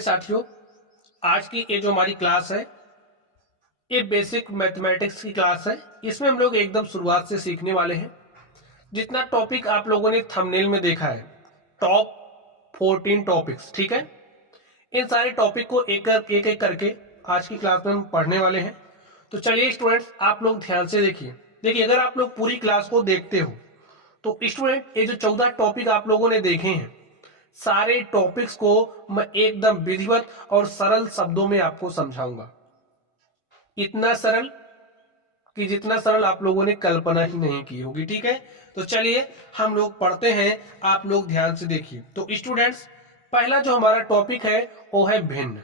साथियों, आज की ये जो हमारी क्लास है ये बेसिक मैथमेटिक्स की क्लास है। इसमें हम लोग एकदम शुरुआत से सीखने वाले हैं। जितना टॉपिक आप लोगों ने थंबनेल में देखा है, टॉप 14 टॉपिक्स, ठीक है, इन सारे टॉपिक को एक एक करके आज की क्लास में हम पढ़ने वाले हैं। तो चलिए स्टूडेंट्स, आप लोग ध्यान से देखिए अगर आप लोग पूरी क्लास को देखते हो तो स्टूडेंट ये जो 14 टॉपिक आप लोगों ने देखे हैं, सारे टॉपिक्स को मैं एकदम विधिवत और सरल शब्दों में आपको समझाऊंगा। इतना सरल कि जितना सरल आप लोगों ने कल्पना ही नहीं की होगी। ठीक है, तो चलिए हम लोग पढ़ते हैं, आप लोग ध्यान से देखिए। तो स्टूडेंट्स, पहला जो हमारा टॉपिक है वो है भिन्न।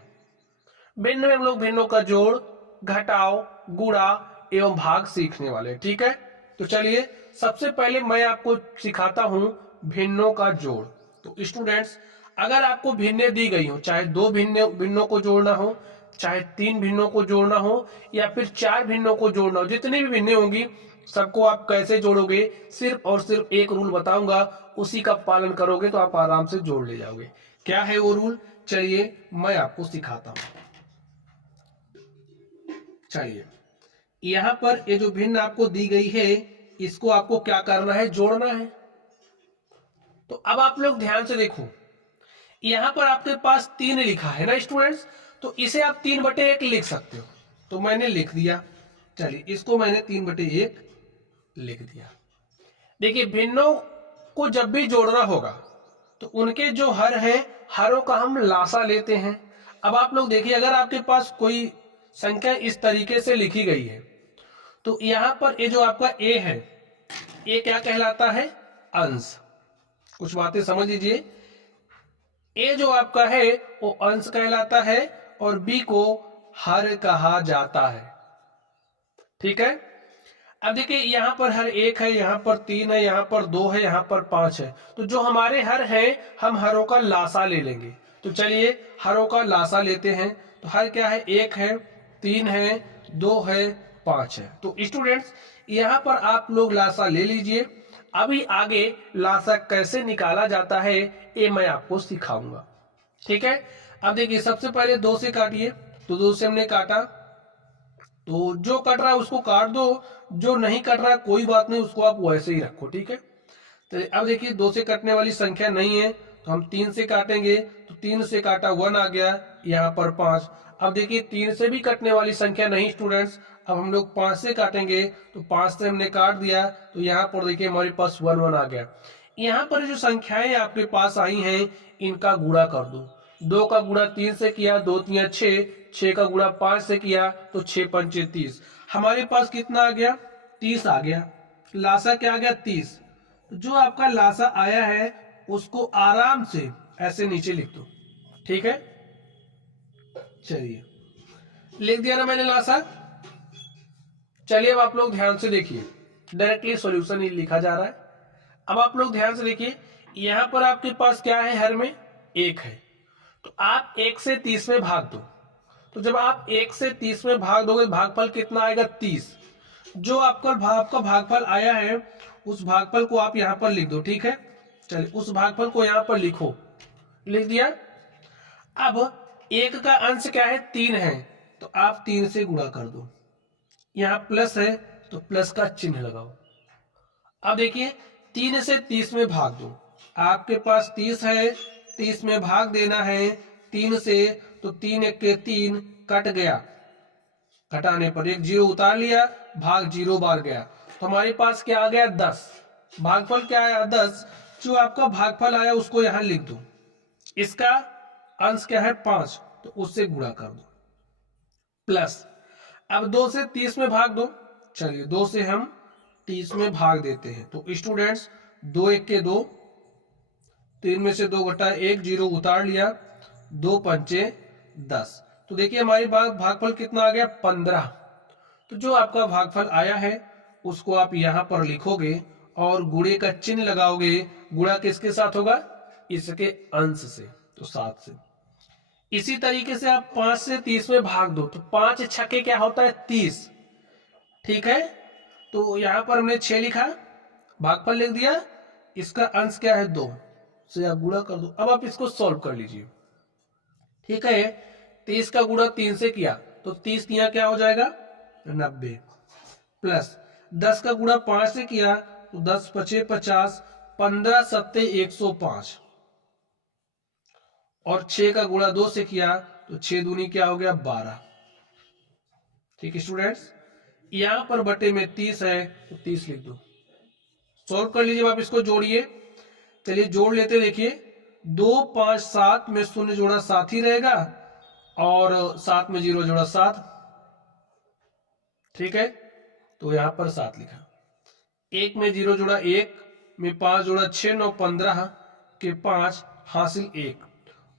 भिन्न में हम लोग भिन्नों का जोड़, घटाव, गुणा एवं भाग सीखने वाले। ठीक है, तो चलिए सबसे पहले मैं आपको सिखाता हूं भिन्नों का जोड़। तो स्टूडेंट्स, अगर आपको भिन्नें दी गई हो, चाहे दो भिन्नों को जोड़ना हो, चाहे तीन भिन्नों को जोड़ना हो, या फिर चार भिन्नों को जोड़ना हो, जितनी भी भिन्नें होंगी सबको आप कैसे जोड़ोगे, सिर्फ और सिर्फ एक रूल बताऊंगा, उसी का पालन करोगे तो आप आराम से जोड़ ले जाओगे। क्या है वो रूल, चलिए मैं आपको सिखाता हूं। चलिए, यहां पर ये जो भिन्न आपको दी गई है, इसको आपको क्या करना है, जोड़ना है। तो अब आप लोग ध्यान से देखो, यहां पर आपके पास 3 लिखा है ना स्टूडेंट्स, तो इसे आप 3/1 लिख सकते हो। तो मैंने लिख दिया, चलिए इसको मैंने 3/1 लिख दिया। देखिए, भिन्नों को जब भी जोड़ना होगा तो उनके जो हर है, हरों का हम लासा लेते हैं। अब आप लोग देखिए, अगर आपके पास कोई संख्या इस तरीके से लिखी गई है तो यहां पर ये जो आपका ए है, ये क्या कहलाता है, अंश। कुछ बातें समझ लीजिए, ए जो आपका है वो अंश कहलाता है और बी को हर कहा जाता है। ठीक है, अब देखिए यहां पर हर एक है, यहां पर 3 है, यहां पर 2 है, यहां पर 5 है। तो जो हमारे हर है, हम हरों का लासा ले लेंगे। तो चलिए हरों का लासा लेते हैं। तो हर क्या है, 1 है, 3 है, 2 है, 5 है। तो स्टूडेंट्स, यहां पर आप लोग लासा ले लीजिए। अभी आगे लासा कैसे निकाला जाता है ये मैं आपको सिखाऊंगा। ठीक है, अब देखिए सबसे पहले 2 से काटिए। तो 2 से हमने काटा, तो जो कट रहा है उसको काट दो, जो नहीं कट रहा है कोई बात नहीं, उसको आप वैसे ही रखो। ठीक है, तो अब देखिए 2 से कटने वाली संख्या नहीं है तो हम 3 से काटेंगे। तो 3 से काटा 1 आ गया, यहाँ पर 5। अब देखिए 3 से भी कटने वाली संख्या नहीं स्टूडेंट्स, अब हम लोग 5 से काटेंगे। तो 5 से हमने काट दिया, तो यहाँ पर देखिए हमारे पास 1 1 आ गया। यहाँ पर जो संख्याएं आपके पास आई हैं, इनका गुणा कर दो। 2 का गुणा 3 से किया, 2 3 6, 6 का गुणा 5 से किया तो 6 पंचे 30। हमारे पास कितना आ गया, 30 आ गया। लासा क्या आ गया, 30। जो आपका लासा आया है उसको आराम से ऐसे नीचे लिख दो। ठीक है, चलिए लिख दिया ना मैंने लासा। चलिए अब आप लोग ध्यान से देखिए, डायरेक्टली सॉल्यूशन ही लिखा जा रहा है। अब आप लोग ध्यान से देखिए, यहां पर आपके पास क्या है, हर में 1 है। तो आप 1 से 30 में भाग दो। तो जब आप 1 से 30 में भाग दोगे, भागफल कितना आएगा, 30। जो आपका भागफल आया है उस भागफल को आप यहां पर लिख दो। ठीक है, चलिए उस भागफल को यहां पर लिखो, लिख दिया। अब 1 का अंश क्या है, 3 है, तो आप 3 से गुणा कर दो। यहां प्लस है तो प्लस का चिन्ह लगाओ। अब देखिए 3 से 30 में भाग दो। आपके पास 30 है, 30 में भाग देना है 3 से, तो 3 1 के 3 कट गया, घटाने पर 1 0 उतार लिया, भाग 0 बार गया। तो हमारे पास क्या आ गया, 10। भागफल क्या आया, 10। जो आपका भागफल आया उसको यहां लिख दो। इसका अंश क्या है, 5, तो उससे गुणा कर दो, प्लस। अब 2 से 30 में भाग दो। चलिए 2 से हम 30 में भाग देते हैं। तो स्टूडेंट्स, 2 1 के 2, 3 में से 2 घटा 1, 0 उतार लिया, 2 पंचे 10। तो देखिए हमारी भागफल कितना आ गया, 15। तो जो आपका भागफल आया है उसको आप यहां पर लिखोगे और गुणे का चिन्ह लगाओगे। गुणा किसके साथ होगा, इसके अंश से, तो 7 से। इसी तरीके से आप 5 से 30 में भाग दो। तो 5 छक्के क्या होता है, 30। ठीक है, तो यहां पर हमने 6 लिखा, भागफल लिख दिया, इसका अंश क्या है, 2 से आप गुणा कर दो। अब आप इसको सॉल्व कर लीजिए। ठीक है। 30 का गुणा 3 से किया तो 30 तिया क्या हो जाएगा 90, प्लस 10 का गुणा 5 से किया तो 10 पचे 50, 15 सत्ते 105, और 6 का गुणा 2 से किया तो 6 दूनी क्या हो गया 12। ठीक है स्टूडेंट्स, यहां पर बटे में 30 है तो 30 लिख दो। सॉल्व कर लीजिए, आप इसको जोड़िए। चलिए जोड़ लेते, देखिए 2 5 7 में 0 जोड़ा 7 ही रहेगा, और 7 में 0 जोड़ा 7। ठीक है, तो यहां पर 7 लिखा। 1 में 0 जोड़ा 1, में 5 जोड़ा 6 9 15 के 5 हासिल 1,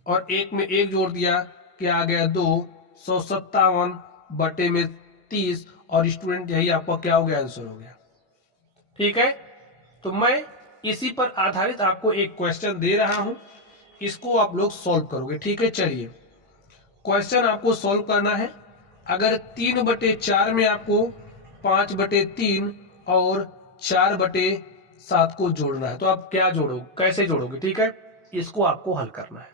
और 1 में 1 जोड़ दिया क्या आ गया 2, 157 बटे में 30, और स्टूडेंट यही आपका क्या हो गया आंसर हो गया। ठीक है, तो मैं इसी पर आधारित आपको एक क्वेश्चन दे रहा हूं, इसको आप लोग सॉल्व करोगे। ठीक है, चलिए क्वेश्चन आपको सॉल्व करना है। अगर 3/4 में आपको 5/3 और 4/7 को जोड़ना है तो आप क्या जोड़ोगे, कैसे जोड़ोगे। ठीक है, इसको आपको हल करना है।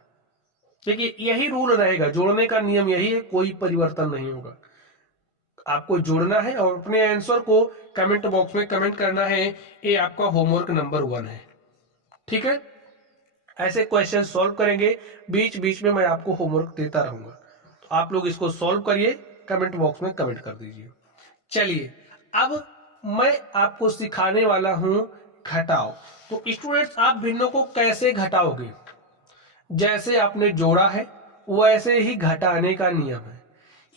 देखिए यही रूल रहेगा, जोड़ने का नियम यही है, कोई परिवर्तन नहीं होगा। आपको जोड़ना है और अपने आंसर को कमेंट बॉक्स में कमेंट करना है। ये आपका होमवर्क नंबर 1 है। ठीक है, ऐसे क्वेश्चन सॉल्व करेंगे, बीच बीच में मैं आपको होमवर्क देता रहूंगा, तो आप लोग इसको सॉल्व करिए, कमेंट बॉक्स में कमेंट कर दीजिए। चलिए अब मैं आपको सिखाने वाला हूं घटाओ। तो स्टूडेंट्स आप भिन्नों को कैसे घटाओगे, जैसे आपने जोड़ा है वैसे ही घटाने का नियम है।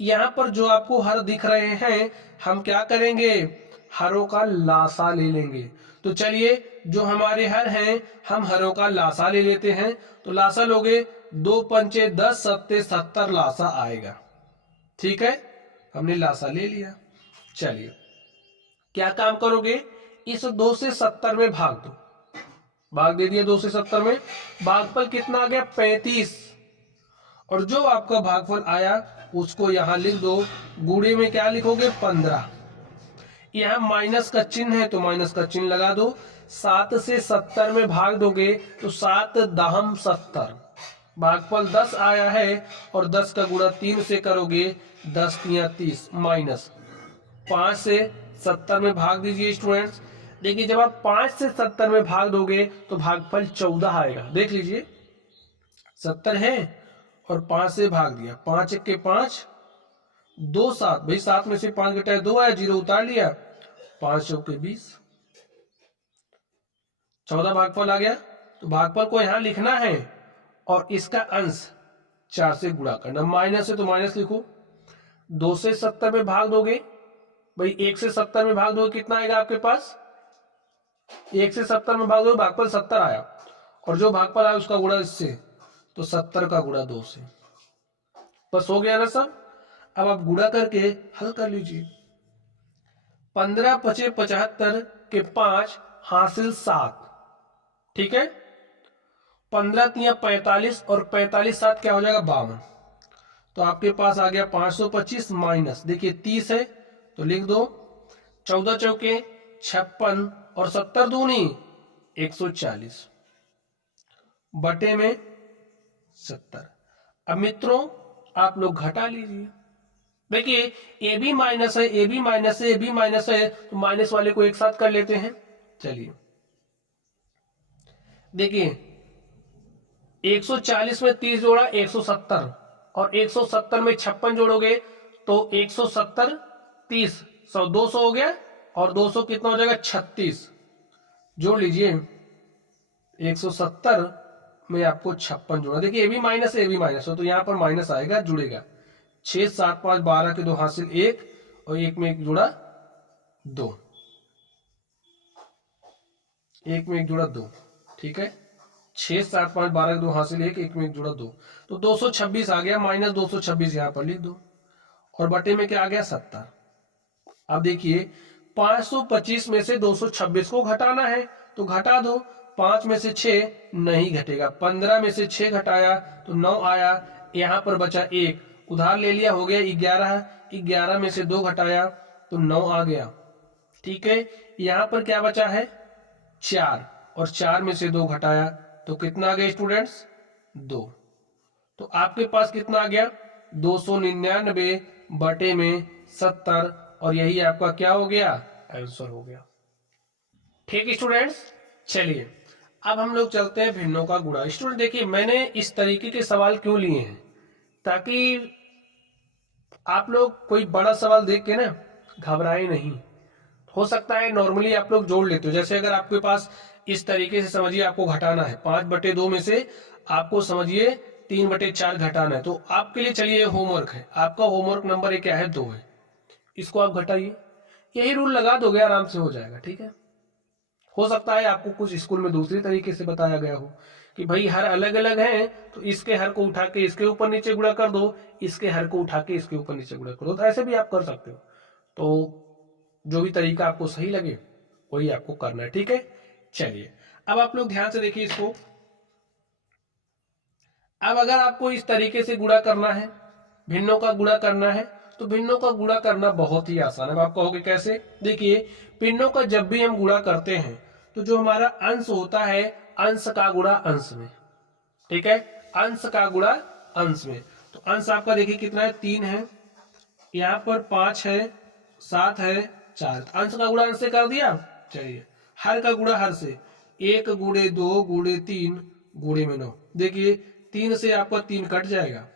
यहां पर जो आपको हर दिख रहे हैं, हम क्या करेंगे, हरों का लासा ले लेंगे। तो चलिए जो हमारे हर हैं, हम हरों का लासा ले लेते हैं। तो लासा लोगे 2 पंचे 10 सत्ते 70 लासा आएगा। ठीक है, हमने लासा ले लिया। चलिए क्या काम करोगे, इस 2 से 70 में भाग दो, भाग दे दिया 2 से 70 में, भागफल कितना आ गया 35, और जो आपका भागफल आया उसको यहां लिख दो, गुणे में क्या लिखोगे 15। यहां माइनस का चिन्ह है तो माइनस का चिन्ह लगा दो। 7 से 70 में भाग दोगे तो 7 दहम 70, भागफल 10 आया है, और 10 का गुणा 3 से करोगे 10 तिया 30, माइनस 5 से 70 में भाग दीजिए स्टूडेंट्स। देखिए जब आप 5 से 70 में भाग दोगे तो भागफल 14 आएगा। देख लीजिए 70 है और 5 से भाग दिया, 5 1 के 5, 2 7, भाई 7 में से 5 घटाया 2 आया, 0 उतार लिया, 5 चौके 20, 14 भागफल आ गया। तो भागफल को यहां लिखना है और इसका अंश 4 से गुणा करना, माइनस है तो माइनस लिखो। 2 से 70 में भाग दोगे, भाई 1 से 70 में भाग दोगे कितना आएगा आपके पास, 1 से 70 में भाग दोगे भागफल 70 आया, और जो भागफल आया उसका गुणा इससे, तो 70 का गुणा 2 से। बस हो गया ना सब। अब आप गुणा करके हल कर लीजिए। 15 पचे 75 के 5 हासिल 7। ठीक है, 15 तिया 45, और 45 7 क्या हो जाएगा 52। तो आपके पास आ गया 525 माइनस, देखिए 30 है तो लिख दो, 14 चौके 56, और 70 दूनी 140 बटे में 70। अब मित्रों आप लोग घटा लीजिए। देखिए ए भी माइनस है, ए भी माइनस है, ए भी माइनस है, तो माइनस वाले को एक साथ कर लेते हैं। चलिए देखिए 140 में 30 जोड़ा 170, और 170 में 56 जोड़ोगे तो 170 30 100 200 हो गया, और 200 कितना हो जाएगा 36, जोड़ लीजिए 170 में आपको 56 जोड़ा। देखिए ए भी माइनस है, ए भी माइनस है, तो यहां पर माइनस आएगा, जुड़ेगा 6 7 5 12 के 2 हासिल 1, और 1 में 1 जुड़ा 2, 1 में 1 जुड़ा 2। ठीक है, 6 7 5 12 के 2 हासिल 1, 1 में 1 जुड़ा 2, तो 226 आ गया, माइनस 226 यहां पर लिख दो, और बटे में क्या आ गया 70। अब देखिए 525 में से 226 को घटाना है तो घटा दो, 5 में से 6 नहीं घटेगा, 15 में से 6 घटाया तो 9 आया, यहां पर बचा 1, उधार ले लिया, हो गया 11, 11 में से 2 घटाया तो 9 आ गया। ठीक है, यहां पर क्या बचा है 4, और 4 में से 2 घटाया तो कितना आ गया स्टूडेंट्स 2। तो आपके पास कितना आ गया 299 बटे में 70 और यही आपका क्या हो गया आंसर हो गया। ठीक स्टूडेंट्स, चलिए अब हम लोग चलते हैं भिन्नों का गुणा। स्टूडेंट देखिए मैंने इस तरीके के सवाल क्यों लिए हैं, ताकि आप लोग कोई बड़ा सवाल देख के ना घबराए नहीं। हो सकता है नॉर्मली आप लोग जोड़ लेते हो, जैसे अगर आपके पास इस तरीके से समझिए आपको घटाना है 5/2 में से आपको समझिए 3/4 घटाना है, तो आपके लिए चलिए होमवर्क है, आपका होमवर्क नंबर एक क्या है 2 है, इसको आप घटाइए, यही रूल लगा दोगे आराम से हो जाएगा। ठीक है, हो सकता है आपको कुछ स्कूल में दूसरी तरीके से बताया गया हो कि भाई हर अलग अलग है, तो इसके हर को उठा के इसके ऊपर नीचे गुणा कर दो, इसके हर को उठा के इसके ऊपर नीचे गुणा कर दो, तो ऐसे भी आप कर सकते हो। तो जो भी तरीका आपको सही लगे वही आपको करना है। ठीक है, चलिए अब आप लोग ध्यान से देखिए इसको। अब अगर आपको इस तरीके से गुणा करना है, भिन्नों का गुणा करना है, तो भिन्नों का गुणा करना बहुत ही आसान है। आप कहोगे कैसे, देखिए भिन्नों का जब भी हम गुणा करते हैं तो जो हमारा अंश होता है अंश का गुणा अंश में। ठीक है, अंश का गुणा अंश में, तो अंश आपका देखिए कितना है 3 है, यहाँ पर 5 है, 7 है, 4, अंश का गुणा अंश से कर दिया। चलिए हर का गुणा हर से, 1 गुणे 2 गुणे 3 गुणे में 9, देखिए 3 से आपका 3 कट जाएगा।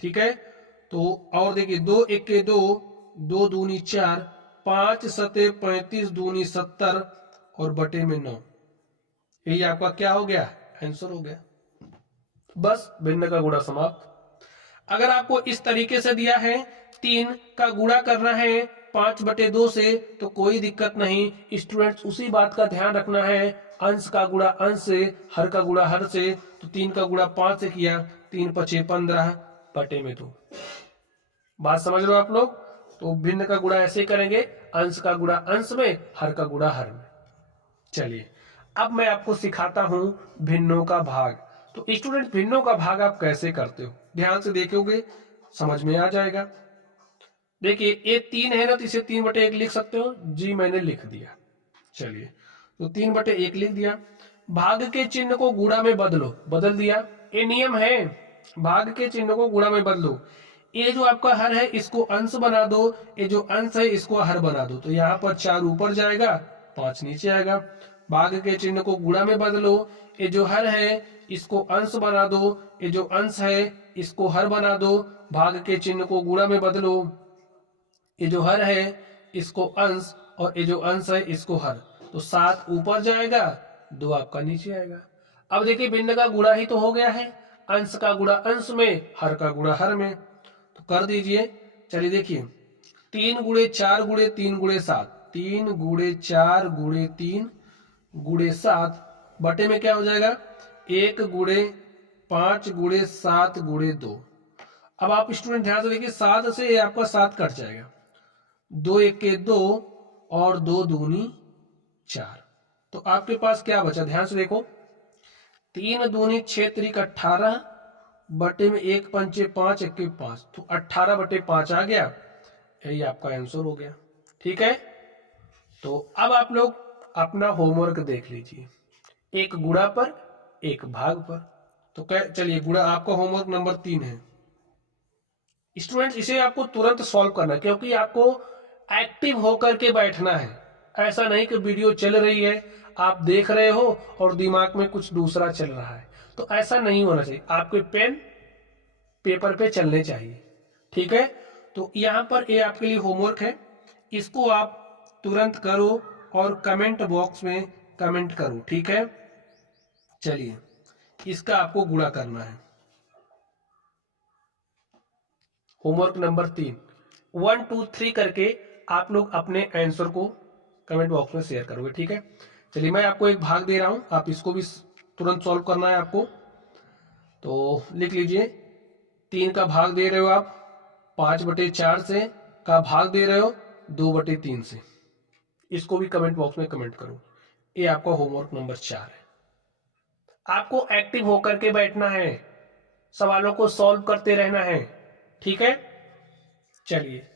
ठीक है, तो और देखिए 2 1 2, 2 दूनी 4, 5 सते 35 दूनी 70 और बटे में 9, यही आपका क्या हो गया आंसर हो गया। बस भिन्न का गुणा समाप्त। अगर आपको इस तरीके से दिया है 3 का गुणा करना है 5/2 से, तो कोई दिक्कत नहीं स्टूडेंट्स, उसी बात का ध्यान रखना है, अंश का गुणा अंश से, हर का गुणा हर से, तो 3 का गुणा 5 से किया, 3 5 15 बटे में 2। बात समझ लो आप लोग, तो भिन्न का गुणा ऐसे करेंगे, अंश का गुणा अंश में, हर का गुणा हर में। चलिए अब मैं आपको सिखाता हूं भिन्नों का भाग। तो स्टूडेंट भिन्नों का भाग आप कैसे करते हो, ध्यान से देखोगे समझ में आ जाएगा। देखिए ये 3 है ना, तो इसे 3/1 लिख सकते हो जी, मैंने लिख दिया। चलिए तो 3/1 लिख दिया। भाग के चिन्ह को गुणा में बदलो, बदल दिया, ये नियम है, भाग के चिन्ह को गुणा में बदलो। ये जो आपका हर है इसको अंश बना दो, ये जो अंश है इसको हर बना दो, तो यहाँ पर 4 ऊपर जाएगा 5 नीचे आएगा। भाग के चिन्ह को गुणा में बदलो, ये जो हर है इसको अंश बना दो, ये जो अंश है इसको हर बना दो। भाग के चिन्ह को गुणा में बदलो, ये जो हर है इसको अंश और ये जो अंश है इसको हर, तो 7 ऊपर जाएगा 2 आपका नीचे आएगा। अब देखिए भिन्न का गुणा ही तो हो गया है, अंश का गुणा अंश में, हर का गुणा हर में, तो कर दीजिए। चलिए देखिए 3 गुणे 4 गुणे 3 गुणे 7, 3 गुणे 4 गुणे 3 गुणे 7 बटे में क्या हो जाएगा 1 गुणे 5 गुणे 7 गुणे 2। अब आप स्टूडेंट ध्यान से देखिए 7 से आपका 7 कट जाएगा, 2 1 2 और 2 दूनी 4, तो आपके पास क्या बचा, ध्यान से देखो 3 दूनी 6 3 18 बटे में 1 पंचे 5 1 5, तो 18/5 आ गया, यही आपका आंसर हो गया। ठीक है, तो अब आप लोग अपना होमवर्क देख लीजिए, एक गुणा पर एक भाग पर। तो चलिए गुणा आपका होमवर्क नंबर 3 है स्टूडेंट्स, इसे आपको तुरंत सॉल्व करना है, क्योंकि आपको एक्टिव होकर के बैठना है। ऐसा नहीं कि वीडियो चल रही है आप देख रहे हो और दिमाग में कुछ दूसरा चल रहा है, तो ऐसा नहीं होना चाहिए, आपके पेन पेपर पे चलने चाहिए। ठीक है, तो यहाँ पर ये आपके लिए होमवर्क है, इसको आप तुरंत करो और कमेंट बॉक्स में कमेंट करो। ठीक है, चलिए इसका आपको गुणा करना है। होमवर्क नंबर 3 1 2 3 करके आप लोग अपने आंसर को कमेंट बॉक्स में शेयर करोगे। ठीक है, चलिए मैं आपको एक भाग दे रहा हूं, आप इसको भी तुरंत सॉल्व करना है आपको, तो लिख लीजिए 3 का भाग दे रहे हो आप 5/4 से, का भाग दे रहे हो 2/3 से, इसको भी कमेंट बॉक्स में कमेंट करो। ये आपका होमवर्क नंबर 4 है। आपको एक्टिव होकर के बैठना है, सवालों को सॉल्व करते रहना है। ठीक है, चलिए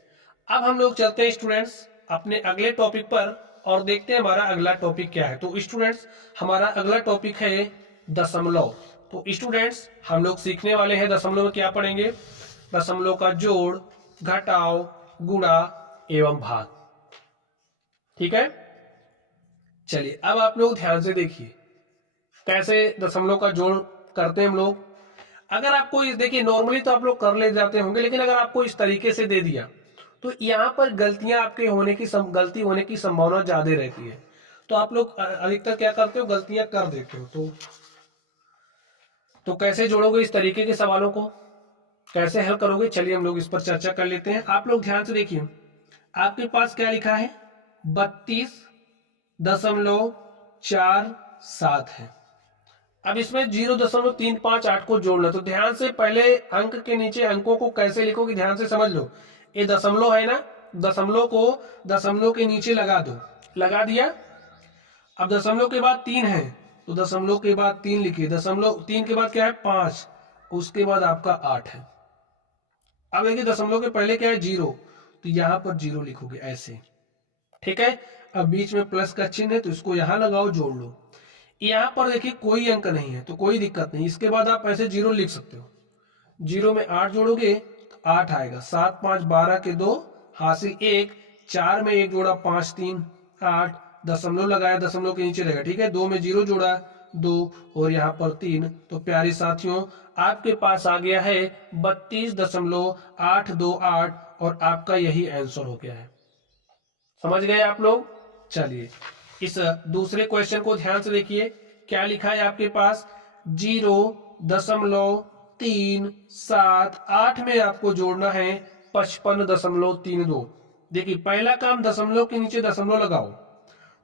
अब हम लोग चलते हैं स्टूडेंट्स अपने अगले टॉपिक पर और देखते हैं हमारा अगला टॉपिक क्या है। तो स्टूडेंट्स हमारा अगला टॉपिक है दशमलव। तो स्टूडेंट्स हम लोग सीखने वाले हैं दशमलव में क्या पढ़ेंगे, दशमलव का जोड़, घटाव, गुणा एवं भाग। ठीक है, चलिए अब आप लोग ध्यान से देखिए कैसे दशमलव का जोड़ करते हैं हम लोग। अगर आपको देखिए नॉर्मली तो आप लोग कर ले जाते होंगे, लेकिन अगर आपको इस तरीके से दे दिया तो यहाँ पर गलतियां आपके गलती होने की संभावना ज्यादा रहती है। तो आप लोग अधिकतर क्या करते हो, गलतियां कर देते हो। तो कैसे जोड़ोगे इस तरीके के सवालों को, कैसे हल करोगे, चलिए हम लोग इस पर चर्चा कर लेते हैं। आप लोग ध्यान से देखिए, आपके पास क्या लिखा है, 32.478 है। अब इसमें 0.358 को जोड़ना, तो ध्यान से पहले अंक के नीचे अंकों को कैसे लिखोगे ध्यान से समझ लो। ये दशमलव है ना, दशमलव को दशमलव के नीचे लगा दो, लगा दिया। अब दशमलव के बाद 3 है तो दशमलव के बाद 3 लिखिए, दशमलव 3 के बाद क्या है 5, उसके बाद आपका 8 है। अब देखिए दशमलव के पहले क्या है 0, तो यहां पर 0 लिखोगे ऐसे। ठीक है, अब बीच में प्लस का चिन्ह है तो इसको यहां लगाओ, जोड़ लो। यहां पर देखिए कोई अंक नहीं है तो कोई दिक्कत नहीं, इसके बाद आप ऐसे 0 लिख सकते हो। 0 में 8 जोड़ोगे तो 8 आएगा, 7 5 12 के 2 हासिल 1, 4 में 1 जोड़ा 5 3 8, दशमलव लगाया दशमलव के नीचे रहेगा। ठीक है, 2 में 0 जोड़ा 2 और यहाँ पर 3। तो प्यारे साथियों आपके पास आ गया है 32.828 और आपका यही आंसर हो गया है। समझ गए आप लोग। चलिए इस दूसरे क्वेश्चन को ध्यान से देखिए, क्या लिखा है आपके पास, 0.378 में आपको जोड़ना है 55.32। देखिए पहला काम दशमलव के नीचे दशमलव लगाओ,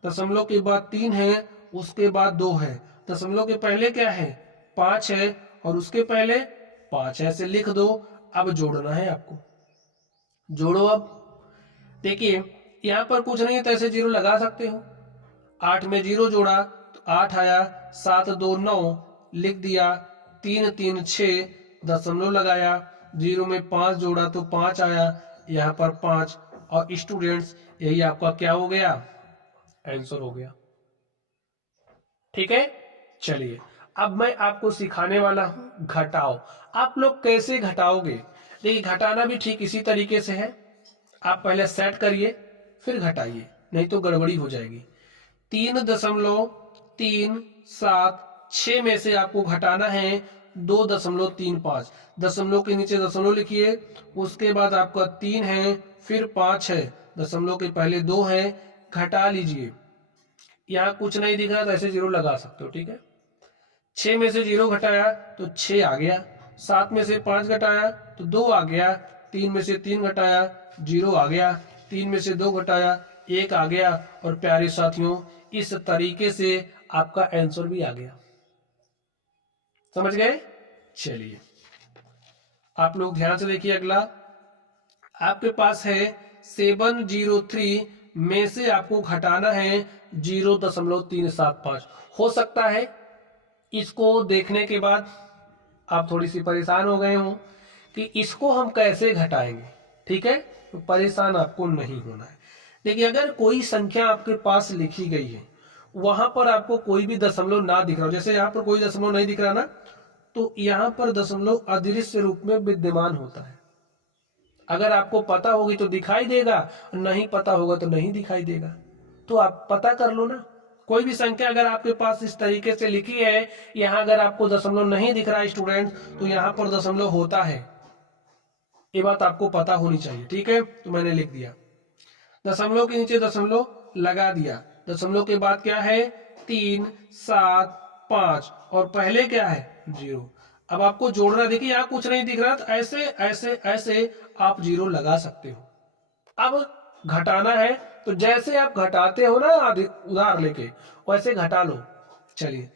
दशमलव के बाद 3 है, उसके बाद 2 है, दशमलव के पहले क्या है 5 है और उसके पहले 5 है, ऐसे लिख दो। अब जोड़ना है आपको, जोड़ो। अब देखिए यहां पर कुछ नहीं है तो ऐसे 0 लगा सकते हो। 8 में 0 जोड़ा तो 8 आया, 7 2 9 लिख दिया, 3 3 6 दशमलव लगाया, 0 में 5 जोड़ा तो 5 आया, यहाँ पर 5। और स्टूडेंट्स यही आपका क्या हो गया, आंसर हो गया। ठीक है, चलिए अब मैं आपको सिखाने वाला हूं घटाओ। आप लोग कैसे घटाओगे, देखिए घटाना भी ठीक इसी तरीके से है। आप पहले सेट करिए फिर घटाइए, नहीं तो गड़बड़ी हो जाएगी। 3.376 में से आपको घटाना है 2.35। दशमलव के नीचे दशमलव लिखिए, उसके बाद आपका 3 है, फिर 5 है, दशमलव के पहले 2 है, घटा लीजिए। यहाँ कुछ नहीं दिख रहा तो ऐसे 0 लगा सकते हो। ठीक है, 6 में से 0 घटाया तो 6 आ गया, 7 में से 5 घटाया तो 2 आ गया, 3 में से 3 घटाया 0 आ गया, 3 में से 2 घटाया 1 आ गया। और प्यारे साथियों इस तरीके से आपका आंसर भी आ गया। समझ गए। चलिए आप लोग ध्यान से देखिए, अगला आपके पास है 703 में से आपको घटाना है 0.375। हो सकता है इसको देखने के बाद आप थोड़ी सी परेशान हो गए हो कि इसको हम कैसे घटाएंगे। ठीक है, तो परेशान आपको नहीं होना है। देखिए अगर कोई संख्या आपके पास लिखी गई है, वहां पर आपको कोई भी दशमलव ना दिख रहा हो, जैसे यहाँ पर कोई दशमलव नहीं दिख रहा ना, तो यहाँ पर दशमलव अदृश्य रूप में विद्यमान होता है। अगर आपको पता होगी तो दिखाई देगा, नहीं पता होगा तो नहीं दिखाई देगा। तो आप पता कर लो ना, कोई भी संख्या अगर आपके पास इस तरीके से लिखी है, यहाँ अगर आपको दशमलव नहीं दिख रहा है स्टूडेंट, तो यहाँ पर दशमलव होता है, ये बात आपको पता होनी चाहिए। ठीक है, तो मैंने लिख दिया, दशमलव के नीचे दशमलव लगा दिया, दशमलव के बाद क्या है 3 7 5 और पहले क्या है 0। अब आपको जोड़ना, देखिए यहाँ कुछ नहीं दिख रहा तो ऐसे ऐसे ऐसे आप 0 लगा सकते हो। अब घटाना है तो जैसे आप घटाते हो ना उधार लेके, वैसे घटा लो। चलिए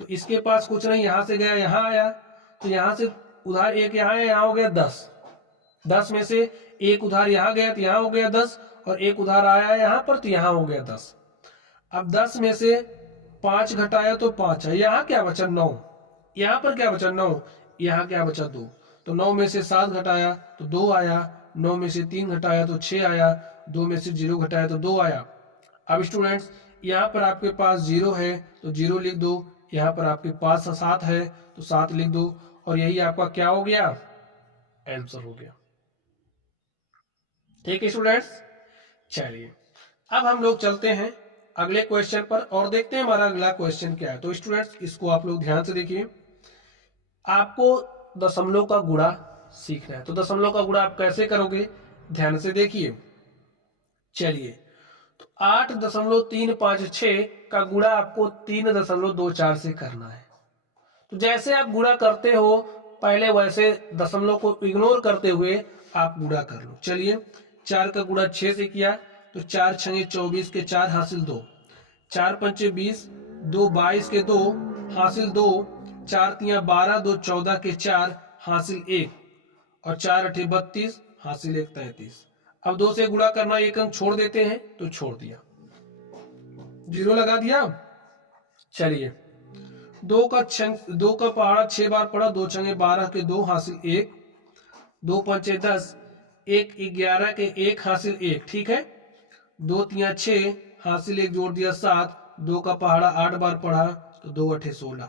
तो इसके पास कुछ नहीं, यहां से गया यहां आया, तो यहां से उधार 1 यहाँ है, यहाँ हो गया 10। 10 में से 1 उधार यहाँ गया तो यहाँ हो गया 10 और 1 उधार आया यहाँ पर तो यहाँ हो गया 10। अब 10 में से 5 घटाया तो 5 है, यहाँ क्या बचा 9, यहाँ पर क्या बचा 9, यहाँ क्या बचा 2। तो 9 में से 7 घटाया तो 2 आया, 9 में से 3 घटाया तो 6 आया, 2 में से 0 घटाया तो 2 आया। अब स्टूडेंट्स यहाँ पर आपके पास 0 है तो 0 लिख दो, यहाँ पर आपके पास 7 है तो 7 लिख दो, और यही आपका क्या हो गया, आंसर हो गया। ठीक है स्टूडेंट्स, चलिए अब हम लोग चलते हैं अगले क्वेश्चन पर और देखते हैं हमारा अगला क्वेश्चन क्या है। तो स्टूडेंट्स इसको आप लोग ध्यान से देखिए, आपको दशमलव का गुणा सीखना है। तो दशमलव का गुणा आप कैसे करोगे, ध्यान से देखिए। चलिए, तो 8.356 का गुणा आपको 3.24 से करना है। तो जैसे आप गुणा करते हो पहले वैसे दशमलव को इग्नोर करते हुए आप गुणा कर लो। चलिए, 4 का गुणा 6 से किया तो 4 छंगे 24 के 4 हासिल 2, 4 पंचे 20, 2 22 के 2 हासिल 2, 4 तिया 12, 2 14 के 4 हासिल 1, और 4 अठे 32 हासिल 1 33। अब 2 से गुणा करना, एक अंक छोड़ देते हैं तो छोड़ दिया, 0 लगा दिया। चलिए, 2 का पहाड़ा 6 बार पड़ा, 2 छंगे 12 के 2 हासिल 1, 2 पंचे 10, 1 11 के 1 हासिल 1, ठीक है। 2 तिया 6 हासिल 1 जोड़ दिया 7, 2 का पहाड़ा 8 बार पढ़ा तो 2 अठे 16।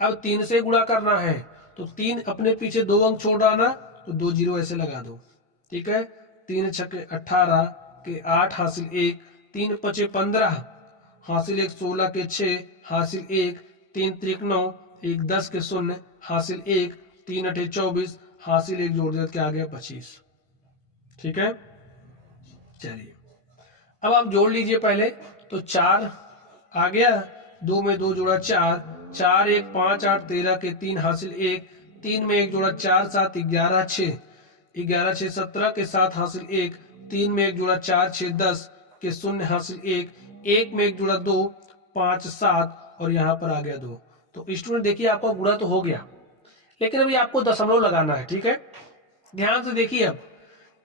अब 3 से गुणा करना है तो 3 अपने पीछे 2 अंक छोड़ डालना, तो 2 0 ऐसे लगा दो, ठीक है। 3 छक्के 18 के 8 हासिल 1, 3 पचे 15 हासिल 1, 16 के 6 हासिल 1, 3 त्रिक 9, 1 10 के 0 हासिल 1, 3 अठे 24 हासिल 1 जोड़ दिया क्या आ गया 25, ठीक है। चलिए, अब आप जोड़ लीजिए पहले, तो 4 आ गया, 2 में 2 जोड़ा 4, 4 1 5 8 13 के 3 हासिल 1, 3 में 1 जोड़ा 4 7 11 6, 11 6 17 के 7 हासिल 1, 3 में 1 जोड़ा 4 6 10 के 0 हासिल 1, 1 में 1 जोड़ा 2 5 7, और यहाँ पर आ गया 2। तो स्टूडेंट देखिए आपका गुणा तो हो गया, लेकिन अभी आपको दशमलव लगाना है, ठीक है। ध्यान से देखिए, अब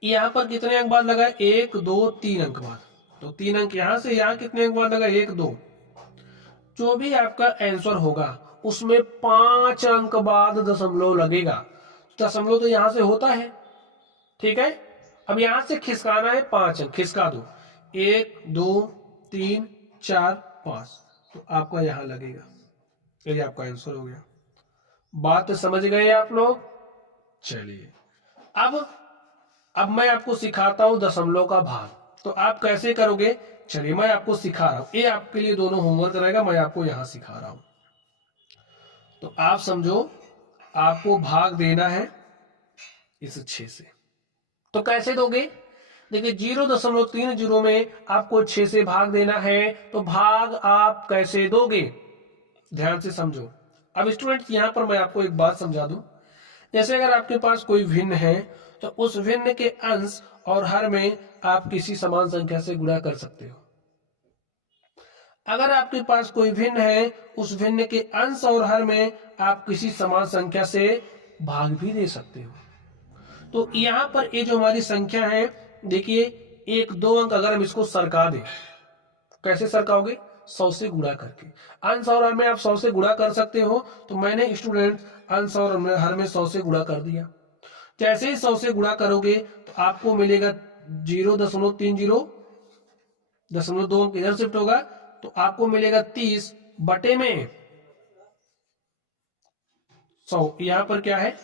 यहाँ पर कितने अंक बाद लगा, 1 2 3 अंक बाद, तो 3 अंक यहाँ से यहाँ कितने अंक बाद लगा, 1 2। जो भी आपका आंसर होगा उसमें 5 अंक बाद दशमलव लगेगा। दशमलव तो यहां से होता है, ठीक है। अब यहां से खिसकाना है 5 अंक, खिसका दो, 1 2 3 4 5, तो आपका यहां लगेगा, ये आपका आंसर हो गया। बात समझ गए आप लोग। चलिए, अब मैं आपको सिखाता हूं दशमलव का भाग, तो आप कैसे करोगे, चलिए मैं आपको सिखा रहा हूं। ये आपके लिए दोनों होमवर्क रहेगा, मैं आपको यहां सिखा रहा हूं। तो आप समझो, आपको भाग देना है इस 6 से, तो कैसे दोगे, देखिए 0.30 में आपको 6 से भाग देना है, तो भाग आप कैसे दोगे, ध्यान से समझो। अब स्टूडेंट यहां पर मैं आपको एक बात समझा दूं, जैसे अगर आपके पास कोई भिन्न है तो उस भिन्न के अंश और हर में आप किसी समान संख्या से गुणा कर सकते हो। अगर आपके पास कोई भिन्न है, उस भिन्न के अंश और हर में आप किसी समान संख्या से भाग भी दे सकते हो। तो यहां पर ये जो हमारी संख्या है, देखिए 1 2 अंक अगर हम इसको सरका दें, कैसे सरकाओगे, 100 से गुणा करके। अंश और हर में आप 100 से गुणा कर सकते हो, तो मैंने स्टूडेंट अंश और हर में 100 से गुणा कर दिया। जैसे ही 100 से गुणा करोगे तो आपको मिलेगा 0.30, 0.2 अंक इधर शिफ्ट होगा, तो आपको मिलेगा 30 बटे में 100, यहां पर क्या है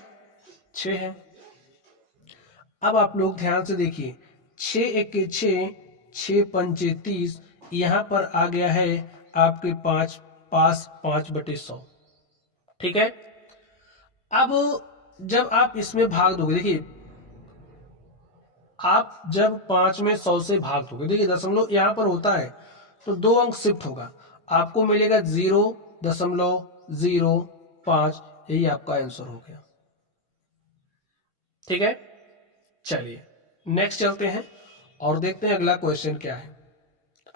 6 है। अब आप लोग ध्यान से देखिए, 6 1 के 6, 6 पंचे 30, यहां पर आ गया है आपके 5 बटे 100, ठीक है। अब जब आप इसमें भाग दोगे, देखिए आप जब 5 में 100 से भाग दोगे, देखिए दशमलव यहां पर होता है तो 2 अंक शिफ्ट होगा, आपको मिलेगा 0.05, यही आपका आंसर हो गया, ठीक है। चलिए नेक्स्ट चलते हैं और देखते हैं अगला क्वेश्चन क्या है।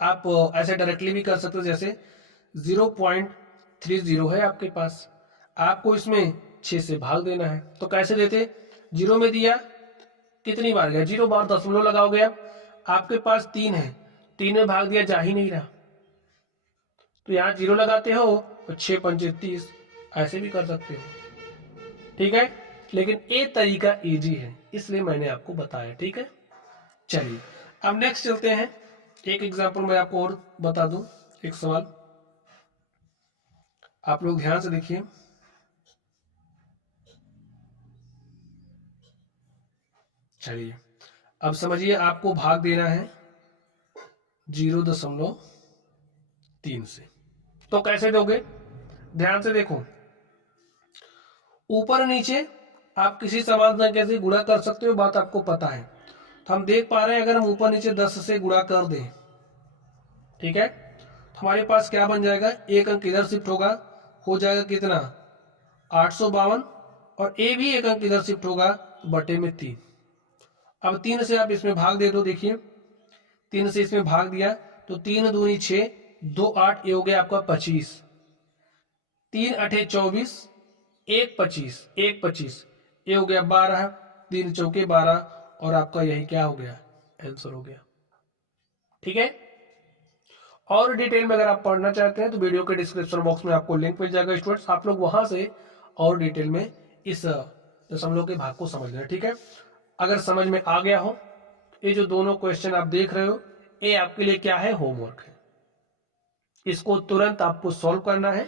आप ऐसे डायरेक्टली भी कर सकते हो, जैसे 0.30 है आपके पास, आपको इसमें 6 से भाग देना है, तो कैसे देते, 0 में दिया कितनी बार गया, 0 बार दशमलव लगाओगे। अब आपके पास 3 है, 3 में भाग दिया जा ही नहीं रहा, तो यहाँ 0 लगाते हो और 6 पंचे 30, ऐसे भी कर सकते हो, ठीक है। लेकिन ये तरीका इजी है, इसलिए मैंने आपको बताया, ठीक है। चलिए अब नेक्स्ट चलते हैं, एक एग्जांपल मैं आपको और बता दूं, एक सवाल। आप लोग ध्यान से देखिए, चलिए अब समझिए, आपको भाग देना है 0.3 से। तो कैसे दोगे, ध्यान से देखो, ऊपर नीचे आप किसी समान संख्या से गुणा कर सकते हो, बात आपको पता है। तो हम देख पा रहे हैं अगर हम ऊपर नीचे 10 से गुणा कर दें, ठीक है, तो हमारे पास क्या बन जाएगा, एक अंक इधर शिफ्ट होगा, हो जाएगा कितना 852, और ए भी एक अंक इधर शिफ्ट होगा बटे में 3। अब 3 से आप इसमें भाग दे दो, देखिए 3 से इसमें भाग दिया तो 3 दूनी 6, 2 8, ये हो गया आपका 25, 3 8 24, 1 25, 1 25, ये हो गया 12, 3 चौके 12, और आपका यही क्या हो गया, आंसर हो गया। ठीक है, और डिटेल में अगर आप पढ़ना चाहते हैं तो वीडियो के डिस्क्रिप्शन बॉक्स में आपको लिंक मिल जाएगा स्टूडेंट्स, आप लोग वहां से और डिटेल में इस दशमलव के भाग को समझ लें। ठीक है, अगर समझ में आ गया हो, ये जो दोनों क्वेश्चन आप देख रहे हो, ये आपके लिए क्या है, होमवर्क है। इसको तुरंत आपको सॉल्व करना है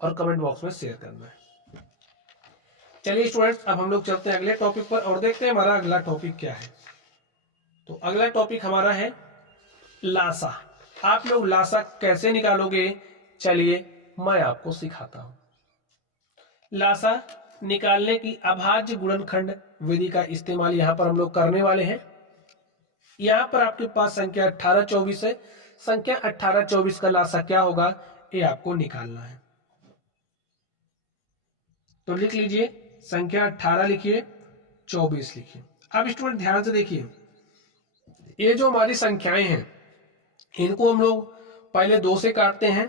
और कमेंट बॉक्स में शेयर करना है। चलिए स्टूडेंट्स, अब हम लोग चलते हैं अगले टॉपिक पर और देखते हैं हमारा अगला टॉपिक क्या है। तो अगला टॉपिक हमारा है लासा। आप लोग लासा कैसे निकालोगे, चलिए मैं आपको सिखाता हूं। लासा निकालने की अभाज्य गुणनखंड विधि का इस्तेमाल यहां पर हम लोग करने वाले हैं। यहां पर आपके पास संख्या 18 24 है, संख्या 18 24 का लासा क्या होगा, ये आपको निकालना है। तो लिख लीजिए, संख्या 18 लिखिए, 24 लिखिए। अब स्टूडेंट ध्यान से देखिए, ये जो हमारी संख्याएं हैं, इनको हम लोग पहले 2 से काटते हैं।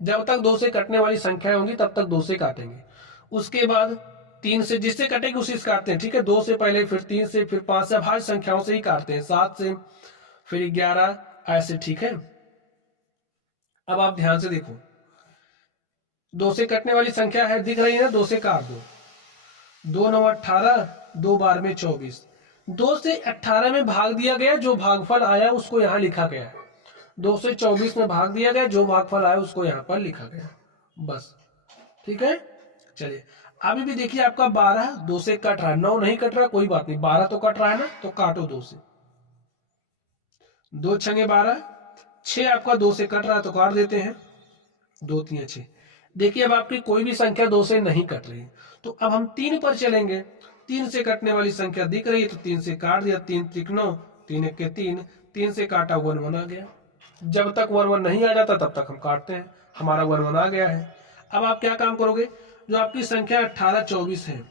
जब तक 2 से कटने वाली संख्याएं होंगी तब तक 2 से काटेंगे, उसके बाद 3 से, जिससे कटेगी उसी से काटते हैं। ठीक है, 2 से पहले, फिर 3 से, फिर 5 से, भाज्य संख्याओं से ही काटते हैं, 7 से, फिर 11, ऐसे। ठीक है, अब आप ध्यान से देखो, 2 से कटने वाली संख्या है, दिख रही है ना, 2 से काट दो, 2 9 18, 2 12 में 24, 2 से 18 में भाग दिया गया, जो भागफल आया उसको यहाँ लिखा गया। 2 से 24 में भाग दिया गया, जो भागफल आया उसको यहाँ पर लिखा गया, बस। ठीक है, चलिए अभी भी देखिए, आपका 12 2 से कट रहा है, 9 नहीं कट रहा, कोई बात नहीं, 12 तो कट रहा है ना, तो काटो 2 से, 2 छंगे 12, 6 आपका 2 से कट रहा है तो काट देते हैं, 2 3 6। देखिए अब आपकी कोई भी संख्या 2 से नहीं कट रही, तो अब हम 3 पर चलेंगे। 3 से कटने वाली संख्या दिख रही है तो 3 से काट दिया, 3 3 9, 3 1 के 3, 3 से काटा 1 1 आ गया। जब तक 1 1 नहीं आ जाता तब तक हम काटते हैं, हमारा 1 1 आ गया है। अब आप क्या काम करोगे, जो आपकी संख्या 18 24 है,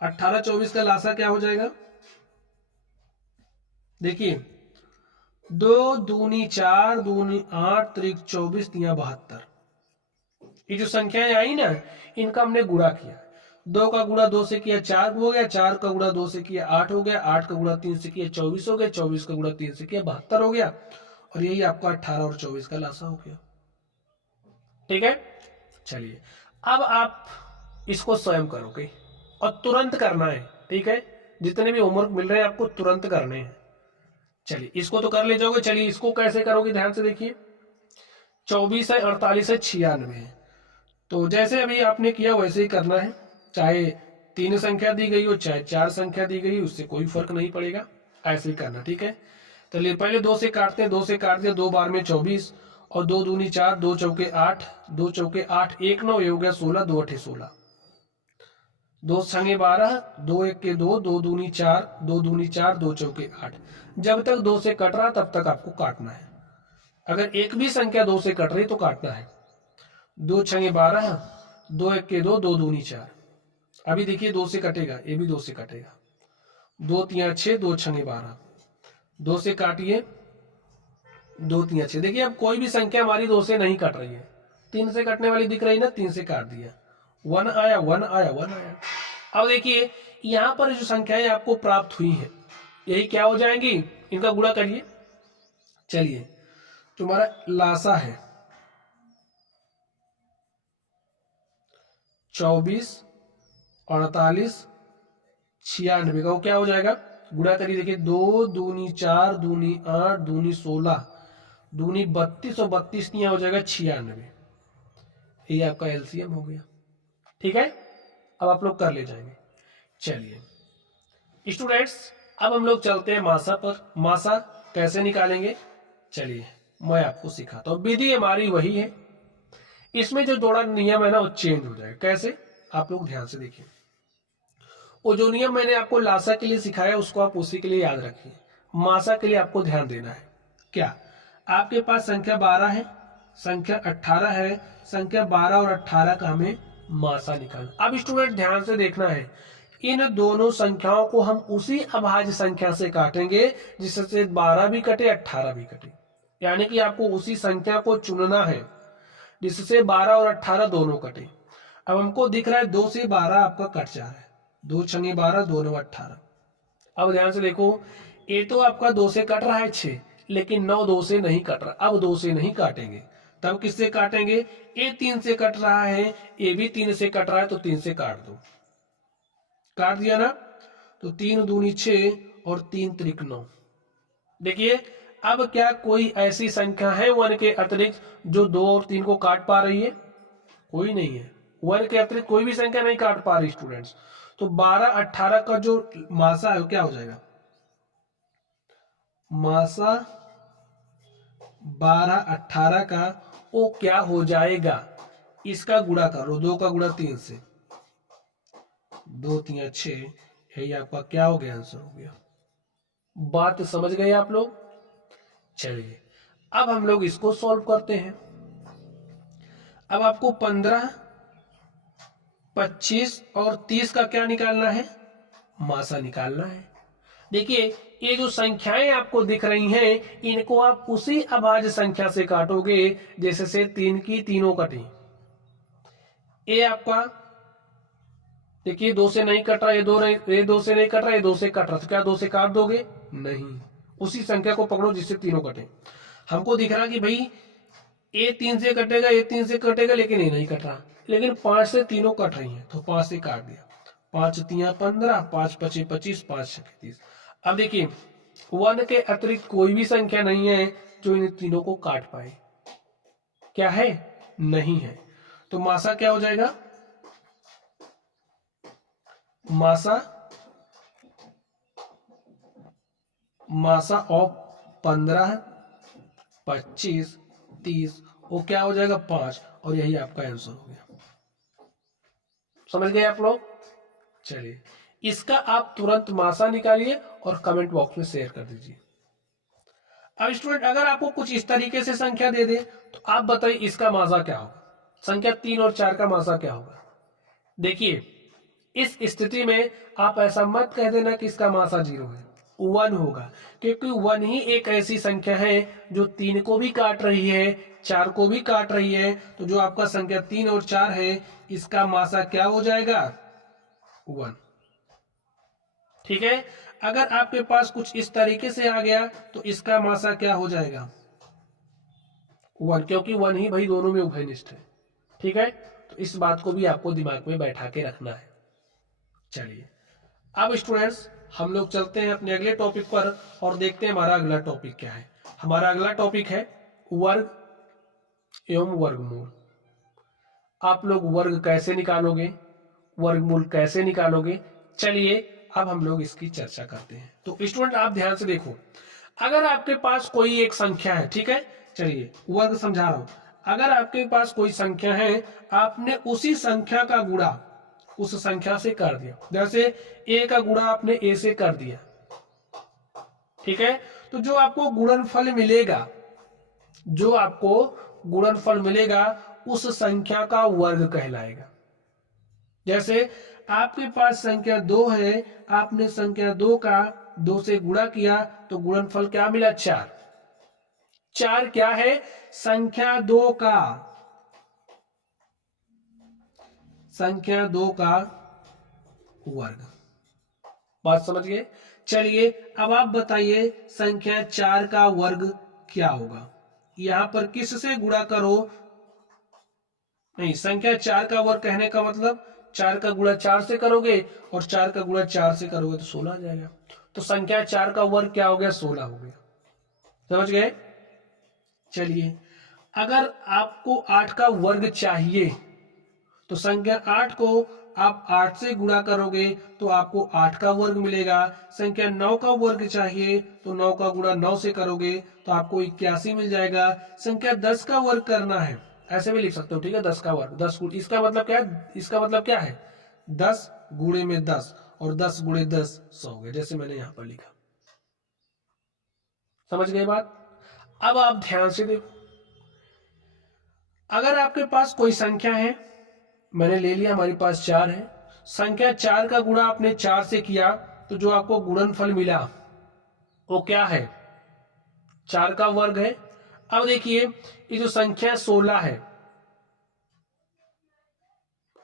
18 24 का लासा क्या हो जाएगा, देखिए 2 दूनी 4, दूनी 8, त्रिक 24, 3 72। ये जो संख्याएं आई ना, इनका हमने गुणा किया। 2 का गुणा 2 से किया 4 हो गया, 4 का गुणा 2 से किया 8 हो गया, 8 का गुणा 3 से किया 24 हो गया, 24 का गुणा 3 से किया 72 हो गया, और यही आपका 18 और 24 का लासा हो गया। ठीक है, चलिए अब आप इसको स्वयं करोगे और तुरंत करना है। ठीक है, जितने भी होमवर्क मिल रहे हैं आपको तुरंत करने हैं। चलिए इसको तो कर ले जाओगे, चलिए इसको कैसे करोगे, ध्यान से देखिए। 24 है, 48 है, 96 है, तो जैसे अभी आपने किया वैसे ही करना है, चाहे 3 संख्या दी गई हो चाहे 4 संख्या दी गई, उससे कोई फर्क नहीं पड़ेगा, ऐसे ही करना। ठीक है, चलिए पहले 2 से काटते हैं, 2 से काट दिया, 2 12 में 24, और 2 दूनी 4, 2 चौके 8, 2 चौके 8, 1 9, ये हो गया 16, 2 8 16, 2 छंगे 12, 2 1 के 2, 2 दूनी 4, 2 दूनी 4, 2 चौके 8। जब तक 2 से कट रहा तब तक आपको काटना है। अगर एक भी संख्या 2 से कट रही तो काटना है। 2 छंगे 12, 2 1 के 2, 2 दूनी 4। अभी देखिए 2 से कटेगा, ये भी 2 से कटेगा, 2 3 6, 2 छंगे 12, 2 से काटिए, 2 3 6। देखिए अब कोई भी संख्या हमारी 2 से नहीं कट रही है, 3 से कटने वाली दिख रही ना, 3 से काट दिया, 1 आया 1 आया 1 आया। अब देखिए यहाँ पर जो संख्याएं आपको प्राप्त हुई है, यही क्या हो जाएंगी, इनका गुणा करिए। चलिए तुम्हारा लासा है 24 48 96 का, वो क्या हो जाएगा, गुणा करिए। देखिए 2 दूनी 4, दूनी 8, दूनी 16, दूनी 32, और 32 हो जाएगा 96। ये आपका एलसीएम हो गया। ठीक है, अब आप लोग कर ले जाएंगे। चलिए स्टूडेंट्स, अब हम लोग चलते हैं मासा पर। मासा कैसे निकालेंगे, चलिए मैं आपको सिखाता हूँ। विधि हमारी वही है, इसमें जो जोड़ा नियम है ना वो चेंज हो जाएगा। कैसे, आप लोग ध्यान से देखिए। वो जो नियम मैंने आपको लासा के लिए सिखाया उसको आप उसी के लिए याद रखिए। मासा के लिए आपको ध्यान देना है। क्या आपके पास संख्या 12 है, संख्या 18 है, संख्या 12 और 18 का हमें मासा निकालना। अब स्टूडेंट ध्यान से देखना है, इन दोनों संख्याओं को हम उसी अभाज्य संख्या से काटेंगे जिससे 12 भी कटे 18 भी कटे। यानी कि आपको उसी संख्या को चुनना है जिससे 12 और 18 दोनों कटे। अब हमको दिख रहा है 2 से 12 आपका कट जा रहा है, 2 छंगे 12, 2 9 18। अब ध्यान से देखो, ये तो आपका 2 से कट रहा है 6, लेकिन 9 2 से नहीं कट रहा। अब 2 से नहीं काटेंगे, तब किससे काटेंगे? ये 3 से कट रहा है, ये भी 3 से कट रहा है, तो 3 से काट दो। काट दिया ना, तो 3 दूनी 6 और 3 त्रिक 9। देखिए अब क्या कोई ऐसी संख्या है 1 के अतिरिक्त जो 2 और 3 को काट पा रही है? कोई नहीं है। 1 के अतिरिक्त कोई भी संख्या नहीं काट पा रही स्टूडेंट्स। तो 12 18 का जो मासा है वो क्या हो जाएगा? मासा 12 18 का वो क्या हो जाएगा? इसका गुणा करो, 2 का गुणा 3 से, 2 3 6, यही आपका क्या हो गया? आंसर हो गया। बात समझ गए आप लोग? चलिए अब हम लोग इसको सॉल्व करते हैं। अब आपको 15 25 और 30 का क्या निकालना है? मासा निकालना है। देखिए ये जो संख्याएं आपको दिख रही हैं इनको आप उसी अभाज्य संख्या से काटोगे जैसे से 3 की तीनों कटी। ये आपका देखिए 2 से नहीं कट रहा, ये 2 से नहीं कट रहा, ये 2 से कट रहा, तो क्या 2 से काट दोगे? नहीं, उसी संख्या को पकड़ो जिससे तीनों कटे। हमको दिख रहा कि भाई ये 3 से कटेगा, ये 3 से कटेगा, लेकिन ये नहीं कट रहा, लेकिन 5 से तीनों कट रही हैं, तो 5 से काट दिया। 5 3 15, 5 5 25, 5 6 30। अब देखिए 1 के अतिरिक्त कोई भी संख्या नहीं है जो इन तीनों को काट पाए। क्या है? नहीं है। तो मासा क्या हो जाएगा? मासा ऑफ 15 25 30 वो क्या हो जाएगा? 5, और यही आपका आंसर हो गया। समझ गए आप लोग? चलिए इसका आप तुरंत मासा निकालिए और कमेंट बॉक्स में शेयर कर दीजिए। अब स्टूडेंट अगर आपको कुछ इस तरीके से संख्या दे दे तो आप बताइए इसका मासा क्या होगा? संख्या 3 और 4 का मासा क्या होगा? देखिए इस स्थिति में आप ऐसा मत कह देना कि इसका मासा 0 है, 1 होगा, क्योंकि 1 ही एक ऐसी संख्या है जो 3 को भी काट रही है, 4 को भी काट रही है। तो जो आपका संख्या 3 और 4 है इसका मासा क्या हो जाएगा? 1। ठीक है, अगर आपके पास कुछ इस तरीके से आ गया तो इसका मासा क्या हो जाएगा? 1, क्योंकि 1 ही भाई दोनों में उभयनिष्ठ है। ठीक है, तो इस बात को भी आपको दिमाग में बैठा के रखना है। चलिए अब स्टूडेंट्स हम लोग चलते हैं अपने अगले टॉपिक पर और देखते हैं हमारा अगला टॉपिक क्या है। हमारा अगला टॉपिक है वर्ग एवं वर्गमूल। आप लोग वर्ग कैसे निकालोगे, वर्गमूल कैसे निकालोगे, चलिए अब हम लोग इसकी चर्चा करते हैं। तो स्टूडेंट आप ध्यान से देखो, अगर आपके पास कोई एक संख्या है, ठीक है, चलिए वर्ग समझा रहा हूं। अगर आपके पास कोई संख्या है, आपने उसी संख्या का गुणा उस संख्या से कर दिया। जैसे a का गुणा आपने a से कर दिया, ठीक है, तो जो आपको गुणनफल मिलेगा, जो आपको गुणनफल मिलेगा उस संख्या का वर्ग कहलाएगा। जैसे आपके पास संख्या 2 है, आपने संख्या 2 का 2 से गुणा किया तो गुणनफल क्या मिला? 4। 4 क्या है? संख्या 2 का, संख्या 2 का वर्ग। बात समझ गए? चलिए अब आप बताइए संख्या 4 का वर्ग क्या होगा? यहां पर किससे गुणा करो? नहीं, संख्या 4 का वर्ग कहने का मतलब 4 का गुणा 4 से करोगे और 4 का गुणा 4 से करोगे तो 16 आ जाएगा। तो संख्या 4 का वर्ग क्या हो गया? 16 हो गया। समझ गए? चलिए अगर आपको 8 का वर्ग चाहिए तो संख्या 8 को आप 8 से गुणा करोगे तो आपको 8 का वर्ग मिलेगा। संख्या 9 का वर्ग चाहिए तो 9 का गुणा 9 से करोगे तो आपको 81 मिल जाएगा। संख्या 10 का वर्ग करना है, ऐसे भी लिख सकते हो, ठीक है, 10 का वर्ग, 10 इसका मतलब क्या है, इसका मतलब क्या है 10 गुणे में 10 और 10 गुणे 10 100 हो गया, जैसे मैंने यहां पर लिखा। समझ गए बात। अब आप ध्यान से देखो, अगर आपके पास कोई संख्या है, मैंने ले लिया हमारे पास 4 है, संख्या 4 का गुणा आपने 4 से किया तो जो आपको गुणनफल मिला वो क्या है, 4 का वर्ग है। अब देखिए ये जो संख्या 16 है,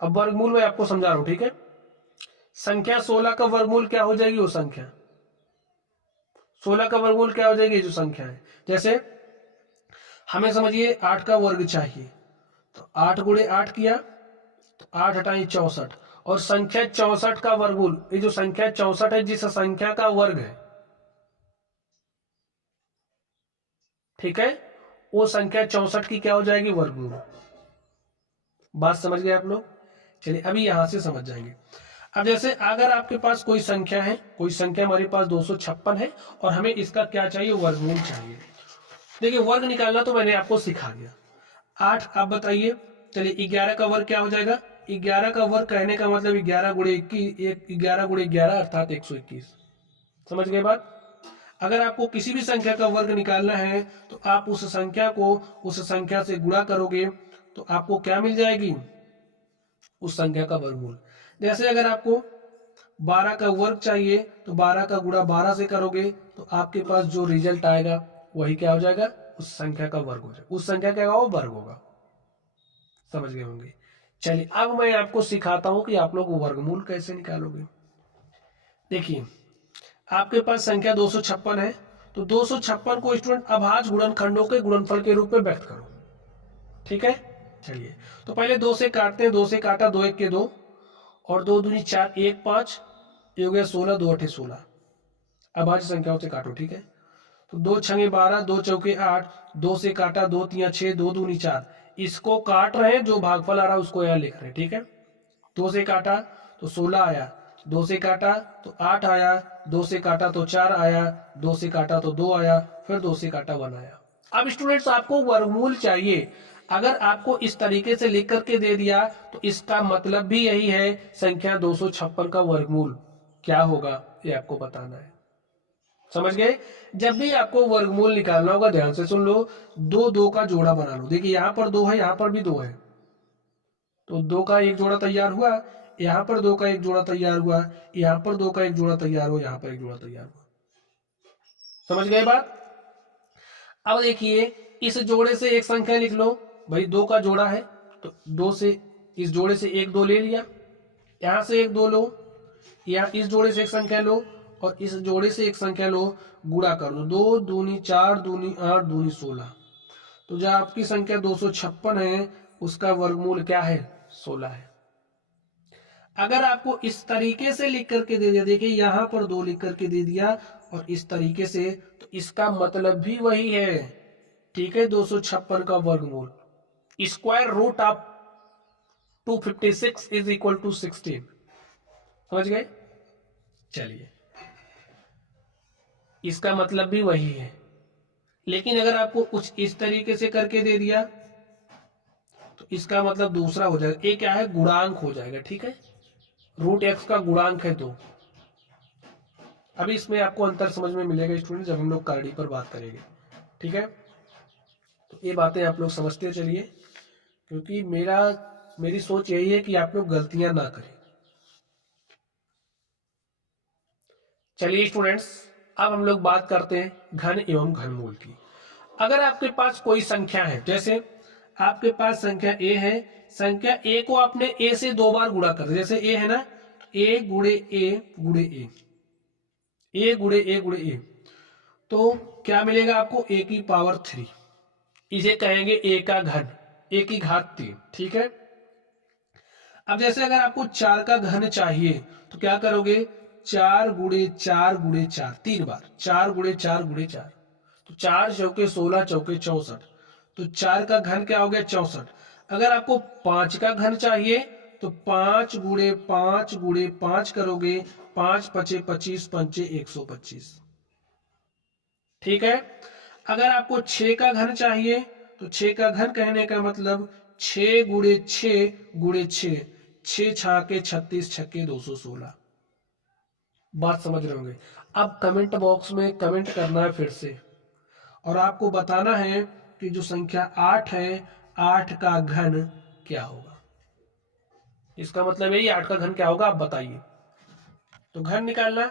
अब वर्गमूल मैं आपको समझा रहा हूं, ठीक है। संख्या 16 का वर्गमूल क्या हो जाएगी, वो संख्या 16 का वर्गमूल क्या हो जाएगी, जो संख्या है। जैसे हमें समझिए 8 का वर्ग चाहिए तो 8 गुणे 8 किया तो 8 हटाई 64, और संख्या 64 का वर्गमूल, ये जो संख्या 64 है जिस संख्या का वर्ग है, ठीक है, वो संख्या 64 की क्या हो जाएगी, वर्गमूल। बात समझ गए आप लोग। चलिए अभी यहां से समझ जाएंगे। अब जैसे अगर आपके पास कोई संख्या है, कोई संख्या हमारे पास 256 है और हमें इसका क्या चाहिए, वर्गमूल चाहिए। देखिए वर्ग निकालना तो मैंने आपको सिखा दिया। 8 आप बताइए, चलिए 11 का वर्ग क्या हो जाएगा, 11 का वर्ग कहने का मतलब 11 गुणे 21, 11 गुणे 11 अर्थात 121। समझ गए बात। अगर आपको किसी भी संख्या का वर्ग निकालना है तो आप उस संख्या को उस संख्या से गुणा करोगे तो आपको क्या मिल जाएगी, उस संख्या का वर्गमूल। जैसे अगर आपको 12 का वर्ग चाहिए तो 12 का गुणा 12 से करोगे तो आपके पास जो रिजल्ट आएगा वही क्या हो जाएगा, उस संख्या का वर्ग हो जाएगा, उस संख्या क्या होगा, वो वर्ग होगा। समझ गए होंगे। चलिए अब मैं आपको सिखाता हूं कि आप लोग वर्गमूल कैसे निकालोगे। देखिए आपके पास संख्या 256 है तो 256 को स्टूडेंट अभाज्य गुणनखंडों के गुणनफल के रूप में व्यक्त करो, ठीक है। चलिए तो पहले 2 से काटते हैं, 2 से काटा 2 1 के 2 और 2 दूनी 4 1 5, ये हो गया 16, 2 8 16। अभाज्य संख्याओं से काटो, ठीक है। तो 2 छंगे 12, 2 चौके 8, 2 से काटा 2 3 6, 2 दूनी 4, इसको काट रहे हैं, जो भागफल आ रहा है उसको यहाँ लिख रहे हैं, ठीक है। 2 से काटा तो 16 आया, 2 से काटा तो 8 आया, 2 से काटा तो 4 आया, 2 से काटा तो 2 आया, फिर 2 से काटा 1 आया। अब स्टूडेंट्स आपको वर्गमूल चाहिए। अगर आपको इस तरीके से लिख करके दे दिया तो इसका मतलब भी यही है, संख्या 256 का वर्गमूल क्या होगा ये आपको बताना है। समझ गए। जब भी आपको वर्गमूल निकालना होगा ध्यान से सुन लो, 2 2 का जोड़ा बना लो। देखिए यहां पर 2 है, यहां पर भी 2 है, तो 2 का एक जोड़ा तैयार हुआ, यहां पर 2 का एक जोड़ा तैयार हुआ, यहां पर 2 का एक जोड़ा तैयार हुआ, यहां पर एक जोड़ा तैयार हुआ। समझ गए बात। अब देखिए इस जोड़े से एक संख्या लिख लो, भाई 2 का जोड़ा है तो 2 से इस जोड़े से एक 2 ले लिया, यहां से एक 2 लो, यहाँ इस जोड़े से एक संख्या लो और इस जोड़े से एक संख्या लो, गुणा कर दो, 2 दूनी 4 दूनी 8 दूनी 16। तो जो आपकी संख्या 256 है उसका वर्गमूल क्या है, 16 है। अगर आपको इस तरीके से लिख करके दे दिया, देखिए यहां पर 2 लिख करके दे दिया और इस तरीके से, तो इसका मतलब भी वही है, ठीक है। 256 का वर्गमूल square root of 256 is equal to 16। समझ गए। चलिए इसका मतलब भी वही है, लेकिन अगर आपको कुछ इस तरीके से करके दे दिया तो इसका मतलब दूसरा हो जाएगा। ये क्या है, गुणांक हो जाएगा, ठीक है। रूट एक्स का गुणांक है 2। अभी इसमें आपको अंतर समझ में मिलेगा स्टूडेंट जब हम लोग करड़ी पर बात करेंगे, ठीक है। तो ये बातें आप लोग समझते चलिए, क्योंकि मेरी सोच यही है कि आप लोग गलतियां ना करें। चलिए स्टूडेंट्स अब हम लोग बात करते हैं घन एवं घनमूल की। अगर आपके पास कोई संख्या है, जैसे आपके पास संख्या ए है, संख्या ए को आपने ए से 2 बार गुणा कर दिया, जैसे ए है ना, ए गुणे ए गुणे ए, ए गुणे ए गुणे ए, तो क्या मिलेगा आपको, ए की पावर 3। इसे कहेंगे ए का घन, ए की घात 3, ठीक है। अब जैसे अगर आपको 4 का घन चाहिए तो क्या करोगे, 4 गुणे 4 गुणे 4, 3 बार, 4 गुणे 4 गुणे 4, तो 4 चौके 16 चौके 64, तो 4 का घन क्या हो गया 64। अगर आपको 5 का घन चाहिए तो 5 गुणे 5 गुणे 5 करोगे, 5 पचे 25, पंचे 125। ठीक है। अगर आपको 6 का घन चाहिए तो 6 का घन कहने का मतलब 6 गुणे 6 गुणे 6, 6 छाके 36, छक्के 216। बात समझ रहे होंगे। अब कमेंट बॉक्स में कमेंट करना है फिर से, और आपको बताना है कि जो संख्या 8 है 8 का घन क्या होगा। इसका मतलब यही 8 का घन क्या होगा आप बताइए। तो घन निकालना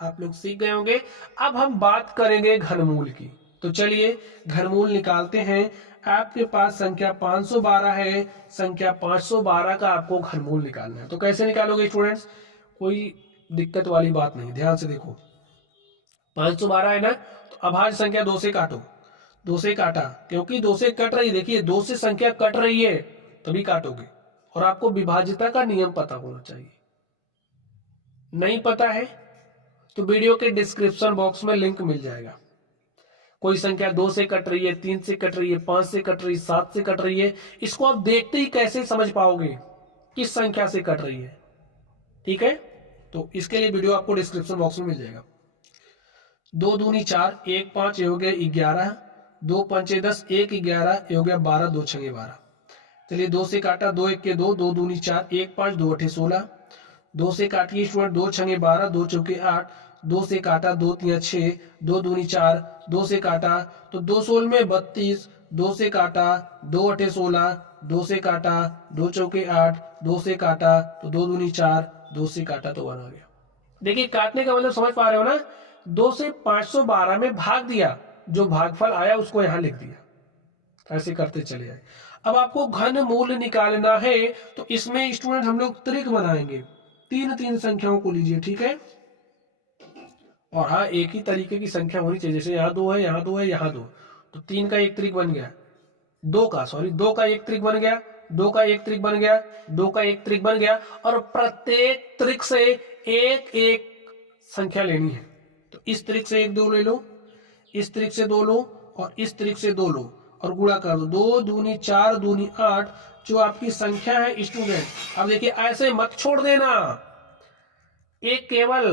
आप लोग सीख गए होंगे। अब हम बात करेंगे घनमूल की। तो चलिए घनमूल निकालते हैं। आपके पास संख्या 512 है, संख्या 512 का आपको घनमूल निकालना है। तो कैसे निकालोगे स्टूडेंट्स, कोई दिक्कत वाली बात नहीं, ध्यान से देखो। 512 है ना, तो अभाज्य संख्या 2 से काटो। 2 से काटा, क्योंकि 2 से कट रही, देखिए 2 से संख्या कट रही है तभी काटोगे। और आपको विभाज्यता का नियम पता होना चाहिए। नहीं पता है तो वीडियो के डिस्क्रिप्शन बॉक्स में लिंक मिल जाएगा। कोई संख्या 2 से कट रही है, 3 से कट रही है, 5 से कट रही है, 7 से कट रही है, इसको आप देखते ही कैसे समझ पाओगे किस संख्या से कट रही है। ठीक है, तो इसके लिए वीडियो आपको डिस्क्रिप्शन बॉक्स में मिल जाएगा। 2 दूनी 4, 1 5 ये हो गया 11, 2 पंचे 10, 1 11 ये हो गया 12, 2 छंगे 12। चलिए 2 से काटा, 2 1 के 2, 2 दूनी 4, 1 5, 2 8 16। 2 से काटिए स्टूडेंट, 2 छंगे 12, 2 चौके 8, 2 से काटा, 2 3 6, 2 दूनी 4, 2 से काटा तो 2 16 में 32, 2 से काटा, 2 8 16, 2 से काटा, 2 चौके 8, 2 से काटा तो 2 दूनी 4, 2 से काटा तो 1 आ गया। देखिए काटने का मतलब समझ पा रहे हो ना, 2 से 512 में भाग दिया, जो भागफल आया उसको यहां लिख दिया। ऐसे करते चले जाए। अब आपको घन मूल निकालना है तो इसमें स्टूडेंट हम लोग त्रिक बनाएंगे। 3 संख्याओं को लीजिए, ठीक है। और हाँ, एक ही तरीके की संख्या होनी चाहिए, जैसे यहाँ 2 है, यहाँ 2 है, यहाँ 2, तो 3 का एक त्रिक बन गया, 2 का एक त्रिक बन गया, 2 का एक त्रिक बन गया, 2 का एक त्रिक बन गया। और प्रत्येक त्रिक से एक एक संख्या लेनी है। तो इस त्रिक से 1 2 ले लो, इस त्रिक से 2 लो, और इस त्रिक से 2 लो, और गुणा कर दो। 2 दूनी 4 दूनी 8 जो आपकी संख्या है स्टूडेंट। अब देखिए ऐसे मत छोड़ देना, एक केवल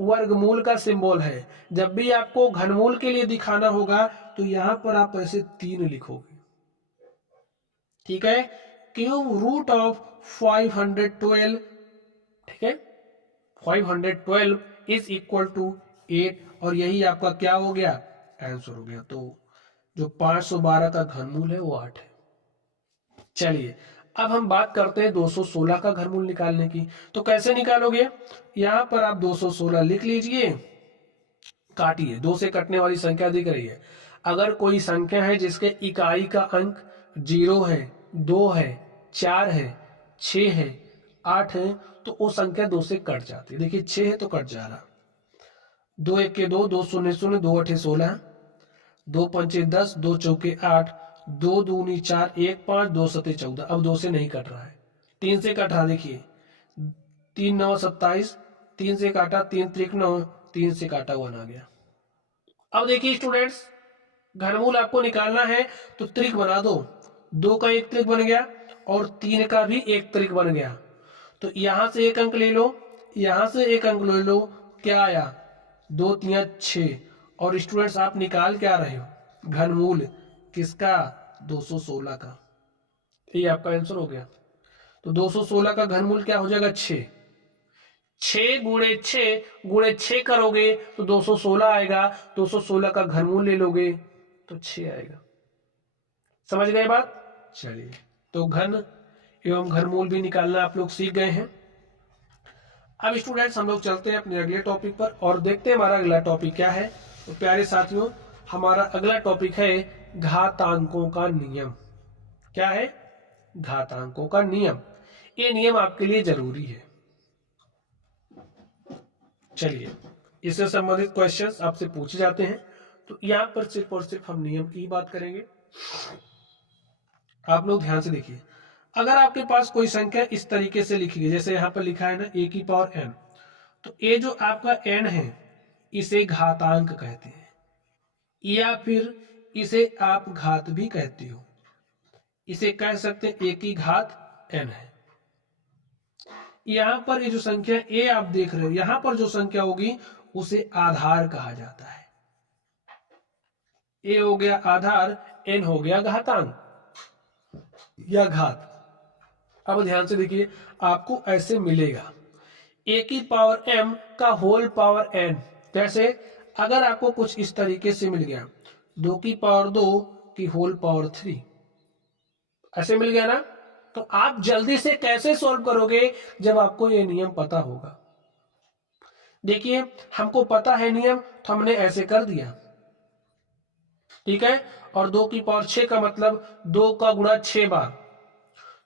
वर्गमूल का सिंबल है। जब भी आपको घनमूल के लिए दिखाना होगा तो यहां पर आप ऐसे 3 लिखोगे, ठीक है। क्यूब रूट ऑफ 512, ठीक है, 512 इज इक्वल टू 8, और यही आपका क्या हो गया आंसर हो गया। तो जो 512 का घनमूल है वो 8 है। चलिए अब हम बात करते हैं 216 का घनमूल निकालने की। तो कैसे निकालोगे, यहां पर आप 216 लिख लीजिए, काटिए। 2 से कटने वाली संख्या दिख रही है। अगर कोई संख्या है जिसके इकाई का अंक 0 है, 2 है, 4 है, 6 है, 8 है, तो वो संख्या 2 से कट जाती है। देखिए 6 है तो कट जा रहा, 2 1 के 2, 2 0 0, 2 8 16, 2 पंचे 10, 2 चौके 8, 2 दूनी 4, 1 5, 2 सते 14। अब 2 से नहीं कट रहा है, 3 से कट रहा, देखिए 3 9 27, 3 से काटा, 3 त्रिक 9, 3 से काटा 1 आ गया। अब देखिए स्टूडेंट्स, घनमूल आपको निकालना है तो त्रिक बना दो। 2 का एक त्रिक बन गया और 3 का भी एक त्रिक बन गया। तो यहां से एक अंक ले लो, यहां से एक अंक ले लो, क्या आया 2 3 6। और स्टूडेंट्स आप निकाल क्या रहे हो, घनमूल किसका, 216 का। ये आपका आंसर हो गया। तो 216 का घनमूल क्या हो जाएगा 6। 6 गुणे 6 गुणे 6 करोगे तो 216 आएगा। 216 का घनमूल ले लोगे तो 6 आएगा। समझ गए बात। चलिए तो घन एवं घनमूल भी निकालना आप लोग सीख गए हैं। अब स्टूडेंट्स हम लोग चलते हैं अपने अगले टॉपिक पर और देखते हैं हमारा अगला टॉपिक क्या है। तो प्यारे साथियों, हमारा अगला टॉपिक है घातांकों का नियम। क्या है, घातांकों का नियम। ये नियम आपके लिए जरूरी है। चलिए इससे संबंधित क्वेश्चंस आपसे पूछे जाते हैं, तो यहाँ पर सिर्फ और सिर्फ हम नियम की बात करेंगे। आप लोग ध्यान से देखिए, अगर आपके पास कोई संख्या इस तरीके से लिखी है, जैसे यहाँ पर लिखा है ना a की पावर n, तो ये जो आपका n है इसे घातांक कहते हैं, या फिर इसे आप घात भी कहते हो, इसे कह सकते हैं a की घात n है। यहां पर ये जो संख्या a आप देख रहे हो, यहां पर जो संख्या होगी उसे आधार कहा जाता है। a हो गया आधार, n हो गया घातांक या घात। अब ध्यान से देखिए, आपको ऐसे मिलेगा a की पावर m का होल पावर n। जैसे अगर आपको कुछ इस तरीके से मिल गया 2 की पावर 2 की होल पावर 3, ऐसे मिल गया ना, तो आप जल्दी से कैसे सॉल्व करोगे जब आपको ये नियम पता होगा। देखिए हमको पता है नियम, तो हमने ऐसे कर दिया, ठीक है। और 2 की पावर 6 का मतलब 2 का गुणा 6 बार,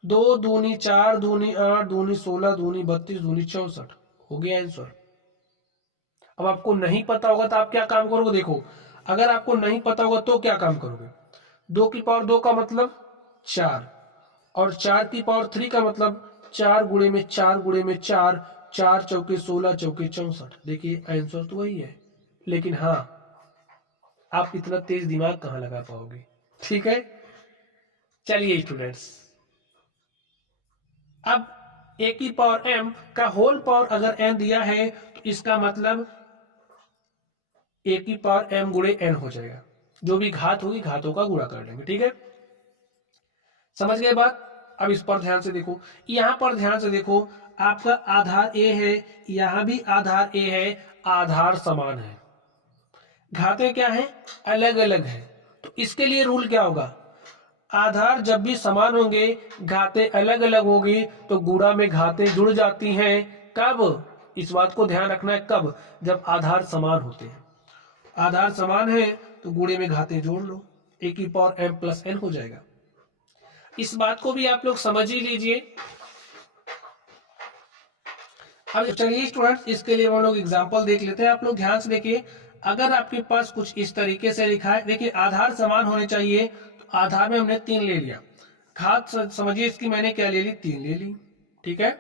2 दूनी 4 दूनी 8 दूनी 16 दूनी 32 दूनी 64, हो गया आंसर। अब आपको नहीं पता होगा तो आप क्या काम करोगे, देखो अगर आपको नहीं पता होगा तो क्या काम करोगे, 2 की पावर 2 का मतलब 4 और 4 की पावर 3 का मतलब 4 गुणे में 4 गुणे में 4, 4 चौके 16 चौके 64। देखिए आंसर तो वही है, लेकिन हाँ आप इतना तेज दिमाग कहां लगा पाओगे, ठीक है। चलिए स्टूडेंट्स, अब a की पावर m का होल पावर अगर n दिया है तो इसका मतलब a की पावर m गुणे n हो जाएगा, जो भी घात होगी घातों का गुणा कर लेंगे, ठीक है। समझ गए बात। अब इस पर ध्यान से देखो, यहां पर ध्यान से देखो, आपका आधार a है, यहां भी आधार a है, आधार समान है, घातें क्या है, अलग अलग है। तो इसके लिए रूल क्या होगा, आधार जब भी समान होंगे घातें अलग अलग होगी तो गुणा में घातें जुड़ जाती हैं। कब, इस बात को ध्यान रखना है, कब, जब आधार समान होते हैं। आधार समान है तो गुणे में घातें जोड़ लो, a की पावर m प्लस n हो जाएगा। इस बात को भी आप लोग समझ ही लीजिए। अब चलिए स्टूडेंट्स, इसके लिए हम लोग एग्जांपल देख लेते हैं। आप लोग ध्यान से देखिए, अगर आपके पास कुछ इस तरीके से लिखा है, देखिए आधार समान होने चाहिए, तो आधार में हमने 3 ले लिया, घात समझिए इसकी मैंने क्या ले ली, 3 ले ली, ठीक है।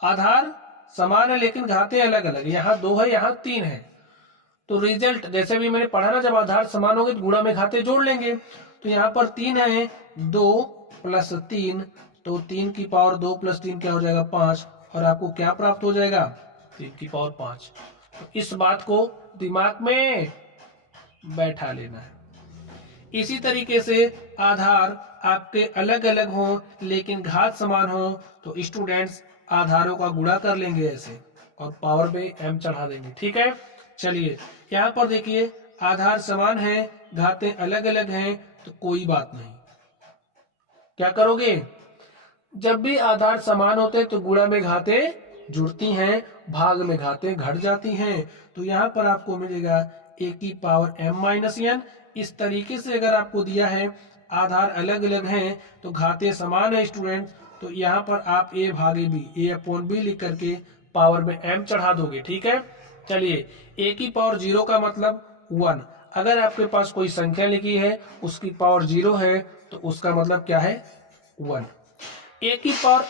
आधार समान है लेकिन घातें अलग अलग, यहाँ 2 है यहाँ 3 है, तो रिजल्ट जैसे भी मैंने पढ़ा ना, जब आधार समान होंगे तो गुणा में घातें जोड़ लेंगे। तो यहाँ पर 3 है, 2 प्लस 3, तो 3 की पावर 2 प्लस 3 क्या हो जाएगा, 5, और आपको क्या प्राप्त हो जाएगा, 3 की पावर 5। तो इस बात को दिमाग में बैठा लेना है। इसी तरीके से आधार आपके अलग अलग हो लेकिन घात समान हो तो स्टूडेंट्स आधारों का गुणा कर लेंगे ऐसे और पावर पे m चढ़ा देंगे, ठीक है। चलिए यहाँ पर देखिए, आधार समान है घातें अलग अलग हैं, तो कोई बात नहीं, क्या करोगे, जब भी आधार समान होते हैं तो गुणा में घातें जुड़ती हैं, भाग में घातें घट जाती हैं। तो यहाँ पर आपको मिलेगा a की पावर m माइनस n। इस तरीके से अगर आपको दिया है आधार अलग अलग हैं तो घातें समान है स्टूडेंट, तो यहाँ पर आप a भागे b, a अपॉन b लिख करके पावर में m चढ़ा दोगे, ठीक है। चलिए a की पावर 0 का मतलब 1, अगर आपके पास कोई संख्या लिखी है उसकी पावर 0 है तो उसका मतलब क्या है, 1। a की पावर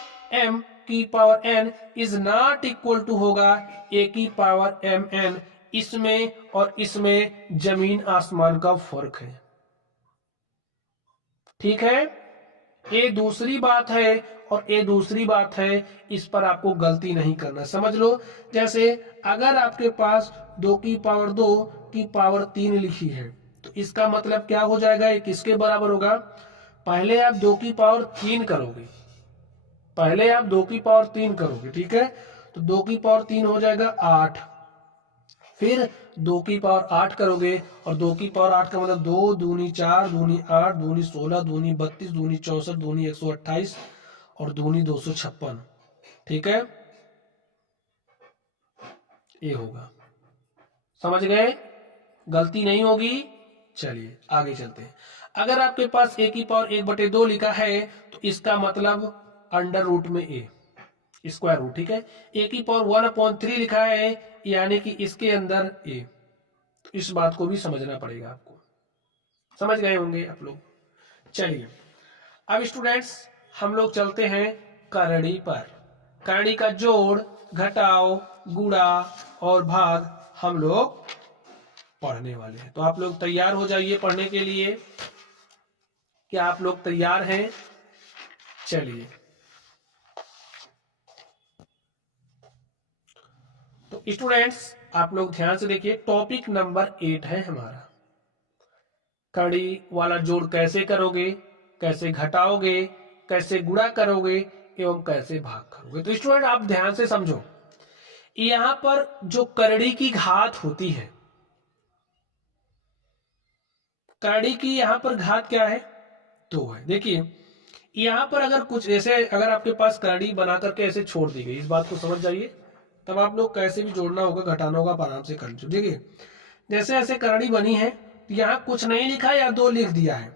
m की power n is not equal to होगा a की पावर mn। इसमें और इसमें जमीन आसमान का फर्क है, ठीक है। ये दूसरी बात है और ये दूसरी बात है, इस पर आपको गलती नहीं करना, समझ लो। जैसे अगर आपके पास 2 की पावर 2 की पावर 3 लिखी है तो इसका मतलब क्या हो जाएगा, ये किसके बराबर होगा, पहले आप 2 की पावर 3 करोगे, पहले आप 2 की पावर 3 करोगे, ठीक है। तो 2 की पावर 3 हो जाएगा 8, फिर 2 की पावर 8 करोगे और 2 की पावर 8 का मतलब 2 दूनी 4 दूनी 8 दूनी 16 दूनी 32 दूनी 64 दूनी 128 और दूनी 256, ठीक है, ये होगा, समझ गए, गलती नहीं होगी। चलिए आगे चलते हैं। अगर आपके पास a की पावर 1/2 लिखा है तो इसका मतलब अंडर रूट में a, स्क्वायर रूट, ठीक है। a की पावर 1/3 लिखा है यानी कि इसके अंदर a, तो इस बात को भी समझना पड़ेगा आपको, समझ गए होंगे आप लोग। चलिए अब स्टूडेंट्स हम लोग चलते हैं करड़ी पर। करड़ी का जोड़, घटाव, गुणा और भाग हम लोग पढ़ने वाले हैं। तो आप लोग तैयार हो जाइए पढ़ने के लिए। क्या आप लोग तैयार हैं? चलिए, तो स्टूडेंट्स आप लोग ध्यान से देखिए, टॉपिक नंबर 8 है हमारा, कड़ी वाला जोड़ कैसे करोगे, कैसे घटाओगे, कैसे गुणा करोगे एवं कैसे भाग करोगे। तो स्टूडेंट आप ध्यान से समझो, यहां पर जो करड़ी की घात होती है, करड़ी की यहां पर घात क्या है? 2 है। देखिए यहां पर अगर कुछ ऐसे, अगर आपके पास करड़ी बना करके ऐसे छोड़ दी गई, इस बात को समझ जाइए, तब आप लोग कैसे भी जोड़ना होगा घटाना होगा आप आराम से कर लीजिए। देखिए जैसे ऐसे करड़ी बनी है, तो यहाँ कुछ नहीं लिखा या 2 लिख दिया है,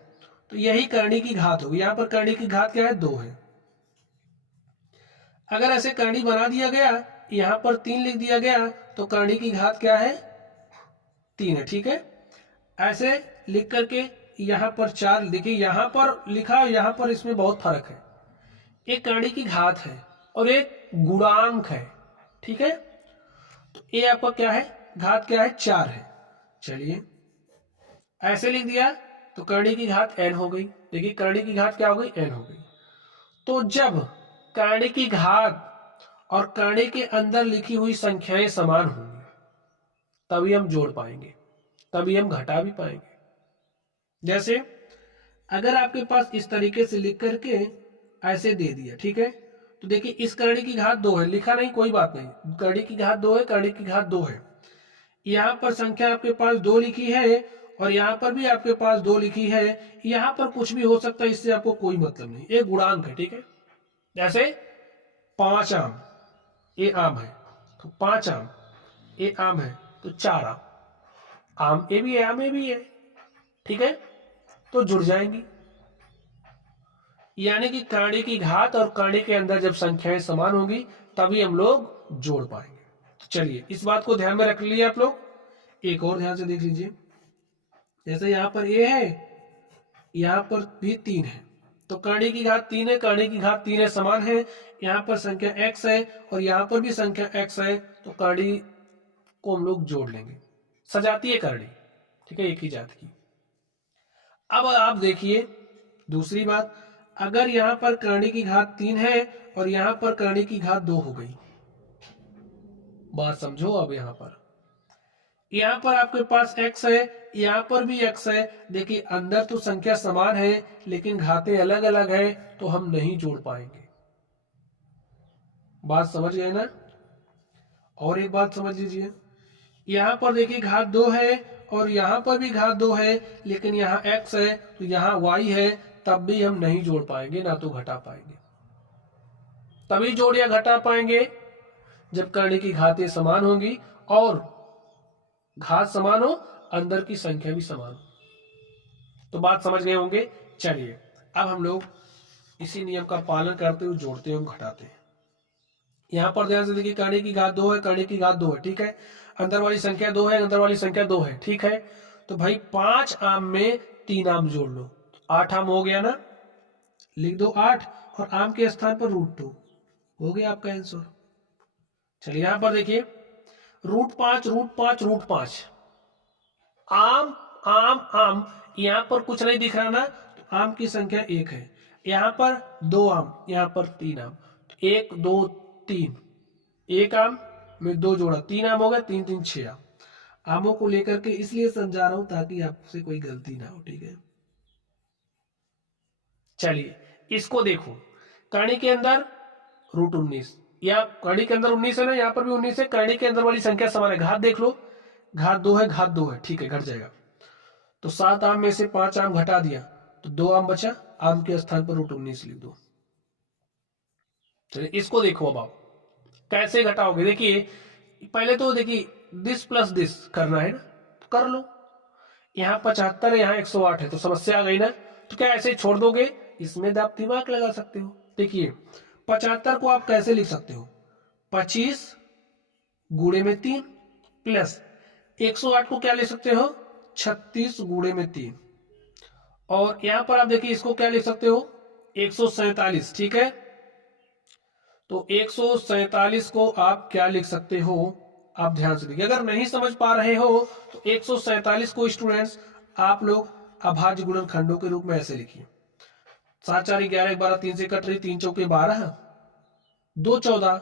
तो यही करड़ी की घात होगी। यहाँ पर करड़ी की घात क्या है? 2 है। अगर ऐसे करड़ी बना दिया गया, यहाँ पर 3 लिख दिया गया, तो करड़ी की घात क्या है? 3 है। ठीक है, ऐसे लिख करके यहाँ पर 4, देखिए यहाँ पर लिखा, यहाँ पर इसमें बहुत फर्क है। एक करड़ी की घात है और एक गुणांक है। ठीक है, तो ये आपका क्या है? घात क्या है? 4 है। चलिए ऐसे लिख दिया तो करड़ी की घात n हो गई। देखिए करड़ी की घात क्या हो गई? n हो गई। तो जब करड़ी की घात और करड़ी के अंदर लिखी हुई संख्याएं समान होंगी, तभी हम जोड़ पाएंगे, तभी हम घटा भी पाएंगे। जैसे अगर आपके पास इस तरीके से लिख करके ऐसे दे दिया, ठीक है, तो देखिए इस करड़ी की घात 2 है, लिखा नहीं कोई बात नहीं, करड़ी की घात 2 है, करड़ी की घात 2 है। यहाँ पर संख्या आपके पास 2 लिखी है और यहाँ पर भी आपके पास 2 लिखी है। यहाँ पर कुछ भी हो सकता है, इससे आपको कोई मतलब नहीं, एक गुणांक है। ठीक है, जैसे 5 आम, ये आम है तो 5 आम, ये आम है तो 4 आम, आम ये भी है, आम ये भी है। ठीक है, तो जुड़ जाएंगी। यानी कि करड़ी की घात और करड़ी के अंदर जब संख्याएं समान होंगी तभी हम लोग जोड़ पाएंगे। तो चलिए इस बात को ध्यान में रख लीजिए आप लोग। एक और ध्यान से देख लीजिए, जैसे यहाँ पर ए है, यहाँ पर भी 3 है, तो करड़ी की घात 3 है, करड़ी की घात 3 है, समान है। यहाँ पर संख्या x है और यहाँ पर भी संख्या x है, तो करड़ी को हम लोग जोड़ लेंगे, सजाती है करड़ी। ठीक है, एक ही जात की। अब आप देखिए दूसरी बात, अगर यहाँ पर करड़ी की घात 3 है और यहाँ पर करड़ी की घात 2 हो गई, बात समझो। अब यहाँ पर आपके पास x है, यहाँ पर भी x है। देखिए अंदर तो संख्या समान है लेकिन घातें अलग अलग है, तो हम नहीं जोड़ पाएंगे। बात समझ गए ना? और एक बात समझ लीजिए, यहाँ पर देखिए घात 2 है और यहाँ पर भी घात 2 है, लेकिन यहाँ x है तो यहाँ y है, तब भी हम नहीं जोड़ पाएंगे, ना तो घटा पाएंगे। तभी जोड़ या घटा पाएंगे जब करड़ी की घातें समान होंगी और घात समान हो, अंदर की संख्या भी समान हो। तो बात समझ गए होंगे। चलिए अब हम लोग इसी नियम का पालन करते हुए जोड़ते हैं, घटाते हैं। यहाँ पर ध्यान से देखिए, करड़ी की घात 2 है, करड़ी की घात 2 है। ठीक है, अंदर वाली संख्या 2 है, अंदर वाली संख्या 2 है। ठीक है, तो भाई 5 आम में 3 आम जोड़ लो, 8 आम हो गया ना, लिख दो 8 और आम के स्थान पर √2 हो गया आपका आंसर। चलिए यहां पर देखिए, √5 √5 √5, आम आम आम, यहां पर कुछ नहीं दिख रहा ना, तो आम की संख्या 1 है। यहां पर 2 आम, यहां पर 3 आम, 1 2 3, 1 आम में 2 जोड़ा, 3 आम हो गया, 3 3 6 आम। आमों को लेकर के इसलिए समझा रहा हूं ताकि आपसे कोई गलती ना हो। ठीक है, चलिए इसको देखो, करणी के अंदर √19, या करणी के अंदर 19 है ना, यहाँ पर भी 19 है, करणी के अंदर वाली संख्या समान है। घात देख लो, घात 2 है, घात 2 है। ठीक है, घट जाएगा। तो 7 आम में से 5 आम घटा दिया तो 2 आम बचा, आम के स्थान पर √19 लिख दो। चलिए इसको देखो, अब आप कैसे घटाओगे। देखिए पहले तो देखिए दिस प्लस दिस करना है ना, तो कर लो। यहाँ 75 है, यहाँ 108 है, तो समस्या आ गई ना, तो क्या ऐसे छोड़ दोगे? इसमें आप दिमाग लगा सकते हो। देखिए 75 को आप कैसे लिख सकते हो, 25 गुणे में 3 प्लस 108 को क्या लिख सकते हो, 36 गुणे में 3, और यहां पर आप देखिए इसको क्या लिख सकते हो, 147। ठीक है, तो 147 को आप क्या लिख सकते हो, आप ध्यान से देखिए। अगर नहीं समझ पा रहे हो तो 147 को स्टूडेंट्स आप लोग अभाज्य गुणनखंडों के रूप में ऐसे लिखिए। 7 4 11 12 3 से कट रही, 3 चौके 12, 2 14,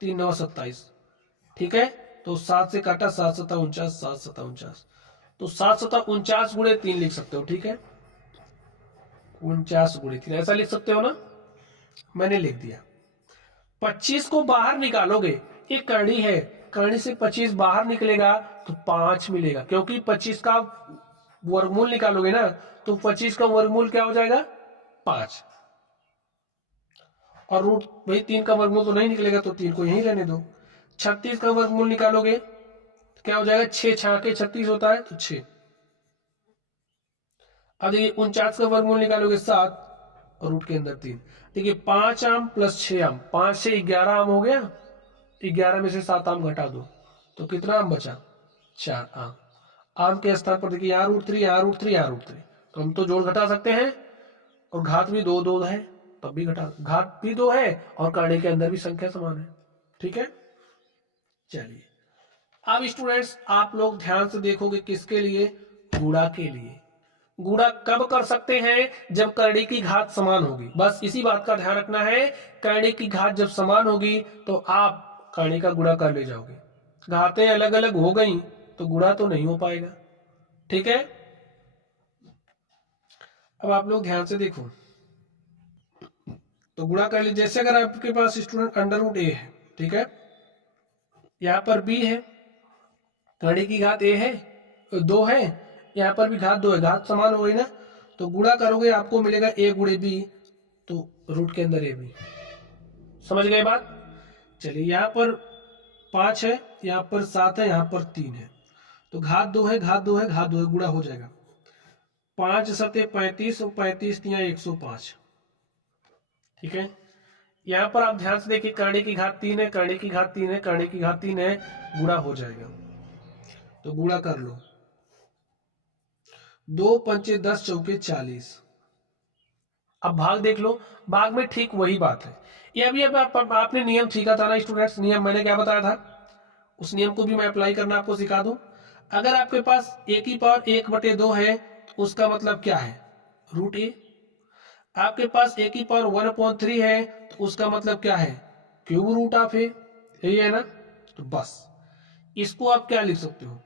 3 9 27। ठीक है, तो 7 से काटा 7 7 49, 7 7 49, तो 7 7 49 गुणे 3 लिख सकते हो। ठीक है, 49 गुणे 3 ऐसा लिख सकते हो ना, मैंने लिख दिया। 25 को बाहर निकालोगे, एक करनी है, करनी से 25 बाहर निकलेगा तो 5 मिलेगा, क्योंकि 25 का वर्गमूल निकालोगे ना, तो 25 का वर्गमूल क्या हो जाएगा 5, और रूट भाई 3 का वर्गमूल तो नहीं निकलेगा, तो 3 को यहीं रहने दो। 36 का वर्गमूल निकालोगे तो क्या हो जाएगा, 6 6 के 36 होता है, तो 6। अब देखिए 49 का वर्गमूल निकालोगे 7, और रूट के अंदर 3। देखिए 5 आम प्लस 6 आम, 5 से 11 आम हो गया, 11 में से 7 आम घटा दो तो कितना आम बचा, 4 आम। आम के स्थान पर देखिए यहाँ √3, यहाँ √3, यहाँ √3, तो हम तो जोड़ घटा सकते हैं, और घात भी 2 2 है, तब भी घटा, घात भी 2 है और करने के अंदर भी संख्या समान है। ठीक है, चलिए अब स्टूडेंट्स आप लोग ध्यान से देखोगे, किसके लिए, गुणा के लिए। गुणा कब कर सकते हैं, जब करनी की घात समान होगी, बस इसी बात का ध्यान रखना है। करनी की घात जब समान होगी तो आप करनी का गुणा कर ले जाओगे। घातें अलग अलग हो गई तो गुणा तो नहीं हो पाएगा। ठीक है, अब आप लोग ध्यान से देखो, तो गुणा कर लीजिए। जैसे अगर आपके पास स्टूडेंट √a है, ठीक है, यहाँ पर b है, करनी की घात a है, 2 है, यहाँ पर भी घात 2 है, घात समान हो गई ना, तो गुणा करोगे आपको मिलेगा a गुणे b, तो रूट के अंदर ab। समझ गए बात। चलिए यहाँ पर 5 है, यहाँ पर 7 है, यहाँ पर 3 है, तो घात 2 है, घात 2 है, घात 2 है, गुणा हो जाएगा। 5 7 35 और 35 3 105। ठीक है, यहाँ पर आप ध्यान से देखिए, करने की घात 3 है, करने की घात 3 है, करने की घात 3 है, गुणा हो जाएगा, तो गुणा कर लो। 2 पंचे 10 चौके 40। अब भाग देख लो, भाग में ठीक वही बात है। ये अभी आपने नियम सीखा था ना स्टूडेंट्स, नियम मैंने क्या बताया था, उस नियम को भी मैं अप्लाई करना आपको सिखा दूं। अगर आपके पास a की पावर 1/2 है तो उसका मतलब क्या है, √a। आपके पास a की पावर 1/3 है तो उसका मतलब क्या है, क्यूब रूट ऑफ a, यही है ना। तो बस इसको आप क्या लिख सकते हो,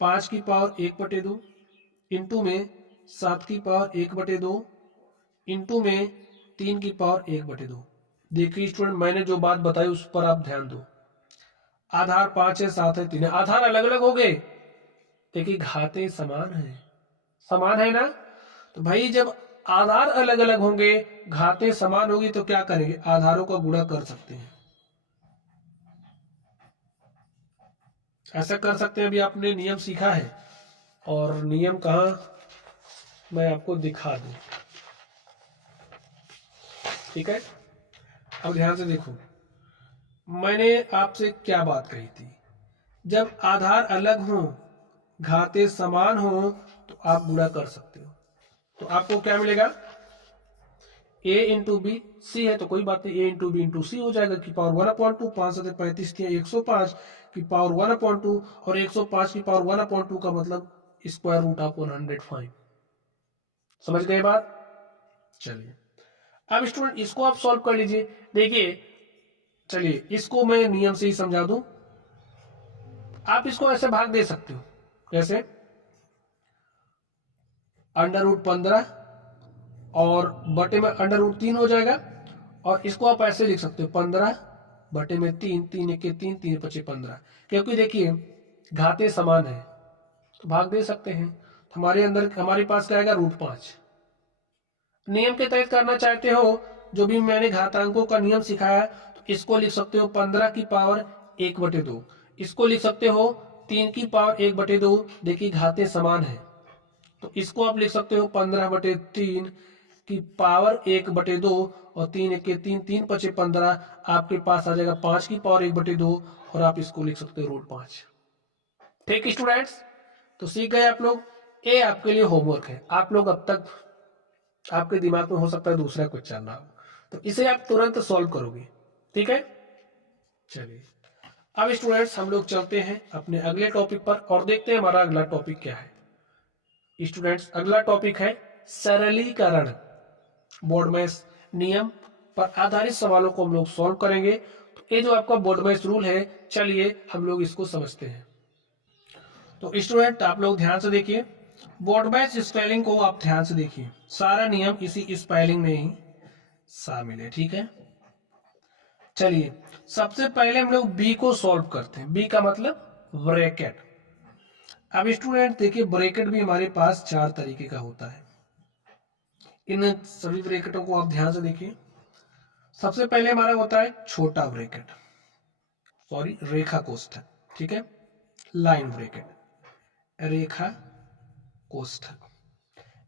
5 की पावर 1/2 इंटू में 7 की पावर 1/2 इंटू में 3 की पावर 1/2। देखिए स्टूडेंट, मैंने जो बात बताई उस पर आप ध्यान दो। आधार 5 है, 7 है, 3 है, आधार अलग अलग हो गए, देखिए घातें समान है, समान है ना। तो भाई जब आधार अलग अलग होंगे, घातें समान होगी, तो क्या करेंगे, आधारों का गुणा कर सकते हैं। ऐसा कर सकते हैं, अभी आपने नियम सीखा है, और नियम कहाँ मैं आपको दिखा दूं। ठीक है, अब ध्यान से देखो, मैंने आपसे क्या बात कही थी, जब आधार अलग हो, घातें समान हो, तो आप गुणा कर सकते हो। तो आपको क्या मिलेगा, a इंटू बी, सी है तो कोई बात नहीं, a इंटू बी इंटू सी हो जाएगा, की पावर 1/2, 5 7 35 105 की पावर 1/2, और 105 की पावर 1/2 का मतलब स्क्वायर रूट ऑफ 105। समझ गए बात। चलिए अब स्टूडेंट इसको आप सॉल्व कर लीजिए। देखिए चलिए इसको मैं नियम से ही समझा दूं। आप इसको ऐसे भाग दे सकते हो, कैसे, √15 और बटे में √3 हो जाएगा, और इसको आप ऐसे लिख सकते हो 15 बटे में 3, 3 1 3, 3 5 15, क्योंकि देखिए घातें समान है तो भाग दे सकते हैं। हमारे अंदर हमारे पास क्या आएगा, √5। नियम के तहत करना चाहते हो, जो भी मैंने घातांकों का नियम सिखाया, तो इसको लिख सकते हो 15 की पावर 1/2, इसको लिख सकते हो 3 की पावर 1/2। देखिए घातें समान है, तो इसको आप लिख सकते हो 15/3 की पावर 1/2, और 3 1 3, 3 5 15, आपके पास आ जाएगा 5 की पावर 1/2, और आप इसको लिख सकते हो √5। ठीक स्टूडेंट्स, तो सीख गए आप लोग। ये आपके लिए होमवर्क है, आप लोग अब तक आपके दिमाग में हो सकता है दूसरा कुछ चल रहा हो, तो इसे आप तुरंत सॉल्व करोगे। ठीक है, चलिए अब स्टूडेंट्स हम लोग चलते हैं अपने अगले टॉपिक पर और देखते हैं हमारा अगला टॉपिक क्या है। स्टूडेंट्स अगला टॉपिक है सरलीकरण। बोर्ड में नियम पर आधारित सवालों को हम लोग सॉल्व करेंगे। तो ये जो आपका बोर्ड में रूल है, चलिए हम लोग इसको समझते हैं। तो स्टूडेंट आप लोग ध्यान से देखिए, बोर्ड में स्पेलिंग को आप ध्यान से देखिए, सारा नियम इसी स्पेलिंग में ही शामिल है, ठीक है। चलिए सबसे पहले हम लोग बी को सॉल्व करते हैं। बी का मतलब ब्रैकेट। अब स्टूडेंट देखिए, ब्रैकेट भी हमारे पास 4 तरीके का होता है। इन सभी ब्रैकेटों को आप ध्यान से देखिए। सबसे पहले हमारा होता है छोटा ब्रैकेट, सॉरी रेखा कोष्ठक, ठीक है, लाइन ब्रैकेट, रेखा कोष्ठक।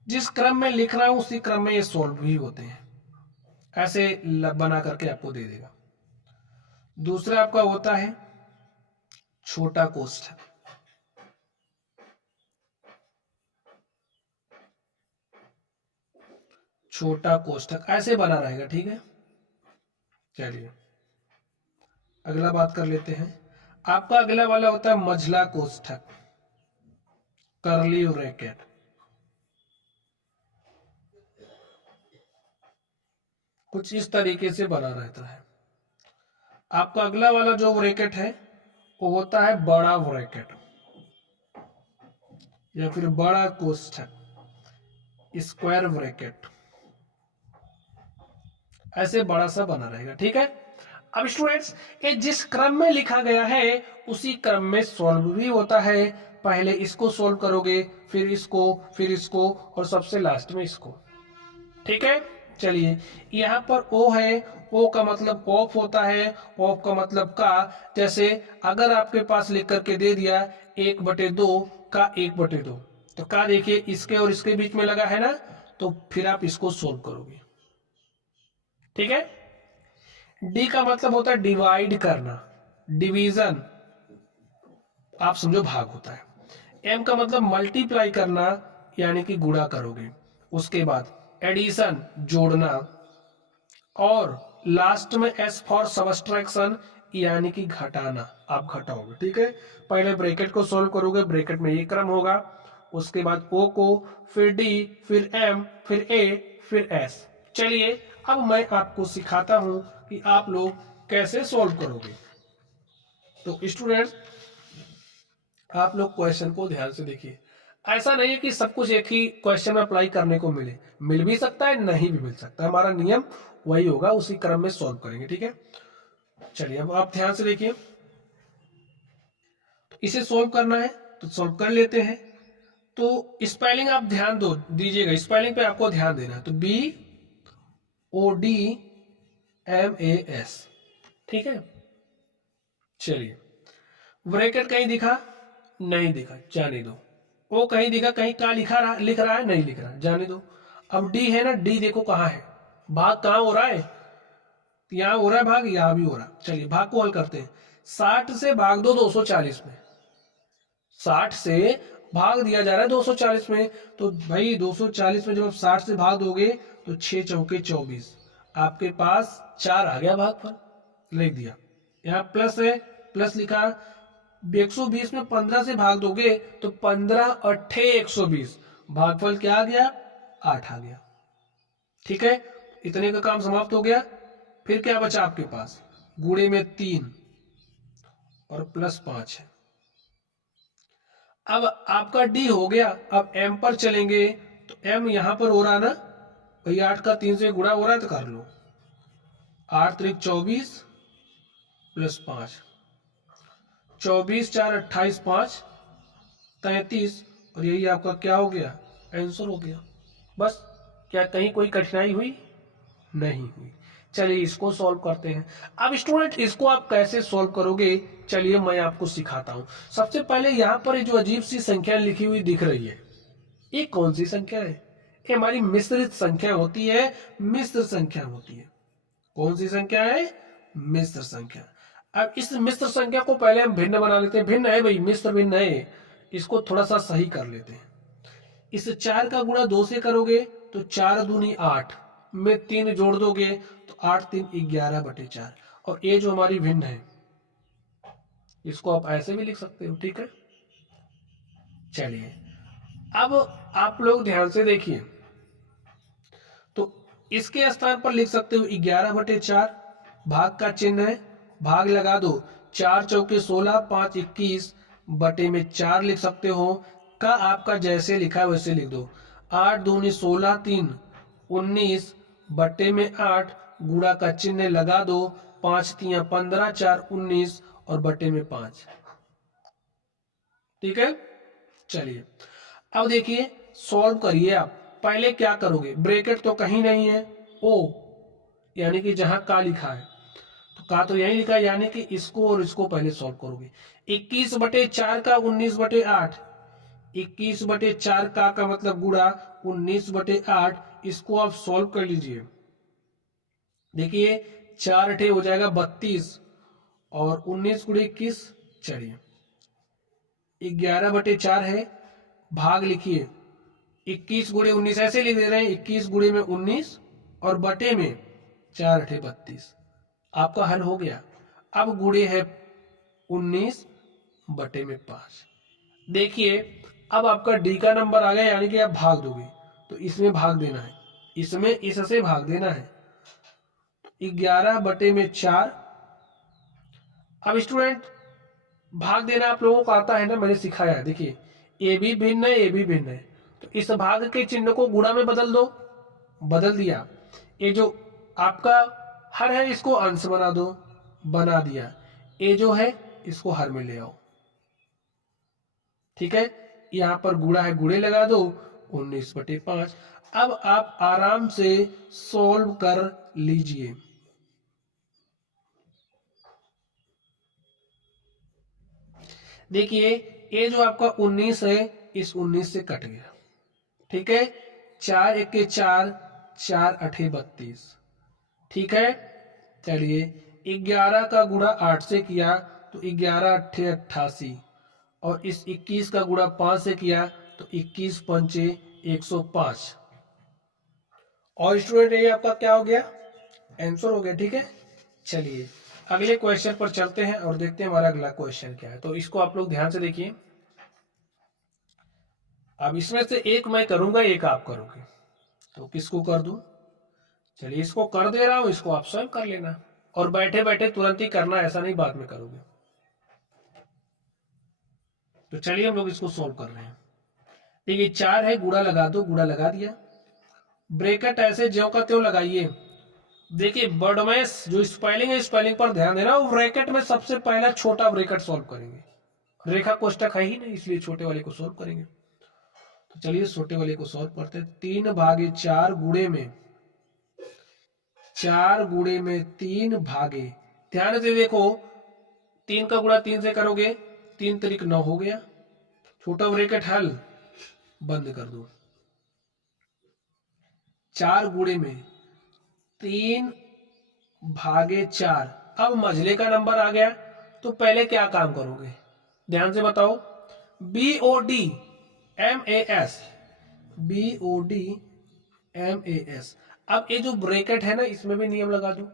जिस क्रम में लिख रहा हूं उसी क्रम में ये सॉल्व भी होते हैं, ऐसे बना करके आपको दे देगा। दूसरा आपका होता है छोटा कोष्ठक, छोटा कोष्ठक ऐसे बना रहेगा, ठीक है। चलिए अगला बात कर लेते हैं। आपका अगला वाला होता है मझला कोष्ठक, करली ब्रैकेट। कुछ इस तरीके से बना रहता है। आपका अगला वाला जो ब्रैकेट है वो होता है बड़ा ब्रैकेट या फिर बड़ा कोष्ठक, स्क्वायर ब्रैकेट, ऐसे बड़ा सा बना रहेगा, ठीक है। अब स्टूडेंट्स ये जिस क्रम में लिखा गया है उसी क्रम में सॉल्व भी होता है। पहले इसको सॉल्व करोगे, फिर इसको और सबसे लास्ट में इसको, ठीक है। चलिए यहाँ पर ओ है, ओ का मतलब ऑफ होता है, ऑफ का मतलब का। जैसे अगर आपके पास लिख करके दे दिया 1/2 का 1/2, तो का देखिए इसके और इसके बीच में लगा है ना, तो फिर आप इसको सोल्व करोगे, ठीक है। डी का मतलब होता है डिवाइड करना, डिवीजन, आप समझो भाग होता है। एम का मतलब मल्टीप्लाई करना, यानी कि गुणा करोगे। उसके बाद एडिशन, जोड़ना, और लास्ट में एस फॉर सबट्रैक्शन, यानी कि घटाना, आप घटाओगे, ठीक है। पहले ब्रैकेट को सॉल्व करोगे, ब्रैकेट में ये क्रम होगा, उसके बाद ओ को, फिर डी, फिर एम, फिर ए, फिर एस। चलिए अब मैं आपको सिखाता हूं कि आप लोग कैसे सॉल्व करोगे। तो स्टूडेंट्स आप लोग क्वेश्चन को ध्यान से देखिए। ऐसा नहीं है कि सब कुछ एक ही क्वेश्चन में अप्लाई करने को मिले, मिल भी सकता है, नहीं भी मिल सकता है। हमारा नियम वही होगा, उसी क्रम में सॉल्व करेंगे, ठीक है। चलिए अब आप ध्यान से देखिए, तो इसे सॉल्व करना है तो सॉल्व कर लेते हैं। तो स्पेलिंग आप ध्यान दीजिएगा, स्पेलिंग पे आपको ध्यान देना है। तो BODMAS, ठीक है। चलिए ब्रैकेट कहीं दिखा, नहीं दिखा, जाने दो। ओ कहीं दिखा, कहीं का लिख रहा है, नहीं लिख रहा है, जाने दो। अब डी है ना, डी देखो कहाँ है, भाग कहाँ हो रहा है, यहाँ हो रहा है भाग, यहाँ भी हो रहा है। चलिए भाग को हल करते हैं। 60 से भाग दो 240 में, 60 से भाग दिया जा रहा है 240 में, तो भाई 240 में जब आप 60 से भाग दोगे तो 6 चौके 24, आपके पास 4 आ गया भागफल, लिख दिया। यहाँ प्लस है, प्लस लिखा। 120 में 15 से भाग दोगे तो 15 8 120, भागफल क्या आ गया, 8 आ गया, ठीक है। इतने का काम समाप्त हो गया। फिर क्या बचा आपके पास, गुणे में 3 और प्लस 5 है। अब आपका डी हो गया। अब एम पर चलेंगे, तो एम यहां पर हो रहा है ना भाई, 8 का 3 से गुणा हो रहा है, तो कर लो। 8 3 24 प्लस 5, 24 4 28 5 33, और यही आपका क्या हो गया, आंसर हो गया। बस, क्या कहीं कोई कठिनाई हुई, नहीं हुई। चलिए इसको सॉल्व करते हैं। अब स्टूडेंट इसको आप कैसे सॉल्व करोगे, चलिए मैं आपको सिखाता हूं। सबसे पहले यहाँ पर जो अजीब सी संख्या लिखी हुई दिख रही है, ये कौन सी संख्या है, ये हमारी मिश्रित संख्या होती है, मिश्र संख्या होती है। कौन सी संख्या है, मिश्र संख्या। अब इस मिश्र संख्या को पहले हम भिन्न बना लेते हैं। भिन्न है भाई, मिश्र भिन्न है, इसको थोड़ा सा सही कर लेते हैं। इस 4 का गुणा 2 से करोगे तो 4 दूनी 8 में 3 जोड़ दोगे तो 8 3 11/4, और ये जो हमारी भिन्न है इसको आप ऐसे भी लिख सकते हो, ठीक है। चलिए अब आप लोग ध्यान से देखिए, तो इसके स्थान पर लिख सकते हो 11/4, भाग का चिन्ह है, भाग लगा दो, 4 चौके 16, 5 21 बटे में 4 लिख सकते हो, का आपका जैसे लिखा है वैसे लिख दो। 8 दूनी 16, 3 19 बटे में 8, गुणा का चिन्ह लगा दो, 5 तिया 15, 4 19 और बटे में 5, ठीक है। चलिए अब देखिए सॉल्व करिए आप। पहले क्या करोगे, ब्रैकेट तो कहीं नहीं है, ओ यानी कि जहां का लिखा है तो का तो यही लिखा है, यानी कि इसको और इसको पहले सॉल्व करोगे। 21/4 का 19/8, 21/4 का मतलब गुणा 19/8, इसको आप सॉल्व कर लीजिए। देखिए 4 अठे हो जाएगा 32 और 19 गुणे 21, चलिए 11/4 है, भाग लिखिए 21 गुणे 19 ऐसे लिख दे रहे हैं, 21 गुणे में 19 और बटे में 4 अठे 32, आपका हल हो गया। अब गुणे है 19 बटे में 5। देखिए अब आपका डी का नंबर आ गया, यानी कि आप भाग दोगे तो इसमें भाग देना है, इसमें इससे भाग देना है, 11/4। अब स्टूडेंट भाग देना आप लोगों को आता है ना, मैंने सिखाया है। देखिए ए भी भिन्न है, ए भी भिन्न है, तो इस भाग के चिन्ह को गुणा में बदल दो, बदल दिया। ये जो आपका हर है इसको अंश बना दो, बना दिया। ये जो है इसको हर में ले आओ, ठीक है। यहां पर गुणा है, गुणे लगा दो, 19/5। अब आप आराम से सोल्व कर लीजिए। देखिए ये जो आपका 19 है, इस 19 से कट गया, ठीक है। 4 एके 4, 4 अठे 32, ठीक है। चलिए 11 का गुणा 8 से किया तो 11 अठे 88, और इस 21 का गुणा 5 से किया तो 21 पंचे 105। और स्टूडेंट ये आपका क्या हो गया, आंसर हो गया, ठीक है। चलिए अगले क्वेश्चन पर चलते हैं और देखते हैं हमारा अगला क्वेश्चन क्या है। तो इसको आप लोग ध्यान से देखिए। अब इसमें से एक मैं करूंगा, एक आप करोगे, तो किसको कर दूं। चलिए इसको कर दे रहा हूं, इसको आप स्वयं कर लेना, और बैठे बैठे तुरंत ही करना, ऐसा नहीं बाद में करोगे। तो चलिए हम लोग इसको सोल्व कर रहे हैं। देखिए 4 है, गुणा लगा दो, गुणा लगा दिया, ब्रैकेट ऐसे ज्यों का त्यों लगाइए। देखिए वर्ड में जो स्पेलिंग है, स्पेलिंग पर ध्यान देना। वो ब्रैकेट में सबसे पहला छोटा ब्रैकेट सॉल्व करेंगे, रेखा कोष्टक है ही नहीं, इसलिए छोटे वाले को सॉल्व करेंगे। तो चलिए छोटे वाले को सॉल्व करते हैं। 3/4 गुणे में 4 गुणे में 3 भागे, ध्यान से देखो 3 का गुणा 3 से करोगे, 3 तरीक 9 हो गया, छोटा ब्रैकेट हल बंद कर दो। 4 गुणे में 3/4, अब मझले का नंबर आ गया, तो पहले क्या काम करोगे, ध्यान से बताओ। BODMAS, BODMAS। अब ये जो ब्रैकेट है ना, इसमें भी नियम लगा दो।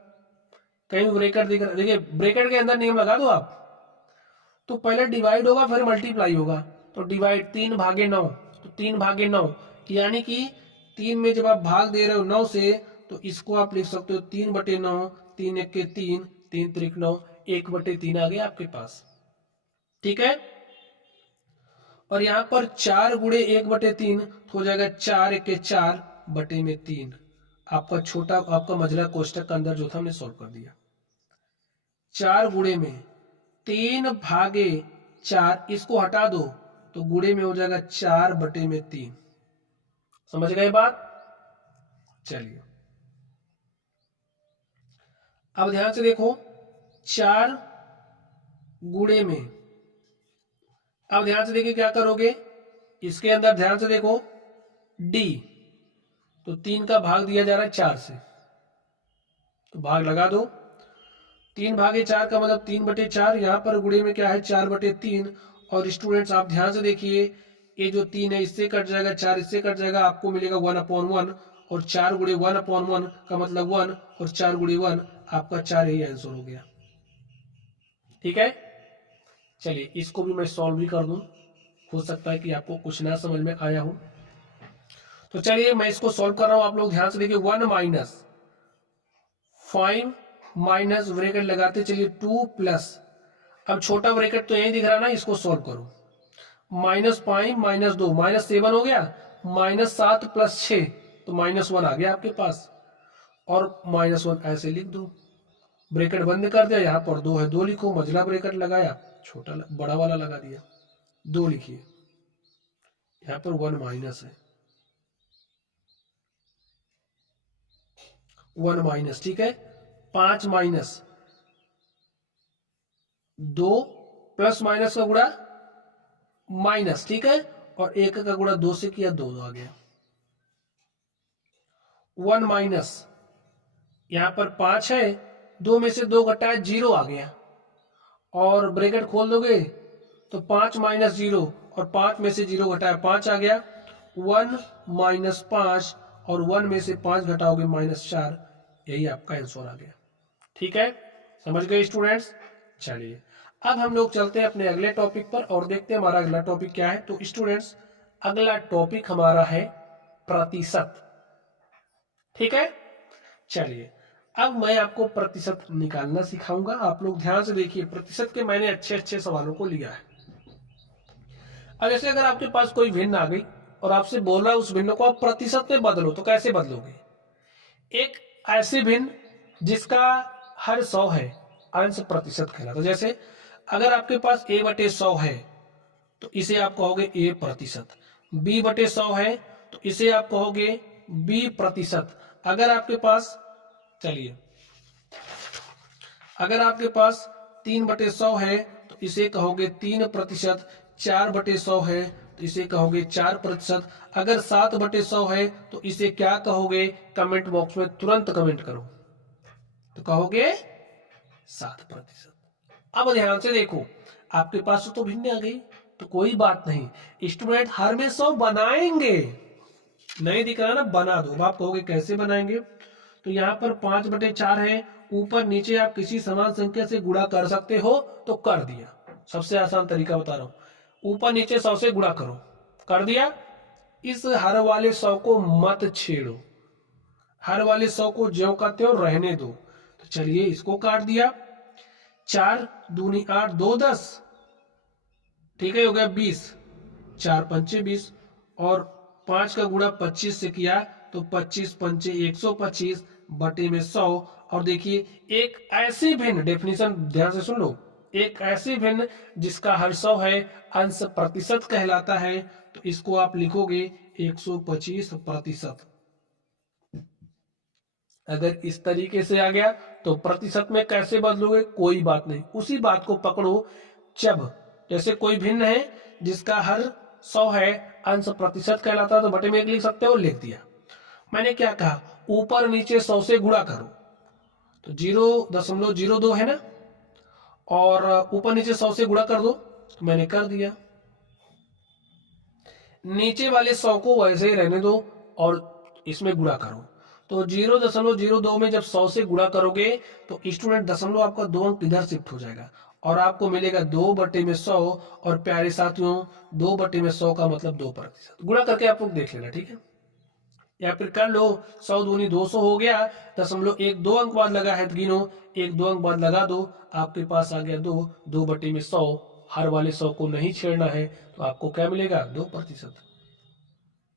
कहीं ब्रैकेट दिख रहा है, देखिए ब्रैकेट के अंदर नियम लगा दो आप। तो पहले डिवाइड होगा फिर मल्टीप्लाई होगा, तो डिवाइड 3/9, तो 3/9 यानी कि 3 में जब आप भाग दे रहे हो 9 से, तो इसको आप लिख सकते हो 3/9, 3 1 के 3, 3 त्रिक 9, 1/3 आ गया आपके पास, ठीक है। और यहां पर 4 गुणे 1/3 तो हो जाएगा 4 1 के 4 बटे में 3। आपका छोटा आपका मझला कोष्टक के अंदर जो था हमने सॉल्व कर दिया। 4 गुणे में 3/4, इसको हटा दो तो गुणे में हो जाएगा 4/3। समझ गए बात। चलिए अब ध्यान से देखो, 4 गुणे में, अब ध्यान से देखिए क्या करोगे, इसके अंदर ध्यान से देखो डी, तो 3 का भाग दिया जा रहा है 4 से, तो भाग लगा दो। 3/4 का मतलब 3/4, यहां पर गुणे में क्या है 4/3। और स्टूडेंट्स आप ध्यान से देखिए, ये जो 3 है इससे कट जाएगा, 4 इससे कट जाएगा, आपको मिलेगा 1/1, और 4 गुणे 1/1 का मतलब 1, और 4 गुणे 1 आपका 4, यही आंसर हो गया, ठीक है। चलिए इसको भी मैं सॉल्व भी कर दूं, हो सकता है कि आपको कुछ ना समझ में आया हो। तो चलिए मैं इसको सॉल्व कर रहा हूं, आप लोग ध्यान से देखिए। 1 माइनस 5 माइनस ब्रैकेट लगाते चलिए 2 प्लस, अब छोटा ब्रैकेट तो यही दिख रहा है ना, इसको सॉल्व करो। -5 -2 -7 हो गया, -7 + 6 तो -1 आ गया आपके पास, और -1 ऐसे लिख दो, ब्रैकेट बंद कर दिया, यहाँ पर 2 है 2 लिखो, मझला ब्रैकेट लगाया, छोटा बड़ा वाला लगा दिया, 2 लिखिए, यहाँ पर 1 माइनस है, 1 माइनस, ठीक है। 5 माइनस 2 प्लस माइनस का गुणा माइनस, ठीक है, और 1 का गुणा 2 से किया, 2 आ गया। 1 माइनस यहां पर 5 है, 2 में से 2 घटाया 0 आ गया, और ब्रैकेट खोल दोगे तो 5 माइनस 0, और 5 में से 0 घटाया 5 आ गया। 1 माइनस 5, और 1 में से 5 घटाओगे -4, यही आपका आंसर आ गया। ठीक है, समझ गए स्टूडेंट्स। चलिए अब हम लोग चलते हैं अपने अगले टॉपिक पर और देखते हैं हमारा अगला टॉपिक क्या है। तो स्टूडेंट्स अगला टॉपिक हमारा है प्रतिशत। ठीक है, चलिए अब मैं आपको प्रतिशत निकालना सिखाऊंगा। आप लोग ध्यान से देखिए, प्रतिशत के मैंने अच्छे अच्छे सवालों को लिया है। अब जैसे अगर आपके पास कोई भिन्न आ गई और आपसे बोल रहा है उस भिन्न को आप प्रतिशत में बदलो, तो कैसे बदलोगे? एक ऐसी भिन्न जिसका हर 100 है अंश प्रतिशत कहलाता। जैसे अगर आपके पास a/100 है तो इसे आप कहोगे a%, b/100 है तो इसे आप कहोगे b%। अगर आपके पास, चलिए अगर आपके पास 3/100 है तो इसे कहोगे 3%, 4/100 है तो इसे कहोगे 4%। अगर 7/100 है तो इसे क्या कहोगे? कमेंट बॉक्स में तुरंत कमेंट करो, तो कहोगे 7%। अब ध्यान से देखो, आपके पास तो भिन्न आ गई तो कोई बात नहीं, स्टूडेंट हर में 100 बनाएंगे, नहीं दिख रहा ना, बना दो। आप कहोगे कैसे बनाएंगे? तो यहाँ पर 5/4 है, ऊपर नीचे आप किसी समान संख्या से गुणा कर सकते हो तो कर दिया। सबसे आसान तरीका बता रहा हूं, ऊपर नीचे 100 से गुणा करो, कर दिया। इस हर वाले 100 को मत छेड़ो, हर वाले 100 को ज्यों का त्यों रहने दो। तो चलिए इसको काट दिया, 4 दूनी 8, 2 10, ठीक है, हो गया 20, 4 पंचे 20, और 5 का गुणा 25 से किया तो 25 पंचे 125 बटे में 100। और देखिए एक ऐसी भिन्न, डेफिनेशन ध्यान से सुन लो, एक ऐसी भिन्न जिसका हर 100 है अंश प्रतिशत कहलाता है, तो इसको आप लिखोगे 125%। अगर इस तरीके से आ गया तो प्रतिशत में कैसे बदलोगे? कोई बात नहीं, उसी बात को पकड़ो। जब जैसे कोई भिन्न है जिसका हर 100 है अंश प्रतिशत कहलाता है, तो बटे में 1 लिख सकते हो, लिख दिया। मैंने क्या कहा? ऊपर नीचे 100 से गुणा करो, तो 0.02 है ना, और ऊपर नीचे 100 से गुणा कर दो, तो मैंने कर दिया। नीचे वाले 100 को वैसे ही रहने दो और इसमें गुणा करो, तो 0.02 में जब 100 से गुणा करोगे तो स्टूडेंट दशमलव आपका 2 अंक इधर शिफ्ट हो जाएगा और आपको मिलेगा 2/100। और प्यारे साथियों 2/100 का मतलब 2%। गुणा करके आप लोग देख लेना, ठीक है, या फिर कर लो। 100 दूनी 200 हो गया, 0.12 अंक बाद लगा है, गिनो 1-2 अंक बाद लगा दो, आपके पास आ गया 2/100। हर वाले 100 को नहीं छेड़ना है, तो आपको क्या मिलेगा? 2%।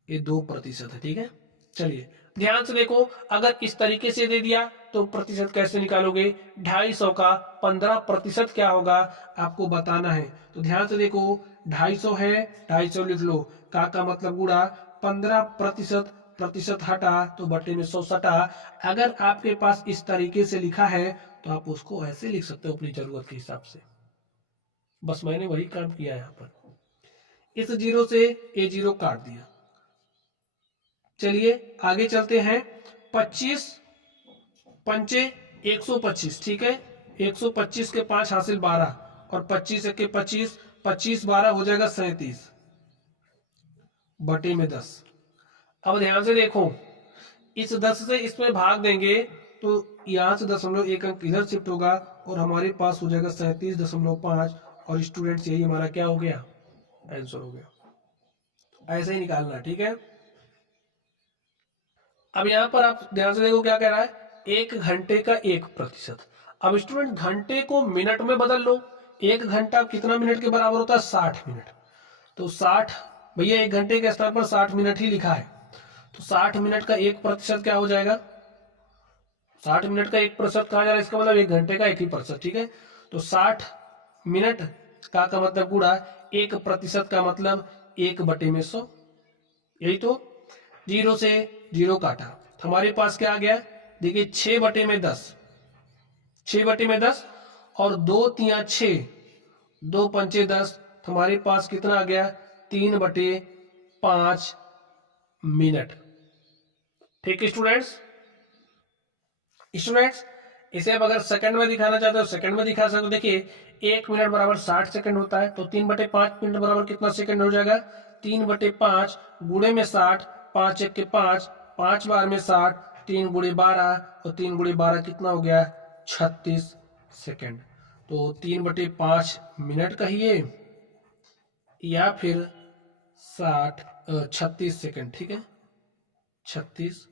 ये 2% है, ठीक है। चलिए ध्यान से देखो, अगर इस तरीके से दे दिया तो प्रतिशत कैसे निकालोगे? 250 का 15% क्या होगा आपको बताना है। तो ध्यान से देखो, 250 है, 250 लिख लो, का मतलब गुणा 15%, प्रतिशत हटा तो बटे में 100 सटा। अगर आपके पास इस तरीके से लिखा है तो आप उसको ऐसे लिख सकते हो अपनी जरूरत के हिसाब से। बस मैंने वही काम किया यहाँ पर, इस 0 से ये 0 काट दिया। चलिए आगे चलते हैं। 25 पंचे 125, ठीक है, 125 के 5 हासिल 12, और 25 के 25, 25 12 हो जाएगा 37 बटे में 10। अब ध्यान से देखो, इस 10 से इसमें भाग देंगे तो यहां से 0.1 अंक इधर शिफ्ट होगा और हमारे पास हो जाएगा 37.5, और स्टूडेंट्स यही हमारा क्या हो गया, आंसर हो गया। ऐसे ही निकालना, ठीक है। अब यहाँ पर आप ध्यान से देखो क्या कह रहा है, 1 घंटे का 1%। अब स्टूडेंट घंटे को मिनट में बदल लो। 1 घंटा कितना मिनट के बराबर होता है, 60 मिनट। तो 60, भैया 1 घंटे के स्थान पर 60 मिनट ही लिखा है, तो 60 मिनट का 1% क्या हो जाएगा, 60 मिनट का 1% कहा जा रहा है, इसका मतलब 1 घंटे का 1% ठीक है। तो 60 मिनट का मतलब गुणा 1% का मतलब 1/100, यही तो। 0 से 0 काटा, हमारे पास क्या आ गया, देखिए 6/10, 6/10 और 2 तिया 6, 2 पंचे 10, हमारे पास कितना आ गया, 3/5 मिनट। ठीक है स्टूडेंट्स। इसे अब अगर सेकंड में दिखाना चाहते हो सेकंड में दिखा सकते हो। देखिए 1 मिनट बराबर 60 सेकंड होता है, तो 3/5 मिनट बराबर कितना सेकंड हो जाएगा, 3/5 गुणे में 60, 5 1 के 5, 5 बार में 60, 3 गुणे 12 और 3 गुणे 12 कितना हो गया, 36 सेकंड। तो 3/5 मिनट कहिए या फिर 36 सेकंड, ठीक है, 36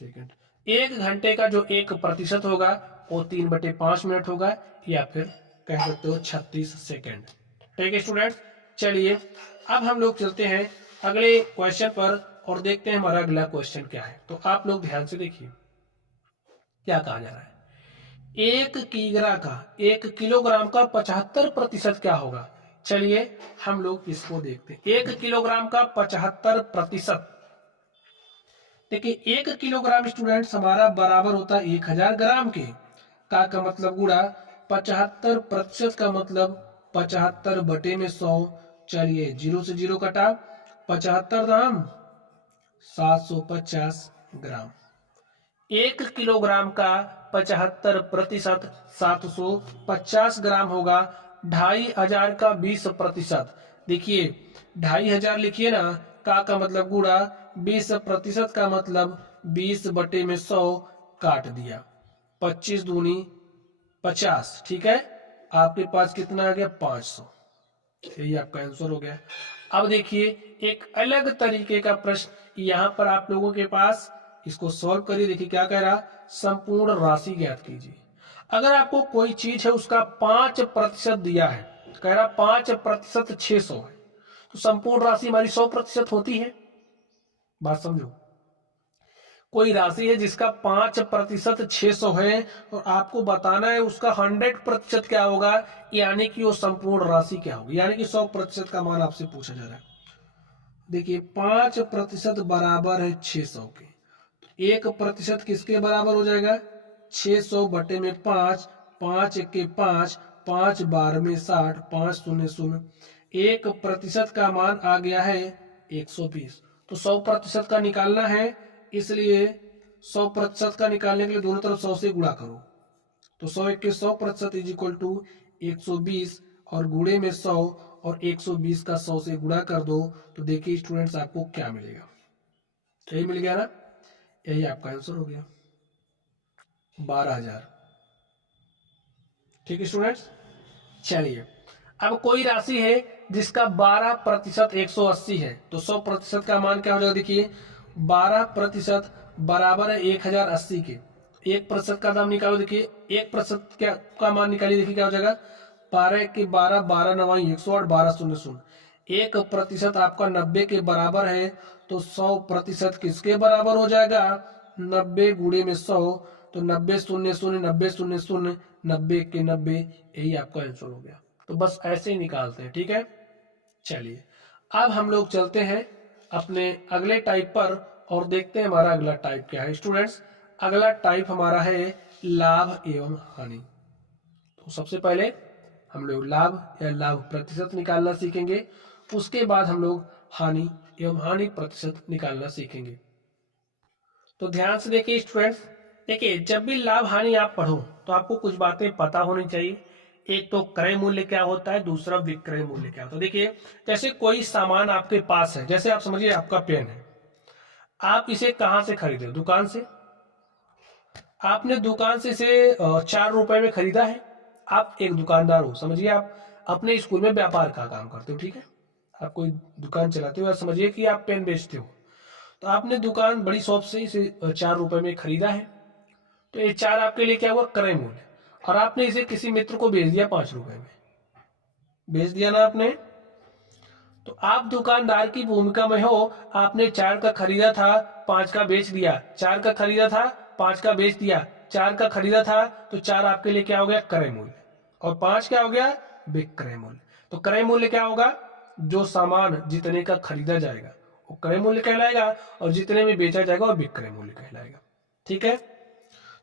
सेकंड। 1 घंटे का जो 1% होगा वो 3/5 मिनट होगा, या फिर कह सकते हो 36 सेकंड। ठीक है स्टूडेंट्स, चलिए अब हम लोग चलते हैं अगले क्वेश्चन पर और देखते हैं हमारा अगला क्वेश्चन क्या है। तो आप लोग ध्यान से देखिए क्या कहा जा रहा है, 1 किलोग्राम का 75% क्या होगा। चलिए हम लोग इसको देखते हैं। 1 किलोग्राम का 75%, देखिए 1 किलोग्राम स्टूडेंट्स हमारा बराबर होता है 1000 ग्राम के, का मतलब गुणा 75% का मतलब 75/100। चलिए 0 से 0 कटा, 75 दाम 750 ग्राम। 1 किलोग्राम का 75% 750 ग्राम होगा। 2500 का 20%, देखिए 2500 लिखिए ना, का मतलब गुणा 20% का मतलब 20/100 काट दिया, 25 दूनी 50, ठीक है। आपके पास कितना आ गया, 500। यही आपका आंसर हो गया। अब देखिए एक अलग तरीके का प्रश्न यहाँ पर आप लोगों के पास, इसको सॉल्व करिए। देखिए क्या कह रहा, संपूर्ण राशि ज्ञात कीजिए। अगर आपको कोई चीज है उसका 5% दिया है, कह रहा 5% 600 है, तो संपूर्ण राशि हमारी 100% होती है। बात समझो, कोई राशि है जिसका 5% 600 है और आपको बताना है उसका 100% क्या होगा, यानी कि वो संपूर्ण राशि क्या होगी, यानी कि 100% का मान आपसे पूछा जा रहा है। देखिए 5% बराबर है 600 के, 1% किसके बराबर हो जाएगा, 600/5, 5 1 के 5, 5 12 में 60, 5 0 0, 1% का मान आ गया है 120। तो 100% का निकालना है, इसलिए 100% का निकालने के लिए दोनों तरफ 100 से गुणा करो। तो 100 1 के 100% इज इक्वल टू 120, और गुणे में 100 और 120 का 100 से गुणा कर दो, तो देखिए स्टूडेंट्स आपको क्या मिलेगा, यही मिल गया ना, यही आपका आंसर हो गया 12,000। ठीक है स्टूडेंट्स, चलिए अब कोई राशि है जिसका 12% 180 है, तो 100% का मान क्या हो जाएगा, देखिए 12% बराबर है 1080 के, 1% का दाम निकालो। देखिए 1% क्या का मान निकालिए, देखिए क्या हो जाएगा, 12 के 12, 12 9 108, 12 0 0। 1% आपका 90 के बराबर है, तो 100% किसके बराबर हो जाएगा, 90 गुणे में 100, तो 90 0 0, 90 0 0, 90 के 90, यही आपका आंसर हो गया। तो बस ऐसे ही निकालते हैं, ठीक है। चलिए अब हम लोग चलते हैं अपने अगले टाइप पर और देखते हैं हमारा अगला टाइप क्या है। स्टूडेंट्स अगला टाइप हमारा है लाभ एवं हानि। तो सबसे पहले हम लोग लाभ या लाभ प्रतिशत निकालना सीखेंगे, उसके बाद हम लोग हानि एवं हानि प्रतिशत निकालना सीखेंगे। तो ध्यान से देखिए स्टूडेंट्स, देखिए जब भी लाभ हानि आप पढ़ो तो आपको कुछ बातें पता होनी चाहिए। एक तो क्रय मूल्य क्या होता है, दूसरा विक्रय मूल्य क्या होता है। देखिए जैसे कोई सामान आपके पास है, जैसे आप समझिए आपका पेन है, आप इसे कहां से खरीदे, दुकान से। आपने दुकान से इसे 4 रुपए में खरीदा है, आप एक दुकानदार हो, समझिए आप अपने स्कूल में व्यापार का काम करते हो, ठीक है, आप कोई दुकान चलाते हो या समझिए कि आप पेन बेचते हो, तो आपने दुकान बड़ी शॉप से इसे 4 रुपए में खरीदा है, तो ये 4 आपके लिए क्या हुआ, क्रय मूल्य, और आपने इसे किसी मित्र को बेच दिया 5 रुपए में, बेच दिया ना आपने। तो आप दुकानदार की भूमिका में हो, आपने 4 का खरीदा था, 5 का बेच दिया, 4 का खरीदा था, 5 का बेच दिया, 4 का खरीदा था, तो 4 आपके लिए क्या हो गया, क्रय मूल्य, और 5 क्या हो गया, विक्रय मूल्य। तो क्रय मूल्य क्या होगा, जो सामान जितने का खरीदा जाएगा वो क्रय मूल्य कहलाएगा, और जितने में बेचा जाएगा वो विक्रय मूल्य कहलाएगा, ठीक है।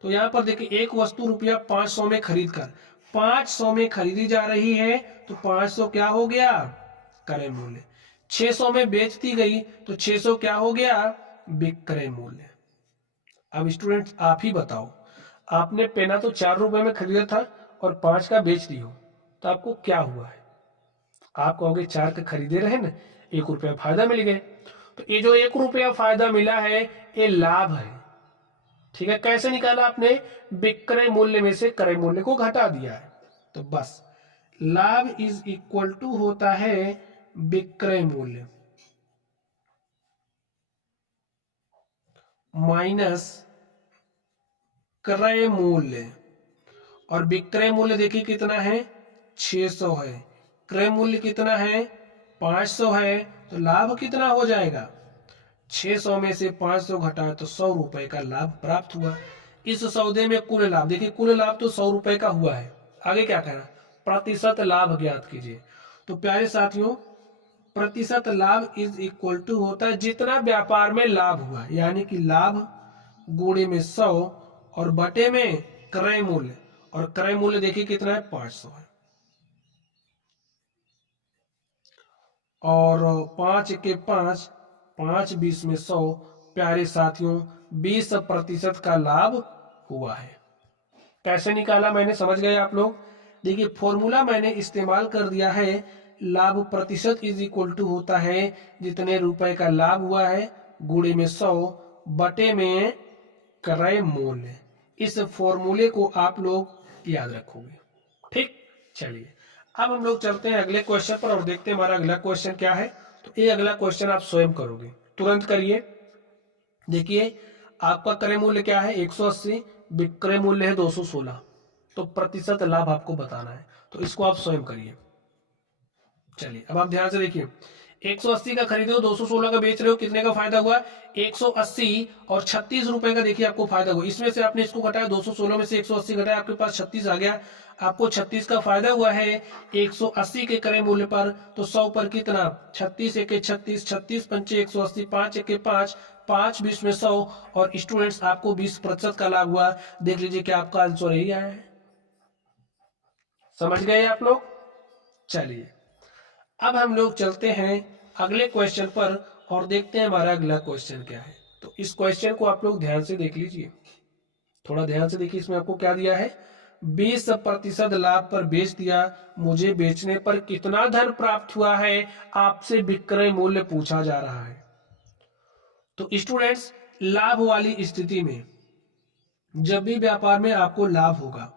तो यहाँ पर देखिए, एक वस्तु रुपया 500 में खरीद कर 500 में खरीदी जा रही है, तो 500 क्या हो गया, क्रय मूल्य। 600 में बेच दी गई, तो 600 क्या हो गया, विक्रय मूल्य। अब स्टूडेंट्स आप ही बताओ, आपने पेना तो 4 रुपए में खरीदा था और 5 का बेच दी हो, तो आपको क्या हुआ है, आप कहोगे 4 का खरीदे रहे ना, 1 रुपया फायदा मिल गए। तो ये जो 1 रुपया फायदा मिला है, ये लाभ है, ठीक है। कैसे निकाला आपने, विक्रय मूल्य में से क्रय मूल्य को घटा दिया है, तो बस लाभ इज इक्वल टू होता है विक्रय मूल्य माइनस क्रय मूल्य, और विक्रय मूल्य देखिए कितना है, 600 है, क्रय मूल्य कितना है, 500 है, तो लाभ कितना हो जाएगा, 600 में से 500 घटाए तो 100 रुपए का लाभ प्राप्त हुआ। इस सौदे में कुल लाभ देखिए, कुल लाभ तो 100 रुपए का हुआ है, आगे क्या कहना, प्रतिशत लाभ ज्ञात कीजिए। तो प्यारे साथियों, प्रतिशत लाभ इज इक्वल टू होता है जितना व्यापार में लाभ हुआ, यानी कि लाभ गुणे में 100 और बटे में क्रय मूल्य, और क्रय मूल्य देखिए कितना है, 500 है, और 5 के 5, 5 20 में 100, प्यारे साथियों 20% का लाभ हुआ है। कैसे निकाला मैंने, समझ गए आप लोग। देखिए फॉर्मूला मैंने इस्तेमाल कर दिया है, लाभ प्रतिशत इज इक्वल टू होता है जितने रुपए का लाभ हुआ है गुणे में 100 बटे में क्रय मूल्य। इस फॉर्मूले को आप लोग याद रखोगे, ठीक। चलिए अब हम लोग चलते हैं अगले क्वेश्चन पर और देखते हैं हमारा अगला क्वेश्चन क्या है। तो ये अगला क्वेश्चन आप स्वयं करोगे, तुरंत करिए। देखिए आपका क्रय मूल्य क्या है, 180, विक्रय मूल्य है 216, तो प्रतिशत लाभ आपको बताना है, तो इसको आप स्वयं करिए। चलिए अब आप ध्यान से देखिए, 180 का खरीदे हो, 216 का बेच रहे हो, कितने का फायदा हुआ, 180 और 36 रुपए का देखिए आपको फायदा हुआ। इसमें से आपने इसको घटाया, 216 में से 180 घटाया, आपके पास 36 आ गया, आपको 36 का फायदा हुआ है 180 के क्रय मूल्य पर। तो 100 पर कितना, 36 एके 36, 36 पंचे 180, 5 एके 5, 5 20 में 100, और स्टूडेंट्स आपको 20% का लाभ हुआ। देख लीजिए क्या आपका आंसर यही आया है, समझ गए आप लोग। चलिए अब हम लोग चलते हैं अगले क्वेश्चन पर और देखते हैं हमारा अगला क्वेश्चन क्या है। तो इस क्वेश्चन को आप लोग ध्यान से देख लीजिए, थोड़ा ध्यान से देखिए, इसमें आपको क्या दिया है, 20% लाभ पर बेच दिया, मुझे बेचने पर कितना धन प्राप्त हुआ है, आपसे विक्रय मूल्य पूछा जा रहा है। तो स्टूडेंट्स लाभ वाली स्थिति में जब भी व्यापार में आपको लाभ होगा,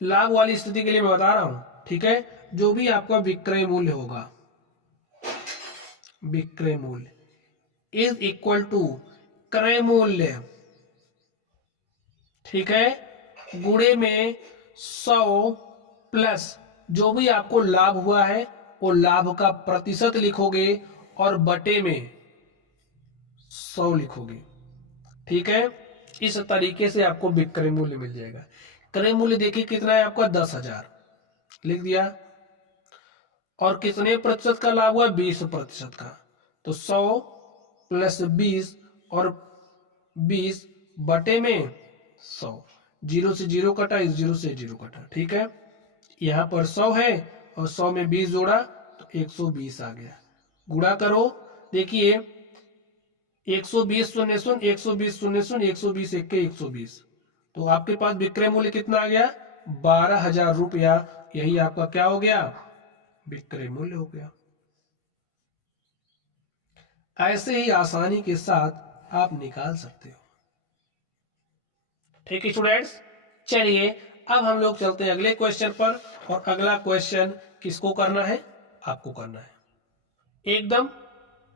लाभ वाली स्थिति के लिए मैं बता रहा हूं, ठीक है, जो भी आपका विक्रय मूल्य होगा, विक्रय मूल्य इज इक्वल टू क्रय मूल्य, ठीक है, गुणे में 100 प्लस जो भी आपको लाभ हुआ है वो लाभ का प्रतिशत लिखोगे और बटे में 100 लिखोगे, ठीक है। इस तरीके से आपको विक्रय मूल्य मिल जाएगा। क्रय मूल्य देखिए कितना है आपका, 10,000 लिख दिया, और कितने प्रतिशत का लाभ हुआ, 20% का, तो 100 प्लस 20 और 20 बटे में 100, 0 से 0 कटा, इस 0 से 0 कटा, ठीक है। यहाँ पर 100 है और 100 में 20 जोड़ा तो 120 आ गया, गुणा करो, देखिए 120 शून्य शून्य, 120 शून्य शून्य, 120 एक के 120, तो आपके पास विक्रय मूल्य कितना आ गया, 12,000 रुपया। यही आपका क्या हो गया, विक्रय मूल्य हो गया। ऐसे ही आसानी के साथ आप निकाल सकते हो, ठीक है स्टूडेंट्स। चलिए अब हम लोग चलते हैं अगले क्वेश्चन पर, और अगला क्वेश्चन किसको करना है, आपको करना है, एकदम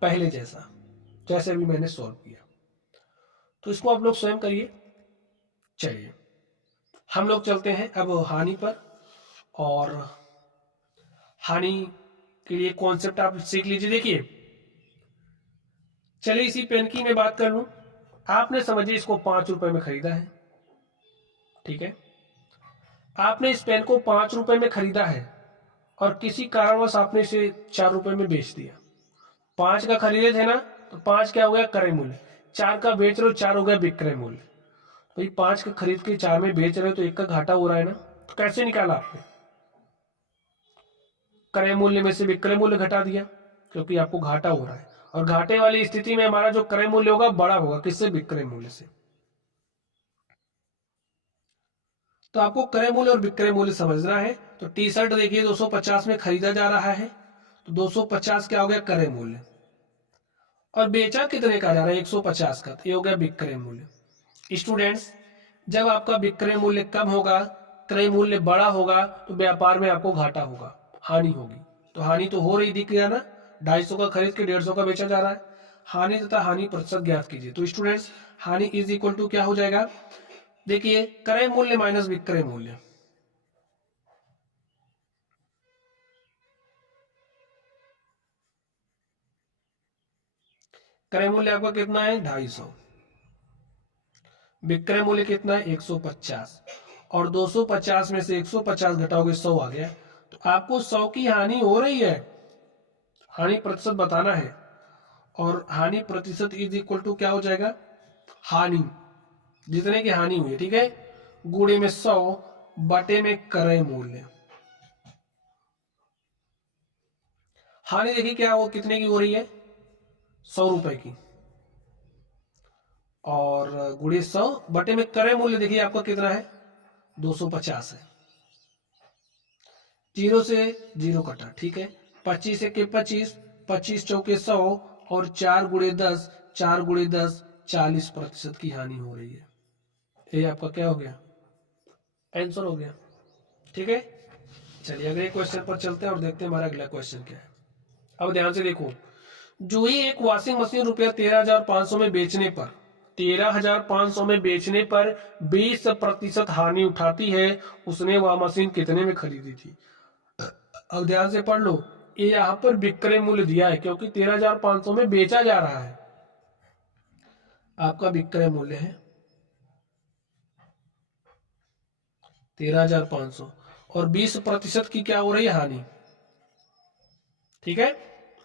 पहले जैसा, जैसे अभी मैंने सॉल्व किया। तो इसको आप लोग स्वयं करिए। चलिए हम लोग चलते हैं अब हानि पर, और हानि के लिए कॉन्सेप्ट आप सीख लीजिए। देखिए चलिए इसी पेन की मैं बात कर लूं। आपने समझिए इसको 5 रुपए में खरीदा है, ठीक है। आपने इस पेन को 5 रुपए में खरीदा है और किसी कारणवश आपने इसे 4 रुपए में बेच दिया। 5 का खरीदे थे ना, तो 5 क्या हो गया, क्रय मूल्य। 4 का बेच रहे हो, 4 हो गया विक्रय मूल्य। तो ये 5 का खरीद के 4 में बेच रहे हो, तो 1 का घाटा हो रहा है ना। तो कैसे निकाला आपने, क्रय मूल्य में से विक्रय मूल्य घटा दिया, क्योंकि आपको घाटा हो रहा है। और घाटे वाली स्थिति में हमारा जो क्रय मूल्य होगा बड़ा होगा, किससे, विक्रय मूल्य से। तो आपको क्रय मूल्य और विक्रय मूल्य समझना है। तो टी शर्ट देखिए 250 में खरीदा जा रहा है, तो 250 क्या हो गया, क्रय मूल्य, और बेचा कितने का जा रहा है, 150 का, तो ये हो गया विक्रय मूल्य। स्टूडेंट्स, जब आपका विक्रय मूल्य कम होगा, क्रय मूल्य बड़ा होगा, तो व्यापार में आपको घाटा होगा, हानि होगी। तो हानि तो हो रही दिख गया ना, 250 का खरीद के 150 का बेचा जा रहा है। हानि तथा हानि प्रतिशत ज्ञात कीजिए। तो स्टूडेंट्स, हानि इज इक्वल टू क्या हो जाएगा, देखिए क्रय मूल्य माइनस विक्रय मूल्य। क्रय मूल्य आपका कितना है, 250, विक्रय मूल्य कितना है, 150, और 250 में से 150 घटाओगे 100 आ गया। तो आपको 100 की हानि हो रही है, हानि प्रतिशत बताना है। और हानि प्रतिशत इज इक्वल टू क्या हो जाएगा, हानि जितने की हानि हुई है, ठीक है, गुणे में 100 बटे में क्रय मूल्य। हानि देखिए क्या वो कितने की हो रही है, 100 रुपए की, और गुणे 100 बटे में क्रय मूल्य देखिए आपका कितना है, 250 है। जीरो से जीरो कटा, ठीक है। 25 के 25, 25 चौके 100, और 4 गुणे 10, 4 गुणे 10, 40% की हानि हो रही है। ये आपका क्या हो गया, आंसर हो गया, ठीक है। चलिए अगले क्वेश्चन पर चलते हैं और देखते हैं हमारा अगला क्वेश्चन क्या है। अब ध्यान से देखो, जूही एक वॉशिंग मशीन रुपया 13,500 में बेचने पर 13,500 में बेचने पर 20% हानि उठाती है। उसने वह मशीन कितने में खरीदी थी। अब ध्यान से पढ़ लो, ये यहाँ पर विक्रय मूल्य दिया है, क्योंकि 13,500 में बेचा जा रहा है, आपका विक्रय मूल्य है 13,500, और 20% की क्या हो रही है, हानि, ठीक है।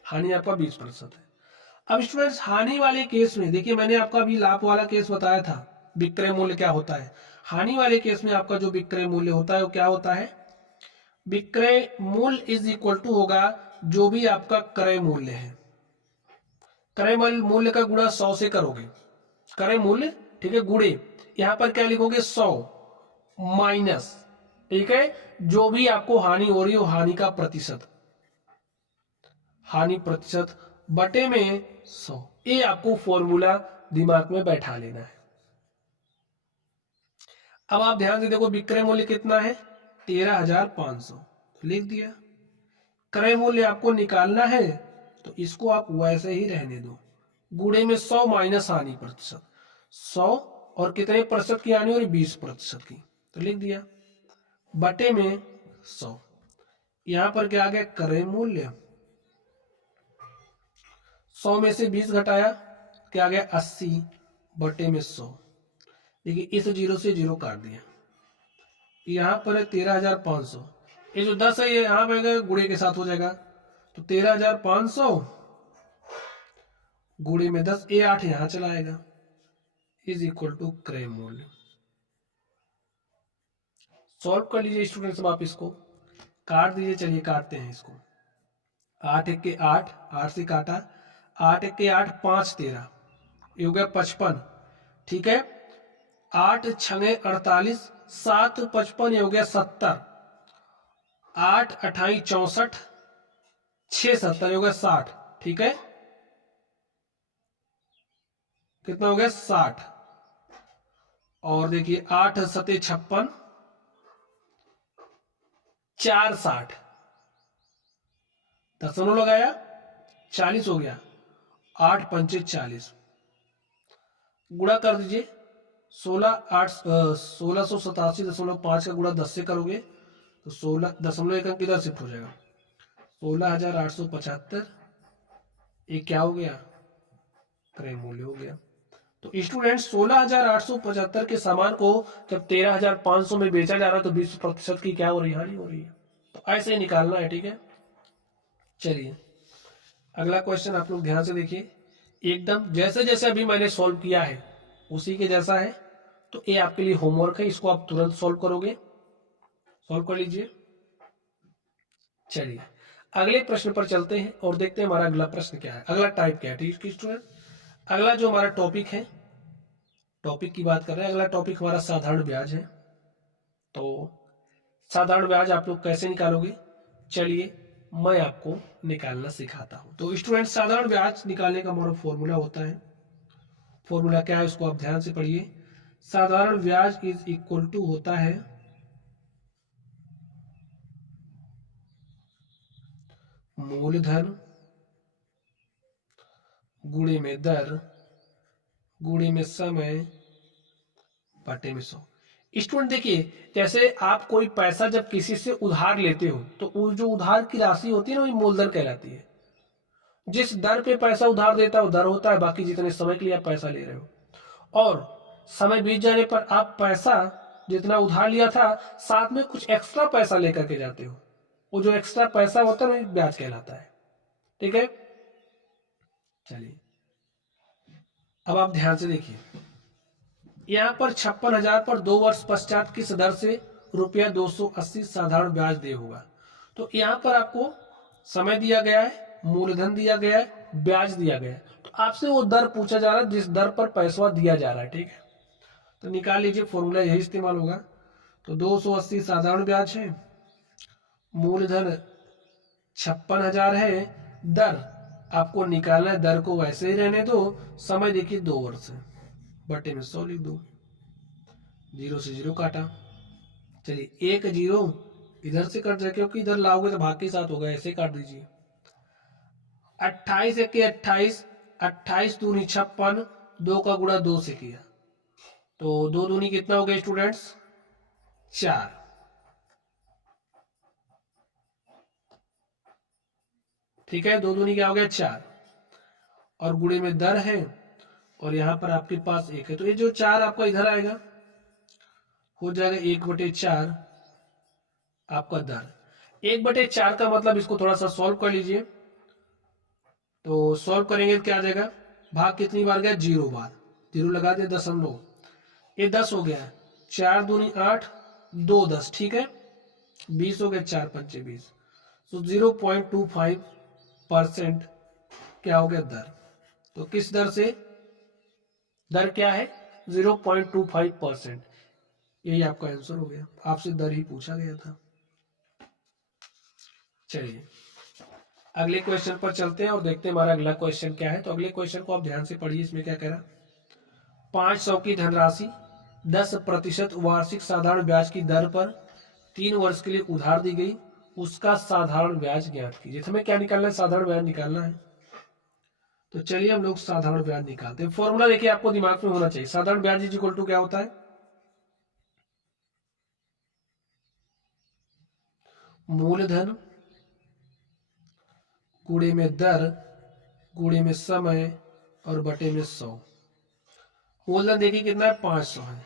हानि आपका 20% है। अब स्टूडेंट्स, हानि वाले केस में देखिए, मैंने आपका अभी लाभ वाला केस बताया था, विक्रय मूल्य क्या होता है। हानि वाले केस में आपका जो विक्रय मूल्य होता है वो क्या होता है, विक्रय मूल्य इज इक्वल टू होगा जो भी आपका क्रय मूल्य है। क्रय मूल्य का गुणा 100 से करोगे, क्रय मूल्य, ठीक है, गुणे यहां पर क्या लिखोगे, 100 माइनस, ठीक है, जो भी आपको हानि हो रही हो, हानि का प्रतिशत, हानि प्रतिशत बटे में 100। ये आपको फॉर्मूला दिमाग में बैठा लेना है। अब आप ध्यान से देखो, विक्रय मूल्य कितना है, 13,500, तो लिख दिया। क्रय मूल्य आपको निकालना है, तो इसको आप वैसे ही रहने दो, गुणे में 100 माइनस हानि प्रतिशत, 100 और कितने प्रतिशत की हानि हो रही, 20% की, तो लिख दिया, बटे में 100। यहां पर क्या आ गया, क्रय मूल्य, 100 में से 20 घटाया, क्या आ गया, 80 बटे में 100। देखिए इस जीरो से जीरो काट दिया, यहां पर है 13,500, ये जो 10 है ये यहां पर गुणे के साथ हो जाएगा, तो 13,500 गुणे में 10, ये 8 यहां चला आएगा, इज इक्वल टू क्रय मूल्य। सॉल्व कर लीजिए स्टूडेंट्स, आप इसको काट दीजिए। चलिए काटते हैं इसको, 8 एक के 8, 8 से काटा, 8 एक के 8, 5 13, ये हो गया 55, ठीक है। 8 छंगे 48, 7 55, ये हो गया 70, 8 अठाई 64, 6 70, ये हो गया 60, ठीक है, कितना हो गया 60। और देखिए 8 सते 56, 460, दशमलव लगाया 40 हो गया, 8 पंचे 40, गुणा कर दीजिए 1687.5 का गुणा 10 से करोगे तो 16.1 किधर शिफ्ट हो जाएगा, 16,875, ये क्या हो गया, क्रय मूल्य हो गया। तो स्टूडेंट 16,875 के सामान को जब 13,500 में बेचा जा रहा है तो 20% की क्या हो रही है, हानि हो रही है। तो ऐसे ही निकालना है, ठीक है। चलिए अगला क्वेश्चन आप लोग ध्यान से देखिए, एकदम जैसे जैसे अभी मैंने सॉल्व किया है उसी के जैसा है। तो ये आपके लिए होमवर्क है, इसको आप तुरंत सॉल्व करोगे, सॉल्व कर लीजिए। चलिए अगले प्रश्न पर चलते हैं और देखते हैं हमारा अगला प्रश्न क्या है, अगला टाइप क्या है। ठीक है स्टूडेंट, अगला जो हमारा टॉपिक है, टॉपिक की बात कर रहे हैं, अगला टॉपिक हमारा साधारण ब्याज है। तो साधारण ब्याज आप लोग कैसे निकालोगे, चलिए मैं आपको निकालना सिखाता हूं। तो स्टूडेंट साधारण ब्याज निकालने का हमारा फॉर्मूला होता है, फॉर्मूला क्या है उसको आप ध्यान से पढ़िए। साधारण ब्याज इज इक्वल टू होता है मूलधन गुणे में दर गुणे में समय बटे में 100। स्टूडेंट देखिए, जैसे आप कोई पैसा जब किसी से उधार लेते हो तो वो जो उधार की राशि होती है ना, वो मूलधन कहलाती है। जिस दर पे पैसा उधार देता है वो दर होता है, बाकी जितने समय के लिए आप पैसा ले रहे हो, और समय बीत जाने पर आप पैसा जितना उधार लिया था साथ में कुछ एक्स्ट्रा पैसा लेकर के जाते हो, वो जो एक्स्ट्रा पैसा होता है ना ब्याज कहलाता है, ठीक है। चलिए अब आप ध्यान से देखिए, यहाँ पर 56,000 पर 2 वर्ष पश्चात किस दर से रुपया 280 साधारण ब्याज दे होगा। तो यहाँ पर आपको समय दिया गया है, मूलधन दिया गया है, ब्याज दिया गया है, तो आपसे वो दर पूछा जा रहा है जिस दर पर पैसा दिया जा रहा है, ठीक है। तो निकाल लीजिए, फॉर्मूला यही इस्तेमाल होगा। तो 280 साधारण ब्याज है, मूलधन 56,000 है, दर आपको निकालना है, दर को वैसे ही रहने दो, समय देखिए 2 वर्ष है, बटे में 100 लिख दो, 0 से 0 काटा। चलिए एक 0 इधर से कट जाए क्योंकि इधर लाओगे तो भाग के साथ होगा, ऐसे काट दीजिए। 28 के 28, 28 दूनी 56, 2 का गुणा 2 से किया तो 2 दूनी कितना हो गया स्टूडेंट्स, 4। ठीक है, 2 दूनी क्या हो गया 4, और गुणे में दर है, और यहां पर आपके पास 1 है, तो ये जो 4 आपका इधर आएगा हो जाएगा 1/4 आपका दर। 1/4 का मतलब इसको थोड़ा सा सॉल्व कर लीजिए। तो सॉल्व करेंगे तो क्या आ जाएगा, भाग कितनी बार गया, 0 बार, 0 लगा दे, दशमलव, ये 10 हो गया, 4 दूनी 8, 2 10, ठीक है, 20 हो गया, 4 पंचे 20, तो 0.25% क्या हो गया दर। तो किस दर से, दर क्या है 0.25%, यही आपका आंसर हो गया, आपसे दर ही पूछा गया था। चलिए अगले क्वेश्चन पर चलते हैं और देखते हैं हमारा अगला क्वेश्चन क्या है। तो अगले क्वेश्चन को आप ध्यान से पढ़िए, इसमें क्या कह रहा, 500 की धनराशि 10% वार्षिक साधारण ब्याज की दर पर 3 वर्ष के लिए उधार दी गई, उसका साधारण ब्याज ज्ञात कीजिए। हमें क्या निकालना है, साधारण ब्याज निकालना है। तो चलिए हम लोग साधारण ब्याज निकालते हैं। फॉर्मूला देखिए आपको दिमाग में होना चाहिए, साधारण ब्याज इज इक्वल टू क्या होता है, मूलधन गुणे में दर गुणे में समय और बटे में 100। मूलधन देखिए कितना है, 500 है,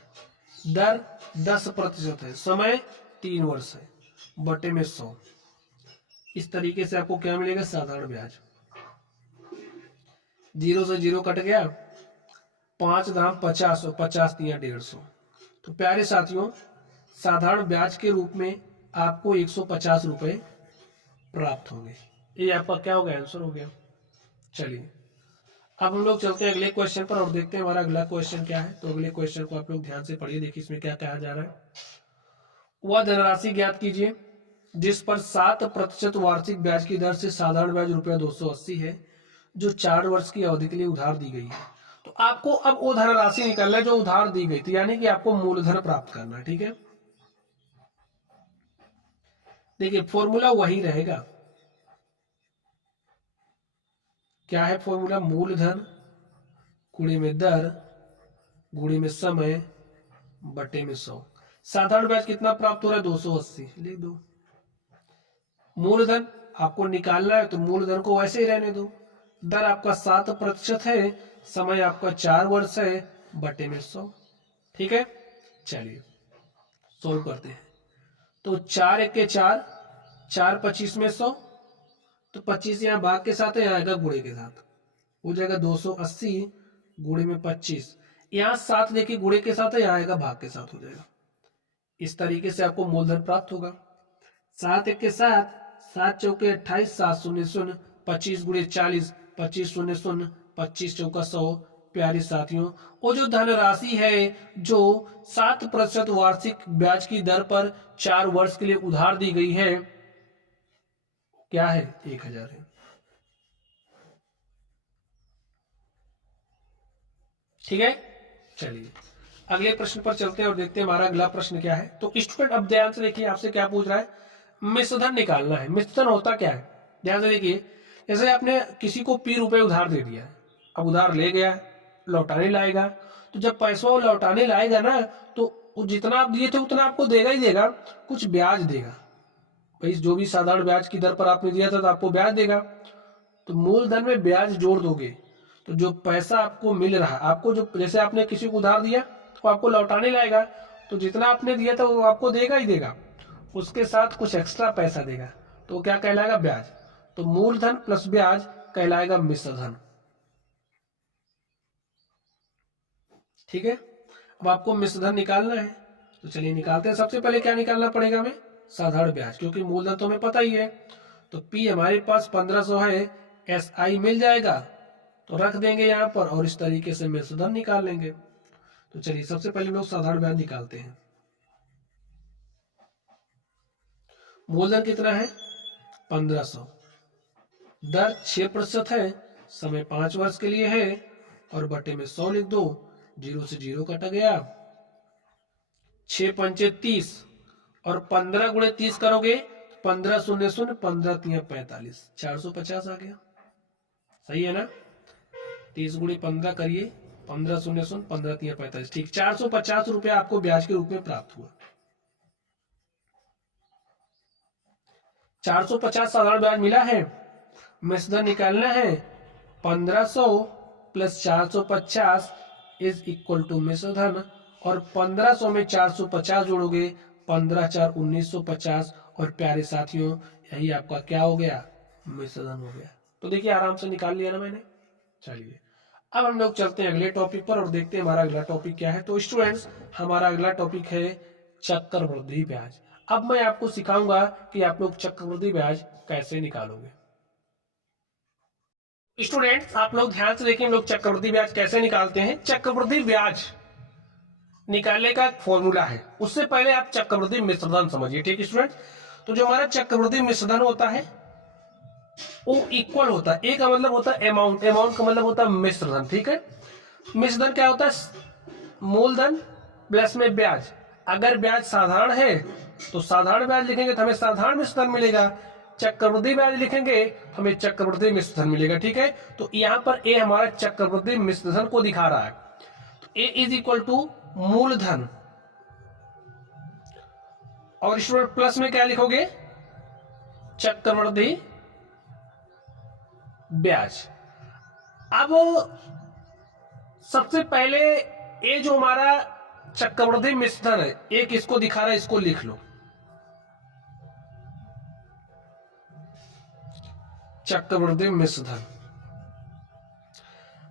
दर 10% है, समय 3 वर्ष है, बटे में 100। इस तरीके से आपको क्या मिलेगा, साधारण ब्याज। 0 से 0 कट गया, 5 दाम 50 और 50 दिया 150। तो प्यारे साथियों, साधारण ब्याज के रूप में आपको 150 रुपए प्राप्त होंगे। ये आपका क्या हो गया, आंसर हो गया। चलिए अब हम लोग चलते हैं अगले क्वेश्चन पर और देखते हैं हमारा अगला क्वेश्चन क्या है। तो अगले क्वेश्चन को आप लोग ध्यान से पढ़िए, देखिए इसमें क्या कहा जा रहा है। वह धनराशि ज्ञात कीजिए जिस पर 7% वार्षिक ब्याज की दर से साधारण ब्याज रुपया 280 है, जो 4 वर्ष की अवधि के लिए उधार दी गई है। तो आपको अब वो धनराशि निकालना है जो उधार दी गई थी, यानी कि आपको मूलधन प्राप्त करना है, ठीक है। देखिए फॉर्मूला वही रहेगा, क्या है फॉर्मूला, मूलधन गुणे में दर गुणे में समय बटे में 100। साधारण ब्याज कितना प्राप्त हो रहा है, 280, लिख दो। मूलधन आपको निकालना है तो मूलधन को वैसे ही रहने दो, दर आपका 7% है, समय आपका 4 वर्ष है, बटे में 100। ठीक है, चलिए सोल्व करते हैं। तो 4 एक के 4, 4 25 में 100, तो 25 यहाँ भाग के साथ है, यहाँ आएगा गुणे के साथ, हो जाएगा 280 गुणे में 25। यहाँ 7 देखिए गुणे के साथ है, यहाँ आएगा भाग के साथ, हो जाएगा। इस तरीके से आपको मूलधन प्राप्त होगा। 7 एक के 7, 7 चौके 28, 7 शून्य शून्य, 25 गुणे 40, 25 शून्य शून्य, 25 चौका 100। प्यारे साथियों, वो जो धनराशि है जो 7% वार्षिक ब्याज की दर पर 4 वर्ष के लिए उधार दी गई है, क्या है, 1000 है। ठीक है, चलिए अगले प्रश्न पर चलते हैं और देखते हैं हमारा अगला प्रश्न क्या है। तो स्टूडेंट अब ध्यान से देखिए, आपसे क्या पूछ रहा है, मिश्रधन निकालना है। मिश्रधन होता क्या है, ध्यान से देखिए। जैसे आपने किसी को P रुपए उधार दे दिया, अब उधार ले गया, लौटाने लाएगा, तो जब पैसा वो लौटाने लाएगा ना, तो जितना आप दिए थे उतना आपको देगा ही देगा, कुछ ब्याज देगा भाई, जो भी साधारण ब्याज की दर पर आपने दिया था तो आपको ब्याज देगा। तो मूलधन में ब्याज जोड़ दोगे तो जो पैसा आपको मिल रहा है, आपको जो, जैसे आपने किसी को उधार दिया तो आपको लौटाने लाएगा, तो जितना आपने दिया था वो आपको देगा ही देगा, उसके साथ कुछ एक्स्ट्रा पैसा देगा, तो क्या कहलाएगा, ब्याज। तो मूलधन प्लस ब्याज कहलाएगा मिश्रधन। ठीक है, अब आपको मिश्रधन निकालना है, तो चलिए निकालते हैं। सबसे पहले क्या निकालना पड़ेगा हमें, साधारण ब्याज, क्योंकि मूलधन तो हमें पता ही है। तो P हमारे पास 1500 है, SI मिल जाएगा तो रख देंगे यहाँ पर, और इस तरीके से मिश्रधन निकाल लेंगे। तो चलिए सबसे पहले हम लोग साधारण ब्याज निकालते हैं। मूलधन कितना है, 1500, दर 6% है, समय 5 वर्ष के लिए है, और बटे में 100 लिख दो, 0 से 0 कटा गया, 6 पंचे 30, और 15 गुणे 30 करोगे, 15 शून्य शून्य, 15 तिया 45, 450 आ गया। सही है ना, 30 गुणे 15 करिए, 15 शून्य शून्य, 15 तिया 45, ठीक, 450 रुपया आपको ब्याज के रूप में प्राप्त हुआ। 450 साधारण ब्याज मिला है, मिश्रधन निकालना है, 1500 प्लस 450 इज इक्वल टू मिश्रधन, और 1500 में 450 जोड़ोगे, 15 4 1950, और प्यारे साथियों यही आपका क्या हो गया, मिश्रधन हो गया। तो देखिए आराम से निकाल लिया ना मैंने। चलिए अब हम लोग चलते हैं अगले टॉपिक पर और देखते हैं हमारा अगला टॉपिक क्या है। तो स्टूडेंट्स हमारा अगला टॉपिक है चक्रवृद्धि ब्याज। अब मैं आपको सिखाऊंगा कि आप लोग चक्रवृद्धि ब्याज कैसे निकालोगे। स्टूडेंट्स आप लोग ध्यान से देखिए, हम लोग चक्रवृद्धि ब्याज कैसे निकालते हैं। चक्रवृद्धि ब्याज निकालने का एक फॉर्मूला है, उससे पहले आप चक्रवृद्धि मिश्रधन समझिए। ठीक स्टूडेंट, तो जो हमारा चक्रवृद्धि मिश्रधन होता है वो इक्वल होता है, ए का मतलब होता है अमाउंट, अमाउंट का मतलब होता है मिश्रधन। ठीक है, मिश्रधन क्या होता है, मूलधन प्लस में ब्याज। अगर ब्याज साधारण है तो साधारण ब्याज लिखेंगे तो हमें साधारण मिश्रधन मिलेगा, चक्रवृद्धि ब्याज लिखेंगे हमें चक्रवृद्धि मिश्रधन मिलेगा। ठीक है, तो यहाँ पर ए हमारा चक्रवृद्धि मिश्रधन को दिखा रहा है, तो ए इज इक्वल टू मूलधन, और स्टूडेंट प्लस में क्या लिखोगे, चक्रवृद्धि ब्याज। अब सबसे पहले ये जो हमारा चक्रवृद्धि मिश्रधन है, एक इसको दिखा रहा है, इसको लिख लो, चक्रवृद्धि मिश्रधन।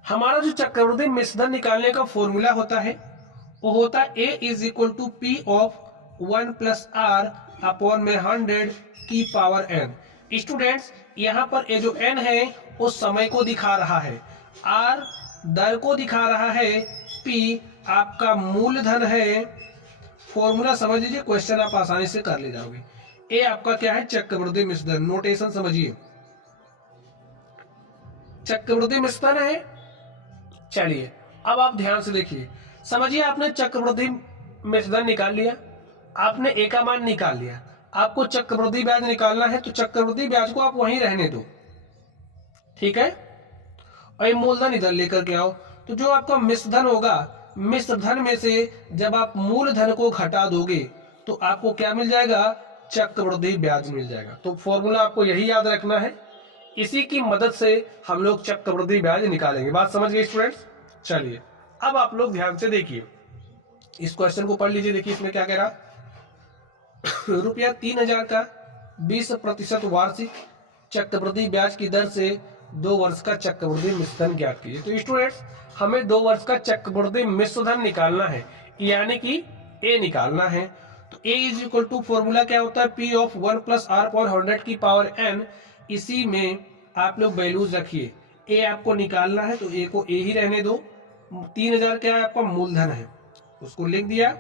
हमारा जो चक्रवृद्धि मिश्रधन निकालने का फॉर्मूला होता है वो होता है A is equal to P of 1 plus R upon में 100 की पावर एन। स्टूडेंट्स यहाँ पर ये जो एन है वो समय को दिखा रहा है, आर दर को दिखा रहा है, पी आपका मूलधन है। फॉर्मूला समझ लीजिए, क्वेश्चन आप आसानी से कर ले जाओगे। ए आपका क्या है, चक्रवृद्धि मिश्रधन, नोटेशन समझिए, चक्रवृद्धि मिश्रधन है। चलिए अब आप ध्यान से देखिए, समझिए आपने चक्रवृद्धि मिश्रधन निकाल लिया, आपने ए का मान निकाल लिया। आपको चक्रवृद्धि ब्याज निकालना है तो चक्रवृद्धि ब्याज को आप वहीं रहने दो, ठीक है, और ये मूलधन इधर लेकर के आओ। तो जो आपका मिश्र धन होगा, मिश्र धन में से जब आप मूलधन को घटा दोगे तो आपको क्या मिल जाएगा, चक्रवृद्धि ब्याज मिल जाएगा। तो फॉर्मूला आपको यही याद रखना है, इसी की मदद से हम लोग चक्रवृद्धि ब्याज निकालेंगे। बात समझ गए स्टूडेंट्स? चलिए अब आप लोग ध्यान से देखिए, इस क्वेश्चन को पढ़ लीजिए। देखिए इसमें क्या कह रहा, रुपया 3000 का 20% वार्षिक चक्रवृद्धि ब्याज की दर से 2 वर्ष का चक्रवृद्धि मिश्रधन ज्ञात कीजिए। तो स्टूडेंट्स हमें 2 वर्ष का चक्रवृद्धि मिश्रधन निकालना है, यानी कि ए निकालना है। तो A is equal to formula क्या होता है, P of 1 plus R upon 100 की पावर एन। इसी में आप लोग वैल्यूज रखिए, ए आपको निकालना है तो ए को ए ही रहने दो। 3000 क्या है आपका मूलधन है, उसको लिख दिया।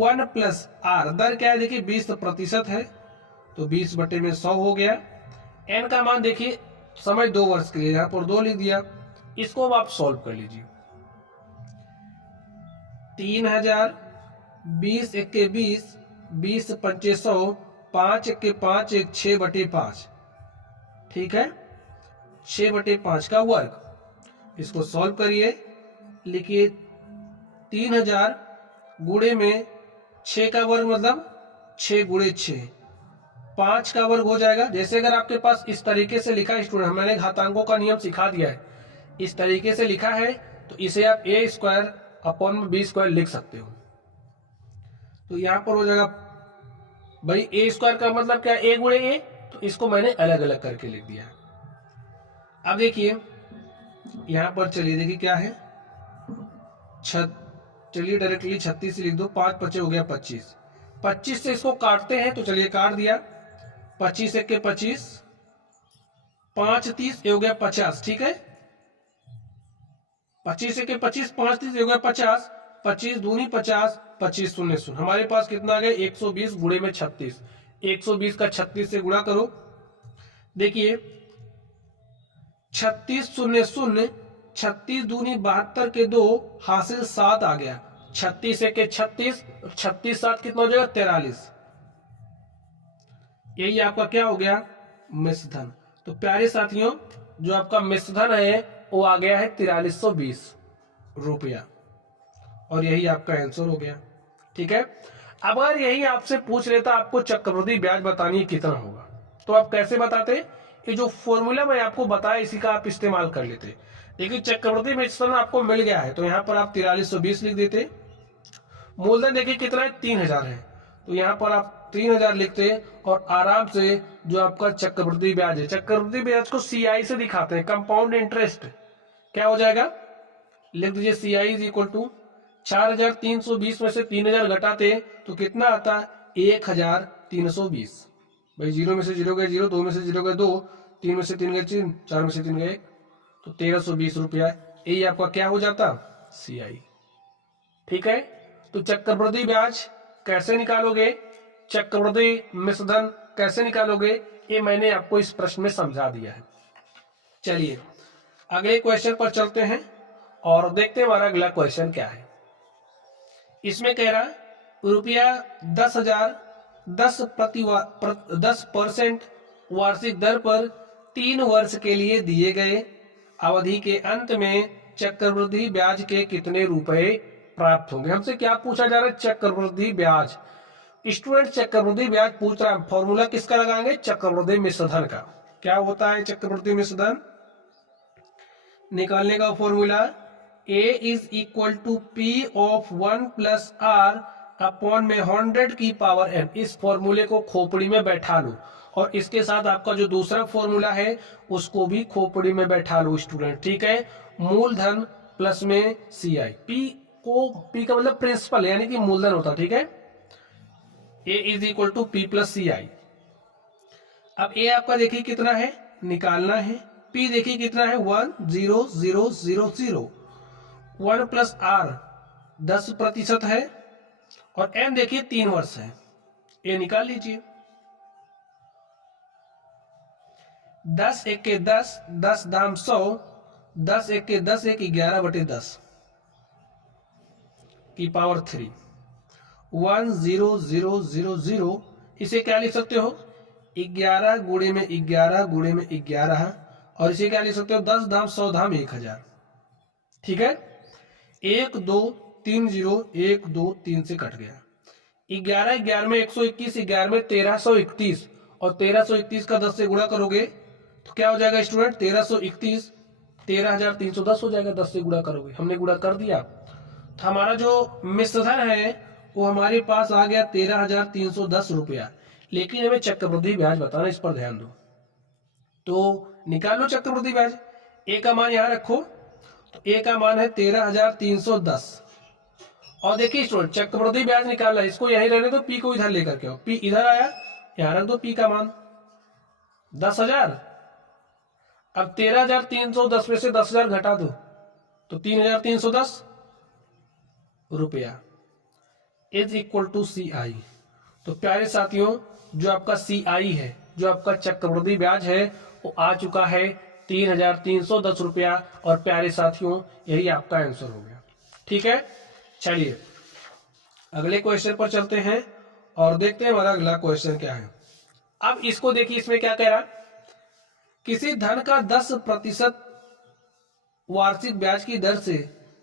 1 प्लस आर दर क्या है, देखिए 20% है तो 20/100 हो गया। एन का मान देखिए समय 2 वर्ष के लिए, यहाँ पर 2 लिख दिया। इसको अब आप सॉल्व कर लीजिए। 3000 20 एके 20 20 पंचे 100 5 एके 5 1 6/5, ठीक है, 6/5 का वर्ग। इसको सॉल्व करिए, लिखिए 3000 गुणे में 6 का वर्ग मतलब 6 गुणे 6, 5 का वर्ग हो जाएगा। जैसे अगर आपके पास इस तरीके से लिखा है स्टूडेंट, मैंने घातांकों का नियम सिखा दिया है, इस तरीके से लिखा है तो इसे आप ए स्क्वायर अपॉन बी स्क्वायर लिख सकते हो। तो यहां पर हो जाएगा भाई ए स्क्वायर का मतलब क्या, ए गुणे ए, तो इसको मैंने अलग अलग करके लिख दिया। अब देखिए यहां पर चलिए, देखिए क्या है, चलिए डायरेक्टली 36 लिख दो, 5 5 हो गया 25, 25 से इसको काटते हैं तो चलिए काट दिया। 25 1 के 25, 5 30 हो गया 50, ठीक है, 25 1 के 25, 5 30 हो गया 50, 25 दूनी 50, 25 शून्य शून्य, हमारे पास कितना आ गया 120 गुणे में 36, 120 का 36 से गुणा करो। देखिए 36 शून्य शून्य, 36 दूनी 72 के 2 हासिल 7 आ गया। 36 1 के 36, 36 7 कितना हो जाएगा 43। यही आपका क्या हो गया, मिश्रधन। तो प्यारे साथियों जो आपका मिश्रधन है वो आ गया है 4320 रुपया, और यही आपका आंसर हो गया, ठीक है। अब अगर यही आपसे पूछ लेता आपको चक्रवृद्धि ब्याज बतानी है कितना होगा, तो आप कैसे बताते, ये जो फॉर्मूला मैं आपको बताया इसी का आप इस्तेमाल कर लेते। देखिए चक्रवृद्धि मिश्रण आपको मिल गया है तो यहाँ पर आप 4320 लिख देते। मूलधन देखिए कितना है 3000 है, तो यहाँ पर आप 3000 लिखते और आराम से जो आपका चक्रवृद्धि ब्याज है, चक्रवृद्धि ब्याज को सीआई से दिखाते हैं, कंपाउंड इंटरेस्ट, क्या हो जाएगा, लिख दीजिए सीआई इज इक्वल टू 4320 में से 3000 घटाते तो कितना आता, 1320। भाई 0 में से 0 गए 0, 2 में से 0 गए 2, 3 में से 3 गए 3, 4 में से 3 गए 1, तो 1320 रुपया, यही आपका क्या हो जाता, सीआई, ठीक है। तो चक्रवृद्धि ब्याज कैसे निकालोगे, चक्रवृद्धि मिश्रधन कैसे निकालोगे, ये मैंने आपको इस प्रश्न में समझा दिया है। चलिए अगले क्वेश्चन पर चलते हैं और देखते हैं हमारा अगला क्वेश्चन क्या है। इसमें कह रहा रुपया 10,000 10% वार्षिक दर पर 3 वर्ष के लिए दिए गए अवधि के अंत में चक्रवृद्धि ब्याज के कितने रुपए प्राप्त होंगे। हमसे क्या पूछा जा रहा है, चक्रवृद्धि ब्याज। स्टूडेंट चक्रवृद्धि ब्याज पूछ रहा है, फॉर्मूला किसका लगाएंगे, चक्रवृद्धि मिश्रधन का। क्या होता है चक्रवृद्धि मिश्रधन निकालने का formula, A is equal to P of 1 plus R upon में 100 की पावर n। इस फॉर्मूले को खोपड़ी में बैठा लो और इसके साथ आपका जो दूसरा फॉर्मूला है उसको भी खोपड़ी में बैठा लो स्टूडेंट, ठीक है। मूलधन प्लस में CI, P का मतलब प्रिंसिपल यानी कि मूलधन होता, ठीक है। A is equal to P plus CI। अब A आपका देखिए कितना है, निकालना है। P देखिए कितना है 10000, 1 प्लस R 10% है और N देखिए 3 वर्ष है, ये निकाल लीजिए। 10 1 के 10, 10 दाम 100, 10 1 के 10 1 11/10 की पावर 3, 10000 इसे क्या लिख सकते हो 11 गुणे में 11 गुणे में 11, और इसे क्या लिख सकते हो 10 धाम 100 धाम 1000। ठीक है, 1 2 3 0 1 2 3 से कट गया। 11 11 में 121, 11 में 1331, और 1331 का 10 से गुणा करोगे तो क्या हो जाएगा स्टूडेंट 1331 13310 हो जाएगा। 10 से गुणा करोगे, हमने गुणा कर दिया, तो हमारा जो मिश्रधन है वो हमारे पास आ गया 13,310 रुपया। लेकिन हमें चक्रवृद्धि ब्याज बताना, इस पर ध्यान दो। तो निकालो चक्रवृद्धि ब्याज। ए का मान यहां रखो, तो ए का मान है 13,310। और देखिए स्टूडेंट चक्रवृद्धि ब्याज निकालना, इसको यहीं रहने दो, पी को इधर लेकर के आओ। पी इधर आया, यहां रख दो पी का मान 10,000। अब 13,310 में से 10,000 घटा दो तो 3,310 रुपया इज इक्वल टू CI। तो प्यारे साथियों जो आपका CI है, जो आपका चक्रवृद्धि ब्याज है, वो आ चुका है 3,310 रुपया। और प्यारे साथियों यही आपका आंसर हो गया। ठीक है, चलिए अगले क्वेश्चन पर चलते हैं और देखते हैं हमारा अगला क्वेश्चन क्या है। अब इसको देखिए, इसमें क्या कह रहा, किसी धन का 10% वार्षिक ब्याज की दर से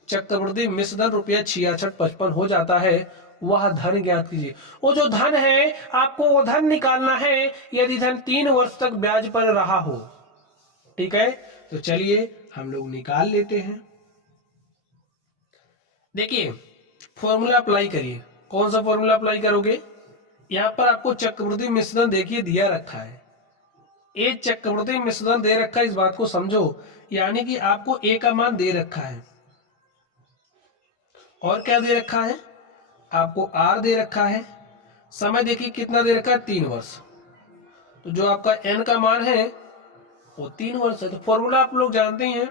चक्रवृद्धि मिश्रधन रुपया 6655 हो जाता है, वह धन ज्ञात कीजिए। वो जो धन है आपको वो धन निकालना है यदि धन 3 वर्ष तक ब्याज पर रहा हो। ठीक है, तो चलिए हम लोग निकाल लेते हैं। देखिए फॉर्मूला अप्लाई करिए। कौन सा फॉर्मूला अप्लाई करोगे, यहां पर आपको चक्रवृद्धि मिश्रधन देखिए दिया रखा है, ए चक्रवृद्धि मिश्रधन दे रखा है, इस बात को समझो। यानी कि आपको ए का मान दे रखा है, और क्या दे रखा है, आपको आर दे रखा है, समय देखिए कितना दे रखा है 3 वर्ष। तो जो आपका एन का मान है वो 3 वर्ष है। तो फॉर्मूला आप लोग जानते हैं,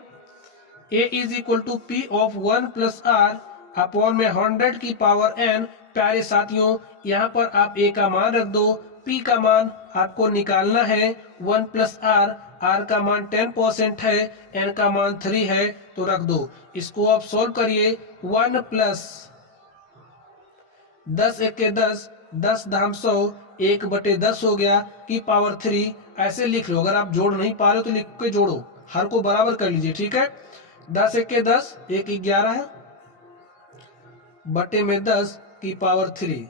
A is equal to P of 1 plus R upon में 100 की पावर एन। प्यारे साथियों यहाँ पर आप ए का मान रख दो, पी का मान आपको निकालना है 1 प्लस आर, आर का मान 10% है, एन का मान 3 है, तो रख दो। इसको आप सोल्व करिए, 1 प्लस 10 1 10, 10 धाम 100, 1/10 हो गया की पावर 3। ऐसे लिख लो, अगर आप जोड़ नहीं पा रहे हो तो लिख के जोड़ो, हर को बराबर कर लीजिए। ठीक है, 10 1 10, 1 11 बटे में 10 की पावर 3,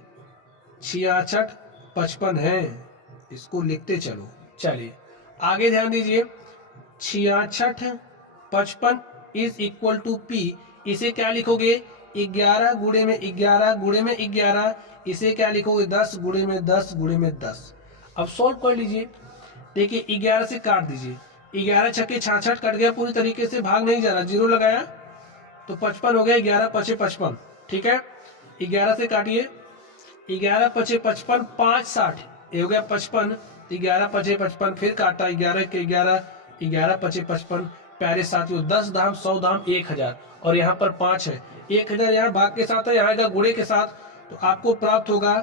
66 55 है। इसको लिखते चलो। चलिए आगे ध्यान दीजिए, 66 55 इज इक्वल टू पी। इसे क्या लिखोगे 11 गुणे में 11 गुणे में 11, इसे क्या लिखोगे 10 गुणे में 10 गुणे में 10। अब सॉल्व कर लीजिए। देखिए 11 से काट दीजिए, 11 छक्के 66 कट गया, पूरी तरीके से भाग नहीं जा रहा, 0 लगाया तो 55 हो गया, 11 5 55। ठीक है, 11 से काटिए, 11 5 55, 5 60, ये हो गया 55, 11 5 55, फिर काटा 11 के 11, 11 5 55। प्यारे साथियों 10 धाम 100 धाम 1000, और यहाँ पर 5 है, 1000 यहाँ भाग के साथ है, यहाँ का गुणे के साथ, तो आपको प्राप्त होगा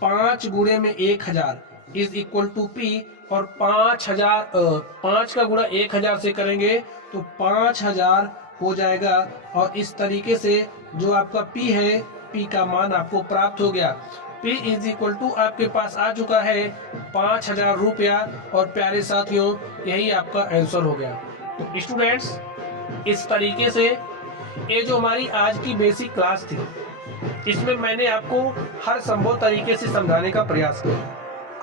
5 गुणे में 1000 इज इक्वल टू पी। और 5000 5 का गुणा 1000 से करेंगे तो 5000 हो जाएगा। और इस तरीके से जो आपका पी है, पी का मान आपको प्राप्त हो गया। पी इज इक्वल टू आपके पास आ चुका है 5000 रुपया। और प्यारे साथियों यही आपका आंसर हो गया। तो स्टूडेंट्स इस तरीके से ये जो हमारी आज की बेसिक क्लास थी, इसमें मैंने आपको हर संभव तरीके से समझाने का प्रयास किया।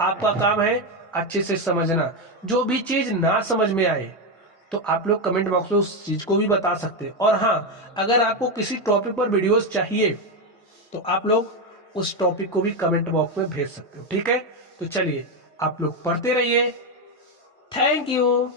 आपका काम है अच्छे से समझना। जो भी चीज ना समझ में आए तो आप लोग कमेंट बॉक्स में उस चीज को भी बता सकते हैं। और हाँ, अगर आपको किसी टॉपिक पर वीडियोस चाहिए तो आप लोग उस टॉपिक को भी कमेंट बॉक्स में भेज सकते हो। ठीक है, तो चलिए आप लोग पढ़ते रहिए। Thank you.